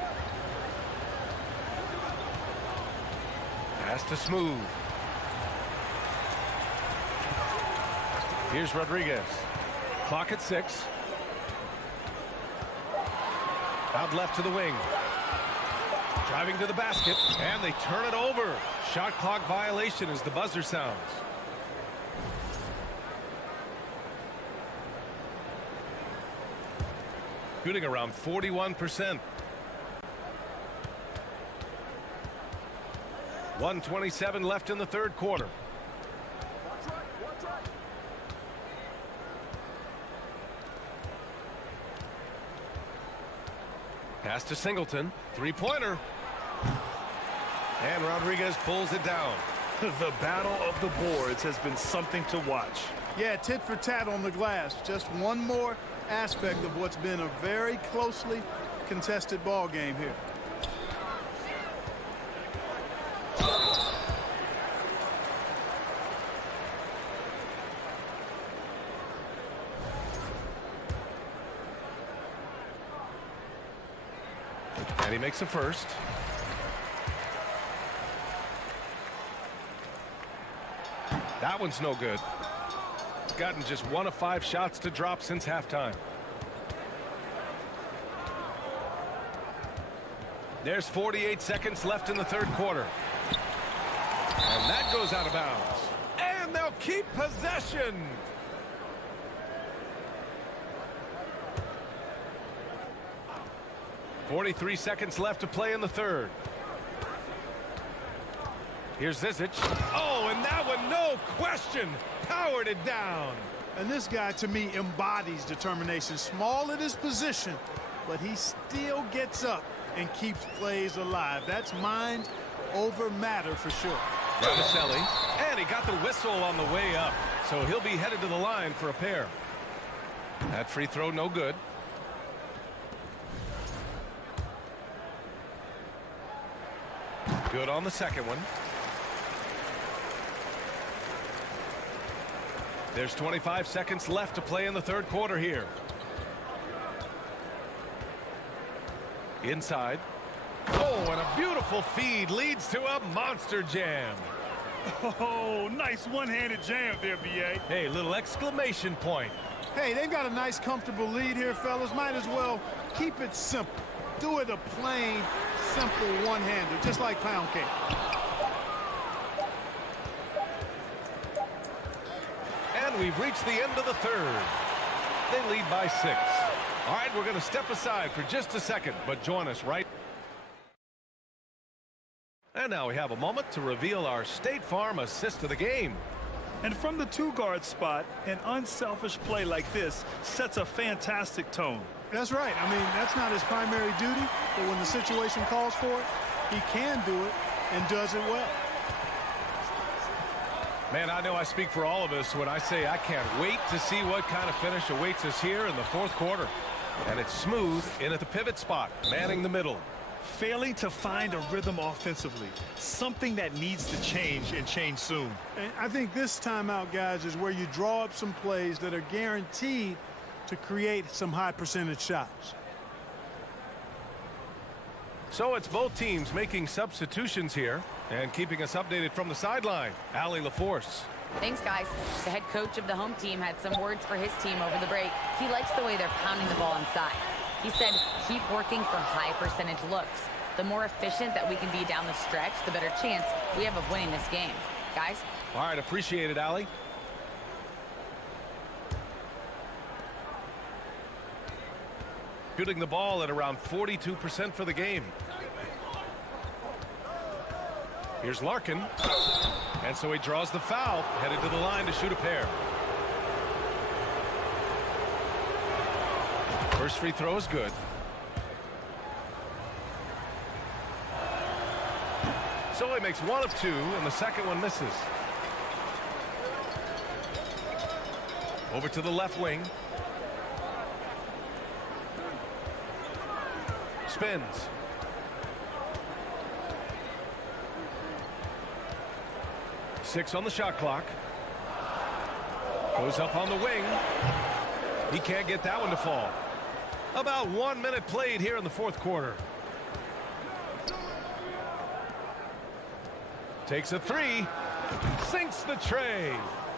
Pass to Smooth. Here's Rodriguez. Clock at 6. Out left to the wing. Driving to the basket, and they turn it over. Shot clock violation as the buzzer sounds. Shooting around 41%. 1:27 left in the third quarter. Pass to Singleton. Three-pointer. And Rodriguez pulls it down. The battle of the boards has been something to watch. Yeah, tit for tat on the glass. Just one more aspect of what's been a very closely contested ball game here. And he makes a first. That one's no good. Gotten just 1 of 5 shots to drop since halftime. There's 48 seconds left in the third quarter. And that goes out of bounds. And they'll keep possession. .43 seconds left to play in the third. Here's Zizic. Oh, and that one, no question, powered it down. And this guy, to me, embodies determination. Small at his position, but he still gets up and keeps plays alive. That's mind over matter for sure. Raviselli, and he got the whistle on the way up, so he'll be headed to the line for a pair. That free throw no good. Good on the second one. There's 25 seconds left to play in the third quarter here. Inside. Oh, and a beautiful feed leads to a monster jam. Oh, nice one-handed jam there, B.A. Hey, little exclamation point. Hey, they've got a nice, comfortable lead here, fellas. Might as well keep it simple. Do it a plain, simple one-hander, just like pound cake. And we've reached the end of the third. They lead by 6. All right, we're going to step aside for just a second, but join us right. And now we have a moment to reveal our State Farm assist of the game. And from the two-guard spot, an unselfish play like this sets a fantastic tone. That's right. I mean, that's not his primary duty, but when the situation calls for it, he can do it and does it well. Man, I know I speak for all of us when I say I can't wait to see what kind of finish awaits us here in the fourth quarter. And it's smooth in at the pivot spot, manning the middle. Failing to find a rhythm offensively, something that needs to change and change soon. And I think this timeout, guys, is where you draw up some plays that are guaranteed to create some high percentage shots. So it's both teams making substitutions here and keeping us updated from the sideline. Allie LaForce. Thanks, guys. The head coach of the home team had some words for his team over the break. He likes the way they're pounding the ball inside. He said, keep working for high percentage looks. The more efficient that we can be down the stretch, the better chance we have of winning this game. Guys? All right, appreciate it, Allie. Shooting the ball at around 42% for the game. Here's Larkin. And so he draws the foul, headed to the line to shoot a pair. First free throw is good. So he makes 1 of 2, and the second one misses. Over to the left wing. Spins. Six on the shot clock. Goes up on the wing. He can't get that one to fall. About 1 minute played here in the fourth quarter. Takes a three. Sinks the tray.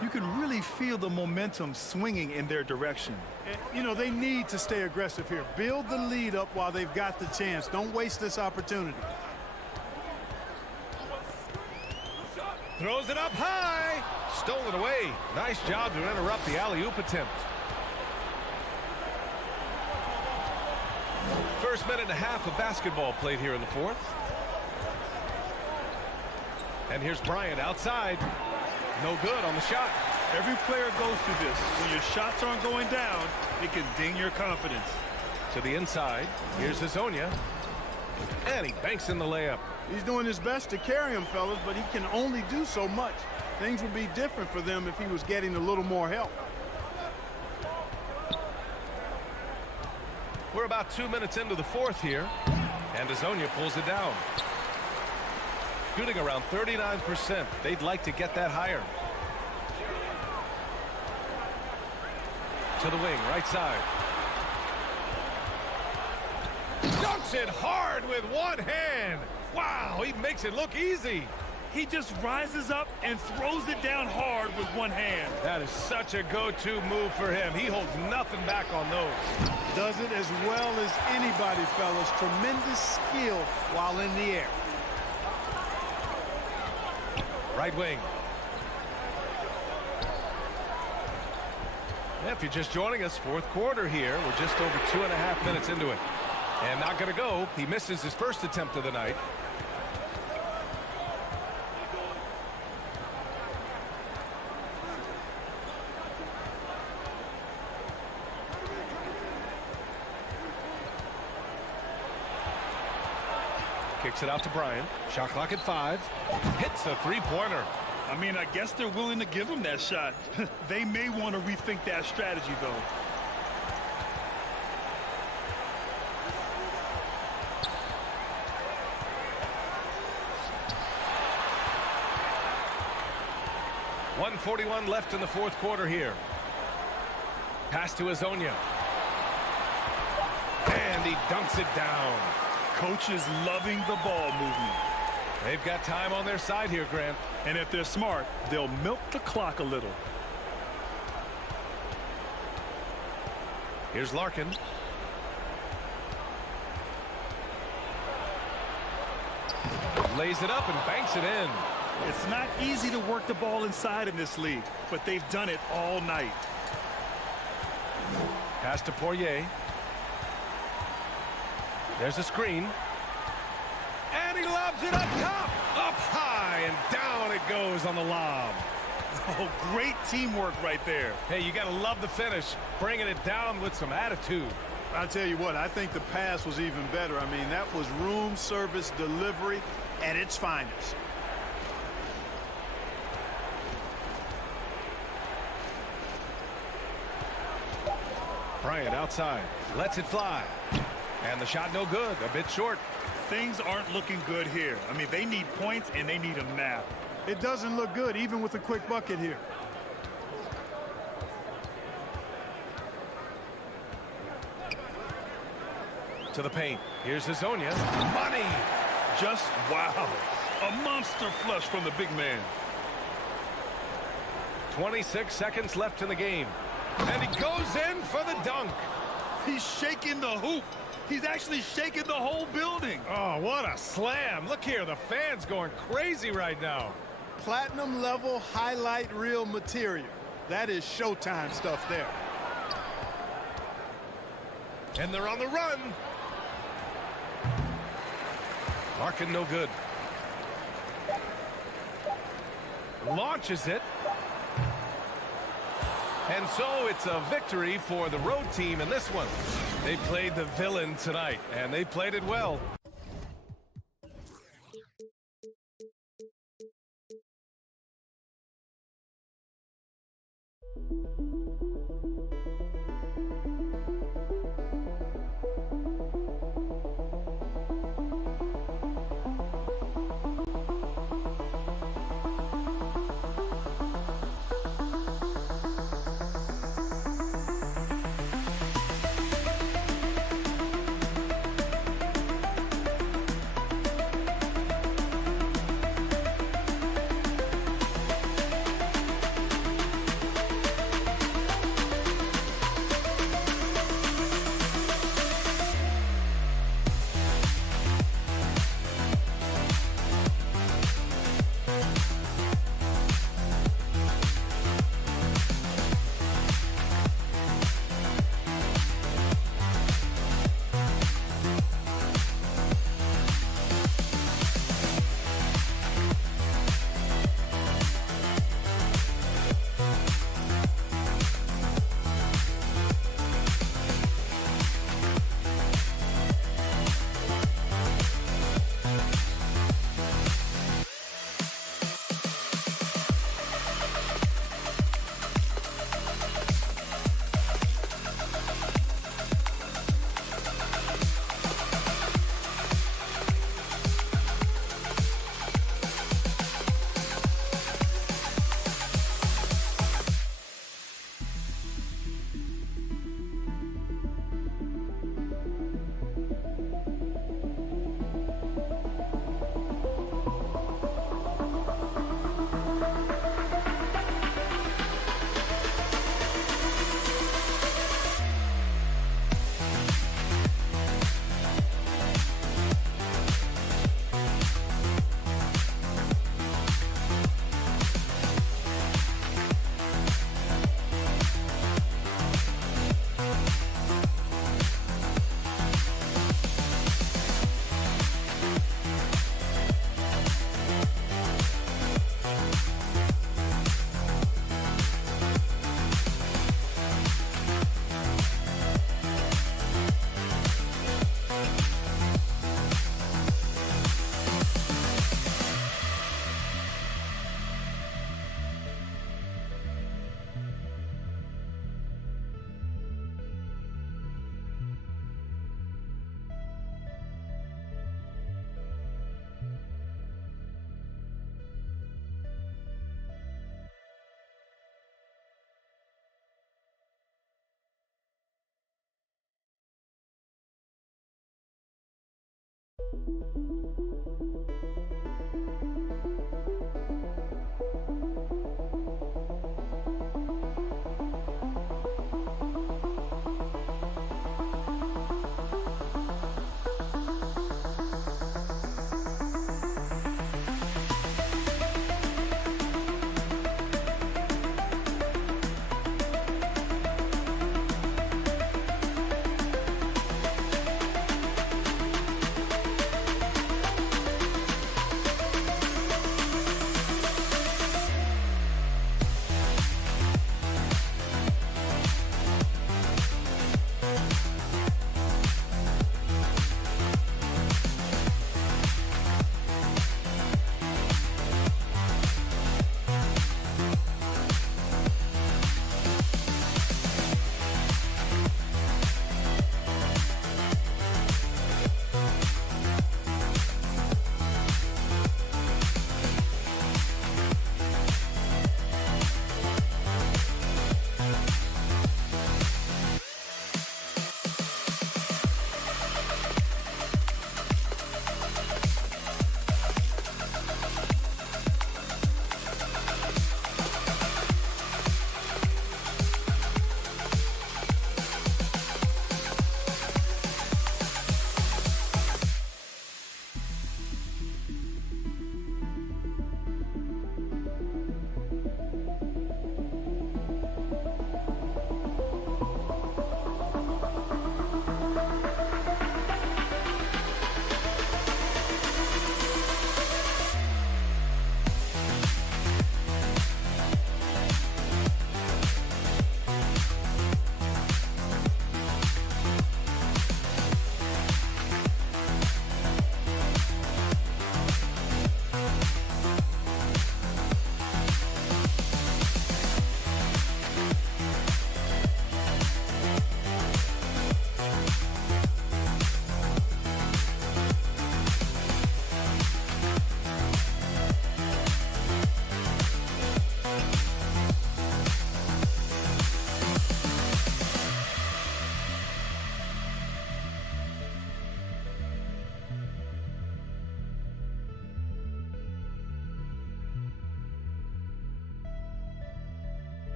You can really feel the momentum swinging in their direction. And, you know, they need to stay aggressive here. Build the lead up while they've got the chance. Don't waste this opportunity. Throws it up high. Stolen away. Nice job to interrupt the alley-oop attempt. First minute and a half of basketball played here in the fourth. And here's Bryant outside. No good on the shot. Every player goes through this. When your shots aren't going down, it can ding your confidence. To the inside. Here's Hazonia. And he banks in the layup. He's doing his best to carry him, fellas, but he can only do so much. Things would be different for them if he was getting a little more help. We're about 2 minutes into the fourth here. And Hazonia pulls it down. Shooting around 39%. They'd like to get that higher. To the wing, right side. Dunks it hard with one hand. Wow, he makes it look easy. He just rises up and throws it down hard with one hand. That is such a go-to move for him. He holds nothing back on those. Does it as well as anybody, fellas. Tremendous skill while in the air. Right wing. If you're just joining us, fourth quarter here. We're just over 2.5 minutes into it. And not going to go. He misses his first attempt of the night. Kicks it out to Bryant. Shot clock at 5. Hits a three-pointer. I mean, I guess they're willing to give him that shot. They may want to rethink that strategy, though. 1:41 left in the fourth quarter here. Pass to Azonia. And he dunks it down. Coach is loving the ball movement. They've got time on their side here, Grant. And if they're smart, they'll milk the clock a little. Here's Larkin. Lays it up and banks it in. It's not easy to work the ball inside in this league, but they've done it all night. Pass to Poirier. There's a screen. And he lobs it up top. Up high and down it goes on the lob. Oh, great teamwork right there. Hey, you got to love the finish. Bringing it down with some attitude. I'll tell you what, I think the pass was even better. I mean, that was room service delivery at its finest. Bryant outside. Lets it fly. And the shot no good. A bit short. Things aren't looking good here. I mean, they need points and they need them now. It doesn't look good, even with a quick bucket here. To the paint. Here's Azonia. Money! Just wow. A monster flush from the big man. 26 seconds left in the game. And he goes in for the dunk. He's shaking the hoop. He's actually shaking the whole building. Oh, what a slam. Look here, the fans going crazy right now. Platinum level highlight reel material. That is Showtime stuff there. And they're on the run. Larkin no good. Launches it. And so it's a victory for the road team in this one. They played the villain tonight, and they played it well.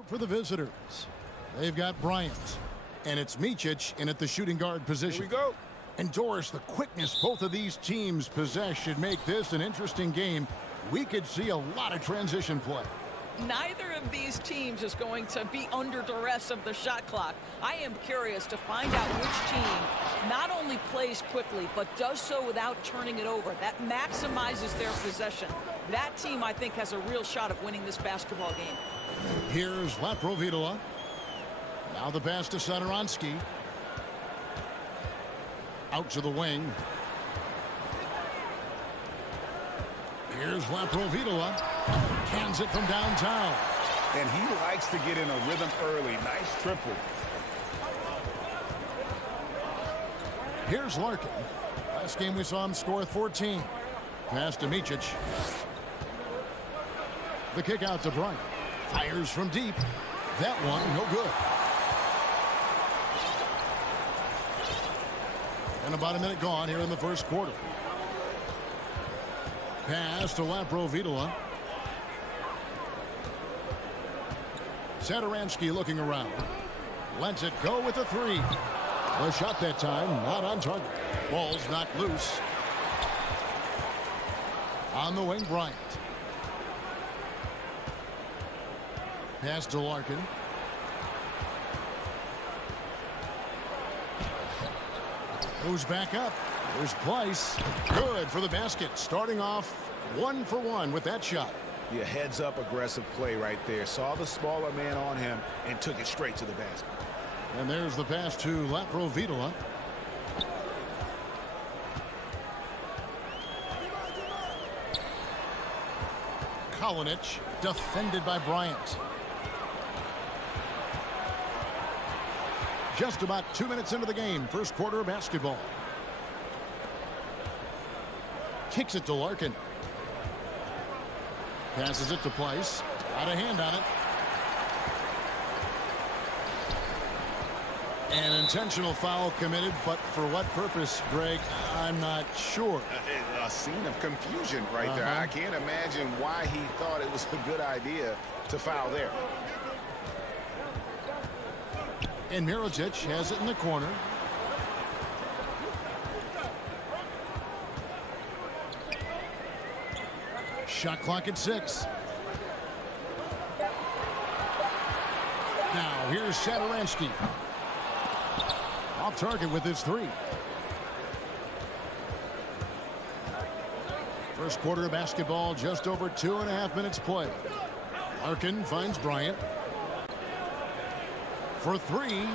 group for the visitors. They've got Bryant, and it's Micic in at the shooting guard position. Here we go. And Doris, the quickness both of these teams possess should make this an interesting game. We could see a lot of transition play. Neither of these teams is going to be under duress of the shot clock. I am curious to find out which team not only plays quickly, but does so without turning it over. That maximizes their possession. That team, I think, has a real shot of winning this basketball game. Here's Laprovitola. Now the pass to Satoransky. Out to the wing. Here's Laprovitola. Cans it from downtown. And he likes to get in a rhythm early. Nice triple. Here's Larkin. Last game we saw him score 14. Pass to Micic. The kick out to Bryant. Fires from deep. That one, no good. And about a minute gone here in the first quarter. Pass to Laprovitola. Satoransky looking around. Lets it go with a three. The shot that time not on target. Ball's knocked loose. On the wing, Bryant. Pass to Larkin. Moves back up. There's Pleiss. Good for the basket. Starting off 1 for 1 with that shot. Yeah, heads up aggressive play right there. Saw the smaller man on him and took it straight to the basket. And there's the pass to Laprovitola. Kalinic defended by Bryant. Just about 2 minutes into the game. First quarter of basketball. Kicks it to Larkin. Passes it to Pleiss. Got a hand on it. An intentional foul committed, but for what purpose, Greg? I'm not sure. A scene of confusion right there. I can't imagine why he thought it was a good idea to foul there. And Mirotic has it in the corner. Shot clock at 6. Now here's Satoransky. Off target with his 3. First quarter of basketball, just over 2.5 minutes play. Larkin finds Bryant. For 3.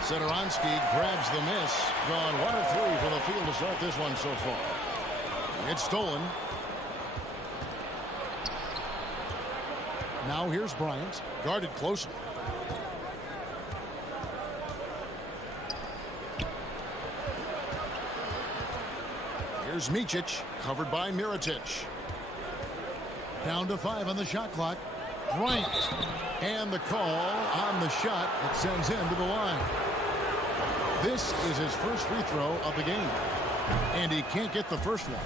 Satoransky grabs the miss. Gone 1 of 3 for the field to start this one so far. It's stolen. Now here's Bryant, guarded closely. Here's Micic, covered by Mirotic. Down to 5 on the shot clock. Bryant. And the call on the shot that sends him to the line. This is his first free throw of the game. And he can't get the first one.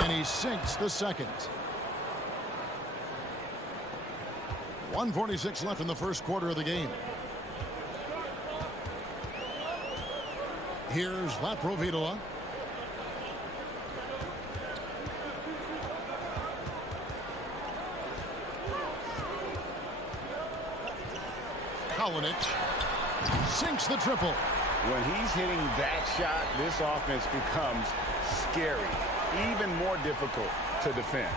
And he sinks the second. 1:46 left in the first quarter of the game. Here's Laprovitola. Kalinic sinks the triple. When he's hitting that shot, this offense becomes scary, even more difficult to defend.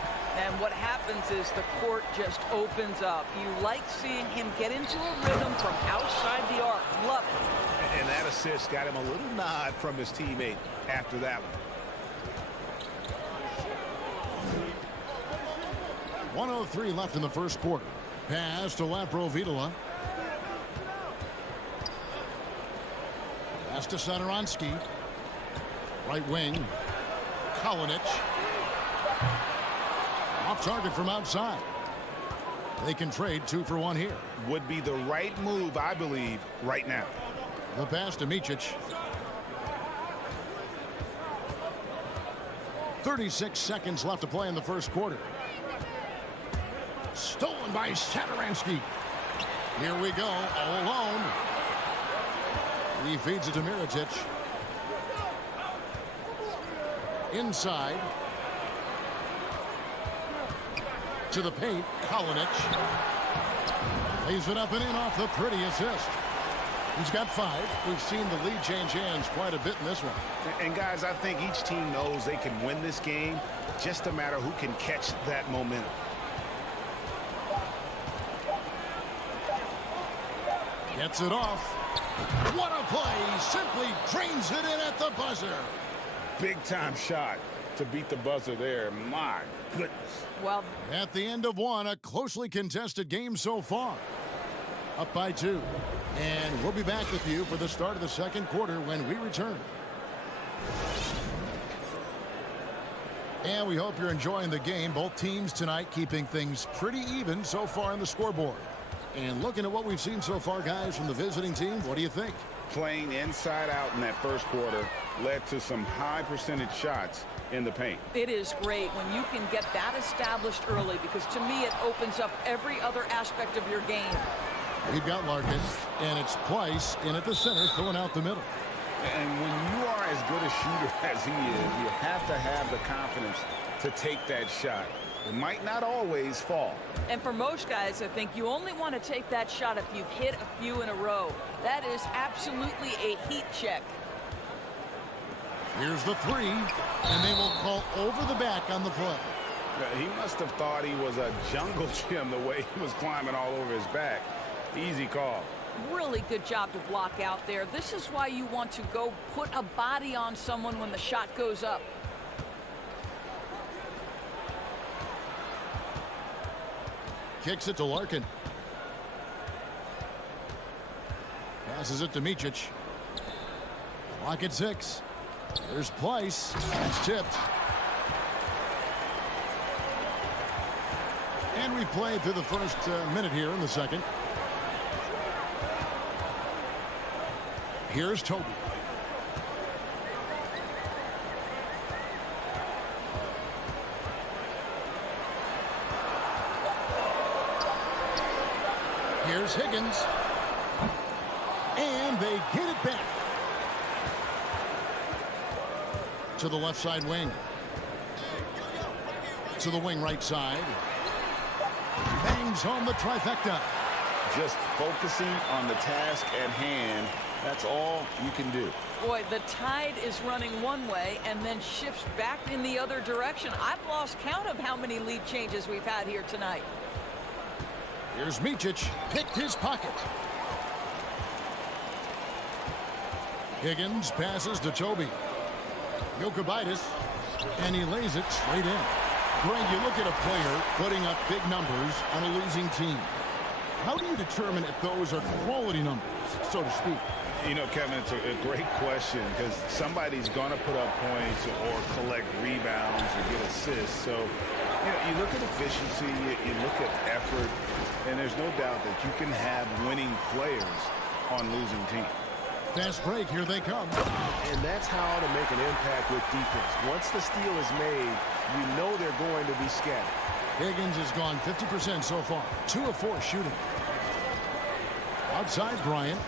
And what happens is the court just opens up. You like seeing him get into a rhythm from outside the arc. Love it. And that assist got him a little nod from his teammate after that one. 1:03 left in the first quarter. Pass to Laprovitola. Pass to Satoransky. Right wing. Kalinic. Off target from outside. They can trade 2 for 1 here. Would be the right move, I believe, right now. The pass to Micic. 36 seconds left to play in the first quarter. Stolen by Satoransky. Here we go, all alone. He feeds it to Mirotic. Inside. To the paint, Kalinic. Lays it up and in off the pretty assist. He's got 5. We've seen the lead change hands quite a bit in this one. And guys, I think each team knows they can win this game. Just a matter who can catch that momentum. Gets it off. What a play. Simply drains it in at the buzzer. Big time shot to beat the buzzer there. My goodness. Well, at the end of one, a closely contested game so far. Up by 2. And we'll be back with you for the start of the second quarter when we return. And we hope you're enjoying the game. Both teams tonight keeping things pretty even so far on the scoreboard. And looking at what we've seen so far, guys, from the visiting team, what do you think? Playing inside out in that first quarter led to some high percentage shots in the paint. it is great when you can get that established early, because to me it opens up every other aspect of your game. We've got Larkin, and it's Price in at the center, filling out the middle. And when you are as good a shooter as he is, you have to have the confidence to take that shot. It might not always fall. And for most guys, I think you only want to take that shot if you've hit a few in a row. That is absolutely a heat check. Here's the 3, and they will call over the back on the play. He must have thought he was a jungle gym the way he was climbing all over his back. Easy call. Really good job to block out there. This is why you want to go put a body on someone when the shot goes up. Kicks it to Larkin. Passes it to Micic. Clock at 6. There's Price. It's tipped. And we played through the first minute here in the second. Here's Toby. Here's Higgins. And they get it back. To the left side wing. To the wing right side. Bangs home the trifecta. Just focusing on the task at hand. That's all you can do. Boy, the tide is running one way and then shifts back in the other direction. I've lost count of how many lead changes we've had here tonight. Here's Micic. Picked his pocket. Higgins passes to Toby. Jokubaitis. And he lays it straight in. Greg, you look at a player putting up big numbers on a losing team. How do you determine if those are quality numbers, so to speak? You know, Kevin, it's a great question, because somebody's going to put up points or collect rebounds or get assists. So, you know, you look at efficiency, you look at effort, and there's no doubt that you can have winning players on losing teams. Fast break, here they come. And that's how to make an impact with defense. Once the steal is made, you know they're going to be scattered. Higgins has gone 50% so far. 2 of 4 shooting. Outside Bryant.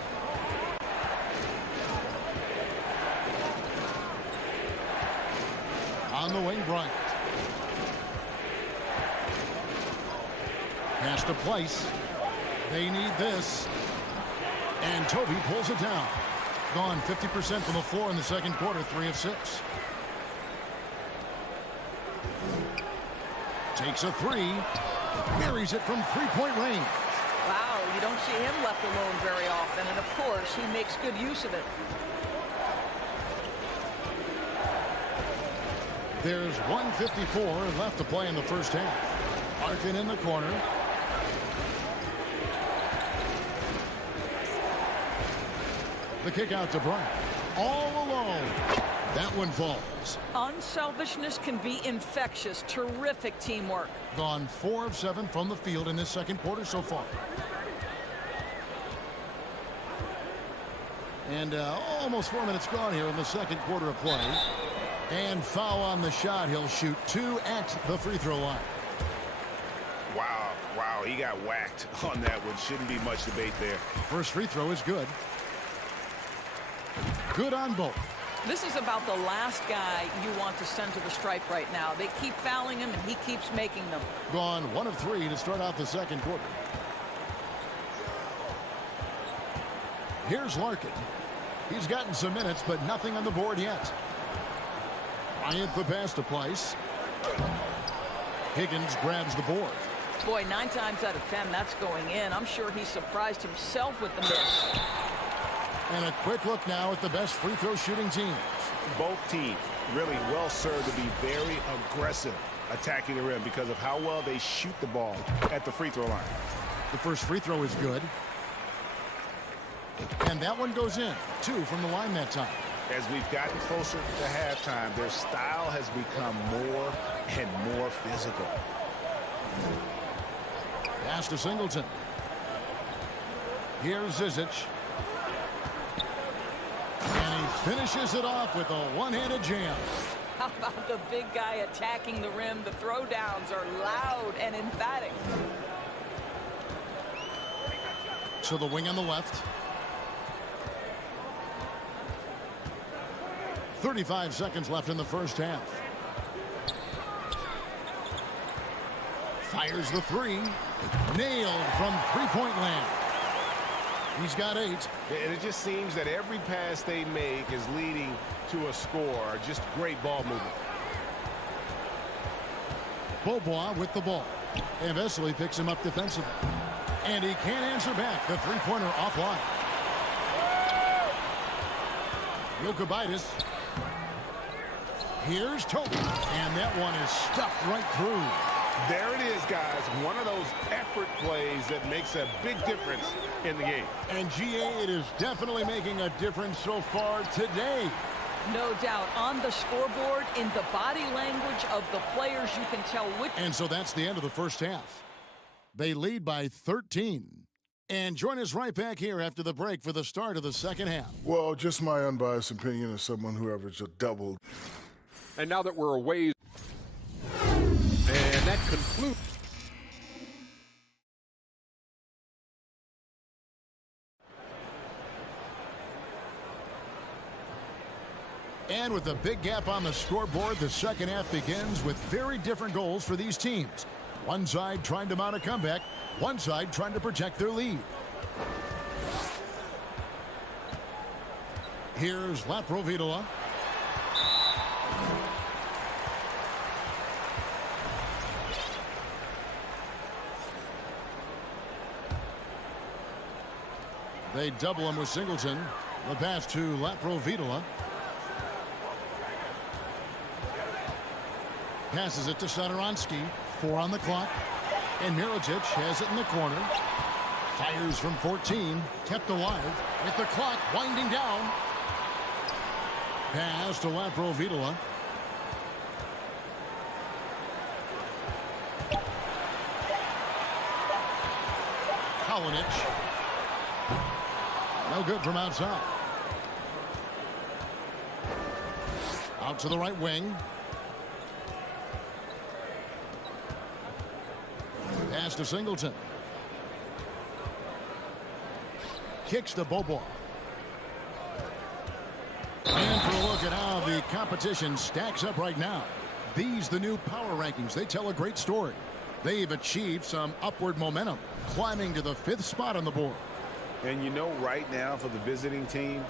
On the wing, Bryant. Pass to Place. They need this. And Toby pulls it down. Gone 50% from the floor in the second quarter, 3 of 6. Takes a 3. Buries it from three-point range. Wow, you don't see him left alone very often, and of course, he makes good use of it. There's 1:54 left to play in the first half. Larkin in the corner. The kick out to Bryant. All alone. That one falls. Unselfishness can be infectious. Terrific teamwork. Gone 4 of 7 from the field in this second quarter so far. And almost 4 minutes gone here in the second quarter of play. And foul on the shot. He'll shoot 2 at the free throw line. Wow, he got whacked on that one. Shouldn't be much debate there. First free throw is good. Good on both. This is about the last guy you want to send to the stripe right now. They keep fouling him, and he keeps making them. Gone 1 of 3 to start out the second quarter. Here's Larkin. He's gotten some minutes, but nothing on the board yet. Bryant the pass to Place. Higgins grabs the board. Boy, 9 times out of 10, that's going in. I'm sure he surprised himself with the miss. And a quick look now at the best free throw shooting teams. Both teams really well served to be very aggressive attacking the rim because of how well they shoot the ball at the free throw line. The first free throw is good. And that one goes in. 2 from the line that time. As we've gotten closer to halftime, their style has become more and more physical. Pass to Singleton. Here's Zizic. And he finishes it off with a one-handed jam. How about the big guy attacking the rim? The throwdowns are loud and emphatic. To the wing on the left. 35 seconds left in the first half. Fires the 3. Nailed from three-point land. He's got 8. And it just seems that every pass they make is leading to a score. Just great ball movement. Beaubois with the ball. And Vesely picks him up defensively. And he can't answer back. The three-pointer offline. Jokubaitis. Here's Toby. And that one is stuffed right through. There it is, guys. One of those effort plays that makes a big difference in the game. And GA, it is definitely making a difference so far today. No doubt. On the scoreboard, in the body language of the players, you can tell which. And so that's the end of the first half. They lead by 13. And join us right back here after the break for the start of the second half. Well, just my unbiased opinion as someone who averaged a double. And now that we're away, and that concludes. And with a big gap on the scoreboard, the second half begins with very different goals for these teams. One side trying to mount a comeback, one side trying to protect their lead. Here's Laprovitola. They double him with Singleton. The pass to Laprovitola. Passes it to Satoransky. 4 on the clock. And Mirotic has it in the corner. Fires from 14. Kept alive. With the clock winding down. Pass to Laprovitola. Kalinic. No good from outside. Out to the right wing. Pass to Singleton. Kicks to Beaubois. And for a look at how the competition stacks up right now. These, the new power rankings, they tell a great story. They've achieved some upward momentum, climbing to the 5th spot on the board. And you know, right now for the visiting team,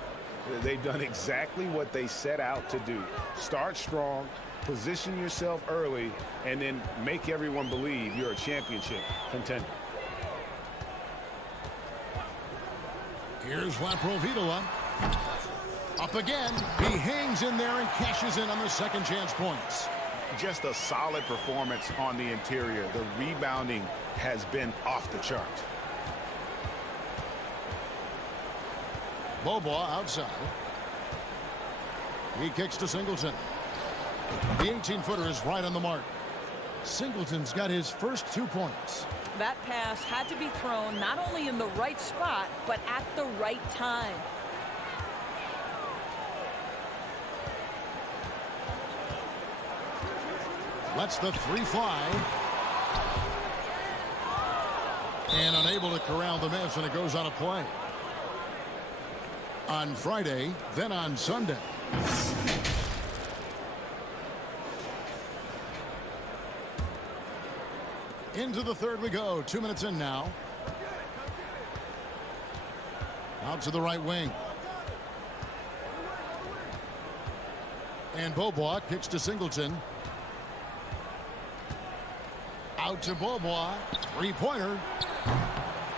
they've done exactly what they set out to do. Start strong, position yourself early, and then make everyone believe you're a championship contender. Here's Laprovitola. Up again. He hangs in there and cashes in on the second chance points. Just a solid performance on the interior. The rebounding has been off the charts. Beaubois outside. He kicks to Singleton. The 18-footer is right on the mark. Singleton's got his first 2 points. That pass had to be thrown not only in the right spot, but at the right time. Lets the three fly. And unable to corral the miss, and it goes on a play. On Friday, then on Sunday. Into the third we go. 2 minutes in now. Out to the right wing. And Beaubois kicks to Singleton. Out to Beaubois. Three-pointer.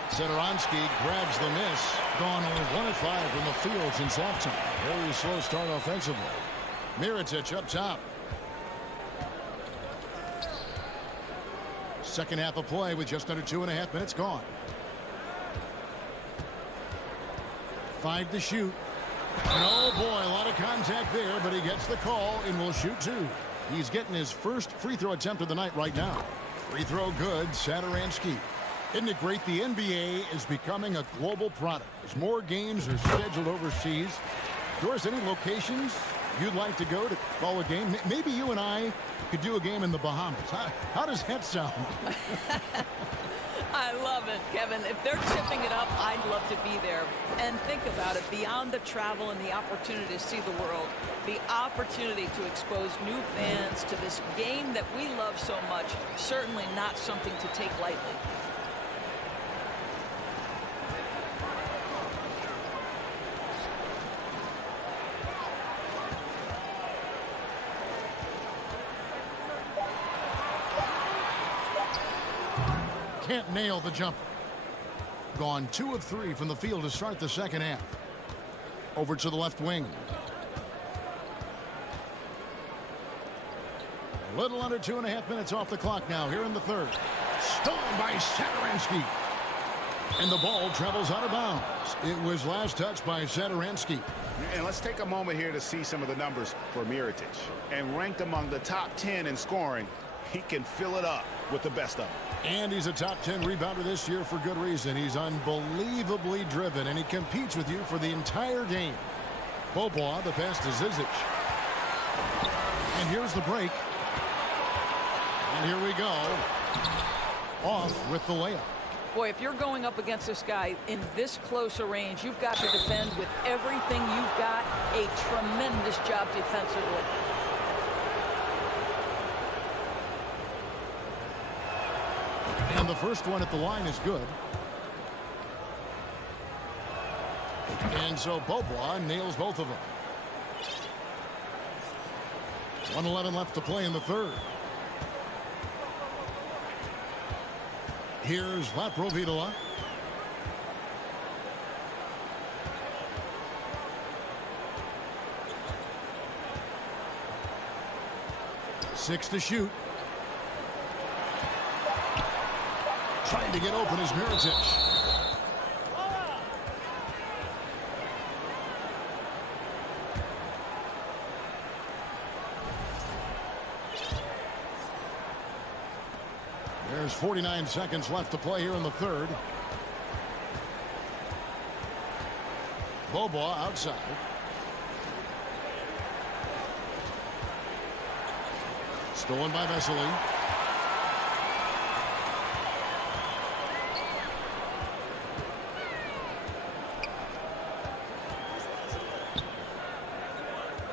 Satoransky grabs the miss. Gone only 1 of 5 from the field since halftime. Very slow start offensively. Mirotic up top. Second half of play with just under 2.5 minutes gone. 5 to shoot. And oh boy, a lot of contact there, but he gets the call and will shoot 2. He's getting his first free throw attempt of the night right now. Free throw good, Satoransky. Isn't it great? The NBA is becoming a global product. As more games are scheduled overseas, Doris, any locations you'd like to go to call a game? Maybe you and I could do a game in the Bahamas. How does that sound? I love it, Kevin. If they're tipping it up, I'd love to be there. And think about it, beyond the travel and the opportunity to see the world, the opportunity to expose new fans to this game that we love so much, certainly not something to take lightly. Can't nail the jumper. Gone 2 of 3 from the field to start the second half. Over to the left wing. A little under 2.5 minutes off the clock now here in the third. Stolen by Satoransky. And the ball travels out of bounds. It was last touched by Satoransky. And let's take a moment here to see some of the numbers for Mirotic. And ranked among the top 10 in scoring, he can fill it up with the best of them. And he's a top 10 rebounder this year for good reason. He's unbelievably driven, and he competes with you for the entire game. Beaubois, the pass to Zizic. And here's the break. And here we go. Off with the layup. Boy, if you're going up against this guy in this close a range, you've got to defend with everything you've got. A tremendous job defensively. And the first one at the line is good. And so Beaubois nails both of them. 1:11 left to play in the third. Here's Laprovitola. Six to shoot. Trying to get open is Mirotic. There's 49 seconds left to play here in the third. Beaubois outside. Stolen by Vesely.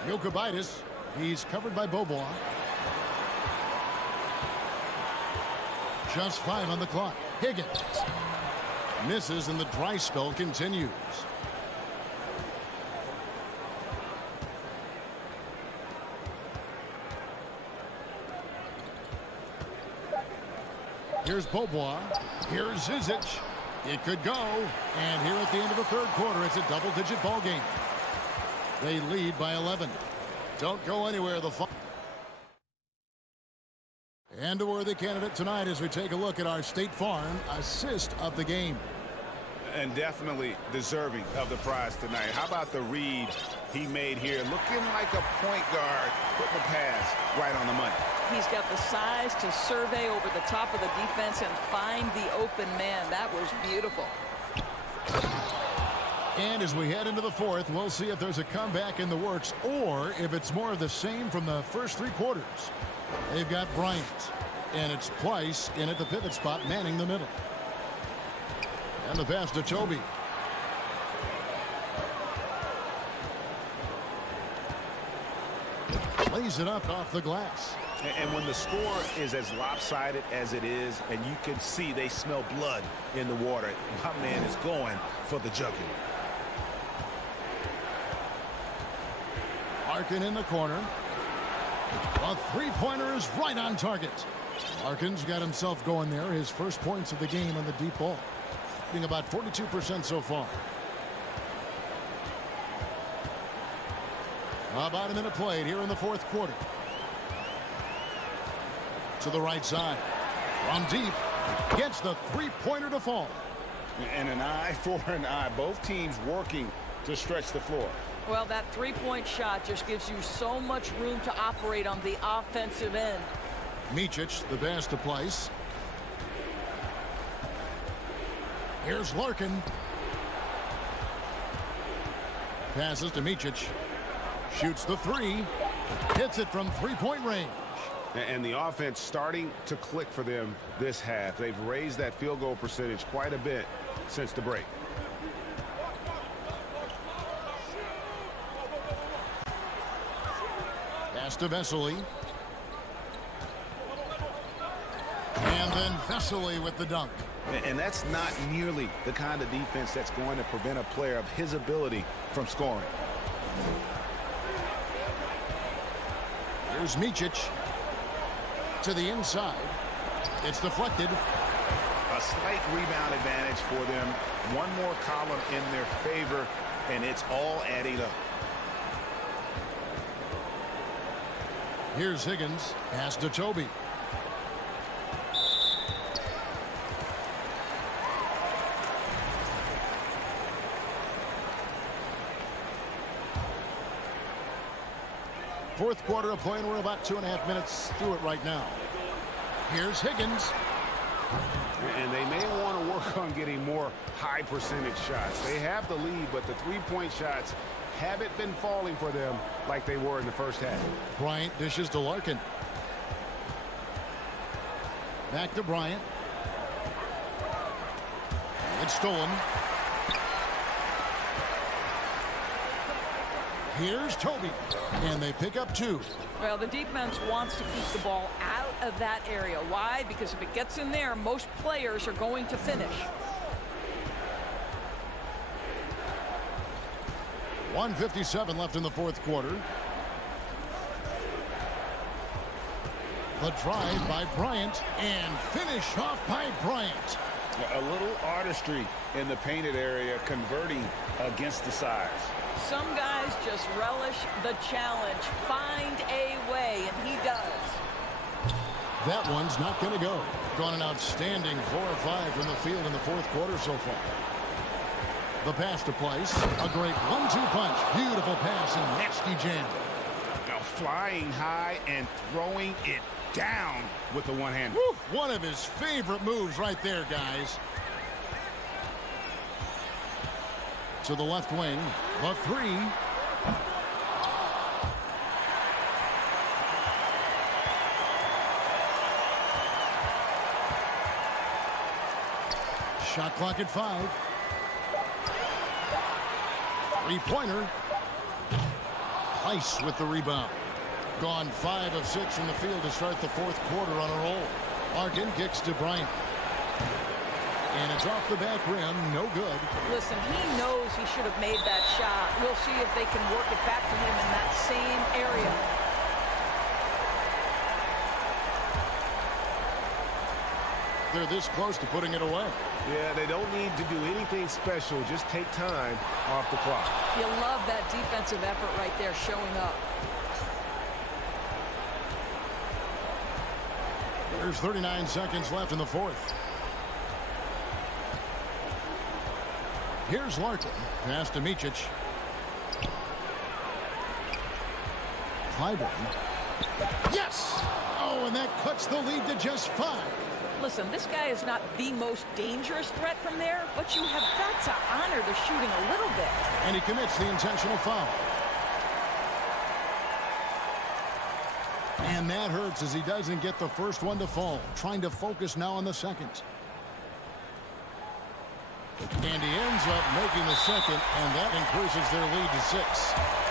Jokubaitis. He's covered by Beaubois. Just 5 on the clock. Higgins misses and the dry spell continues. Here's Beaubois. Here's Zizic. It could go. And here at the end of the third quarter, it's a double-digit ball game. They lead by 11. Don't go anywhere. And a worthy candidate tonight as we take a look at our State Farm assist of the game. And definitely deserving of the prize tonight. How about the read he made here? Looking like a point guard, putting the pass right on the money. He's got the size to survey over the top of the defense and find the open man. That was beautiful. And as we head into the fourth, we'll see if there's a comeback in the works or if it's more of the same from the first 3 quarters. They've got Bryant. And it's Price in at the pivot spot, manning the middle. And the pass to Toby. Lays it up off the glass. And when the score is as lopsided as it is, and you can see they smell blood in the water, my man is going for the jugular. Larkin in the corner. A three-pointer is right on target. Larkin's got himself going there. His first points of the game on the deep ball. Being about 42% so far. About a minute played here in the fourth quarter. To the right side. From deep. Gets the three-pointer to fall. And an eye for an eye. Both teams working to stretch the floor. Well, that three-point shot just gives you so much room to operate on the offensive end. Micic, the pass to Place. Here's Larkin. Passes to Micic. Shoots the three. Hits it from three-point range. And the offense starting to click for them this half. They've raised that field goal percentage quite a bit since the break. Pass to Vesely. And then Vesely with the dunk. And that's not nearly the kind of defense that's going to prevent a player of his ability from scoring. Here's Micic. To the inside. It's deflected. A slight rebound advantage for them. One more column in their favor, and it's all adding up. Here's Higgins. Pass to Toby. Fourth quarter of play, and we're about 2.5 minutes through it right now. Here's Higgins. And they may want to work on getting more high percentage shots. They have the lead, but the three-point shots haven't been falling for them like they were in the first half. Bryant dishes to Larkin. Back to Bryant. It's stolen. Here's Toby. And they pick up two. Well, the defense wants to keep the ball out of that area. Why? Because if it gets in there, most players are going to finish. 1:57 left in the fourth quarter. The drive by Bryant and finish off by Bryant. A little artistry in the painted area, converting against the size. Some guys just relish the challenge. Find a way, and he does. That one's not going to go. Gone an outstanding 4 or 5 from the field in the fourth quarter so far. The pass to Place. A great 1-2 punch. Beautiful pass and nasty jam. Now flying high and throwing it down with the one hand. One of his favorite moves right there, guys. To the left wing. The three. Shot clock at 5. Three-pointer. Ice with the rebound. Gone 5 of 6 from the field to start the fourth quarter on a roll. Larkin kicks to Bryant. And it's off the back rim. No good. Listen, he knows he should have made that shot. We'll see if they can work it back to him in that same area. They're this close to putting it away. Yeah, they don't need to do anything special. Just take time off the clock. You love that defensive effort right there showing up. There's 39 seconds left in the fourth. Here's Larkin. Pass to Micic. Clyburn. Yes! Oh, and that cuts the lead to just 5. Listen, this guy is not the most dangerous threat from there, but you have got to honor the shooting a little bit. And he commits the intentional foul. And that hurts as he doesn't get the first one to fall. Trying to focus now on the second. And he ends up making the second, and that increases their lead to 6.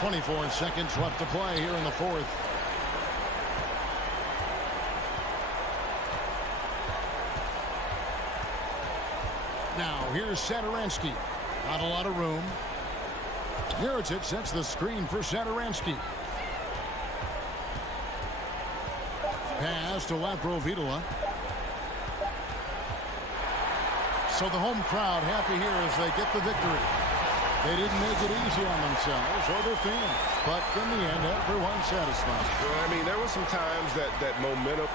.24 seconds left to play here in the fourth. Now here's Satoransky. Not a lot of room. Juričić sets the screen for Satoransky. Pass to Laprovitola. So the home crowd happy here as they get the victory. They didn't make it easy on themselves or their fans, but in the end, everyone's satisfied. Well, I mean, there were some times that momentum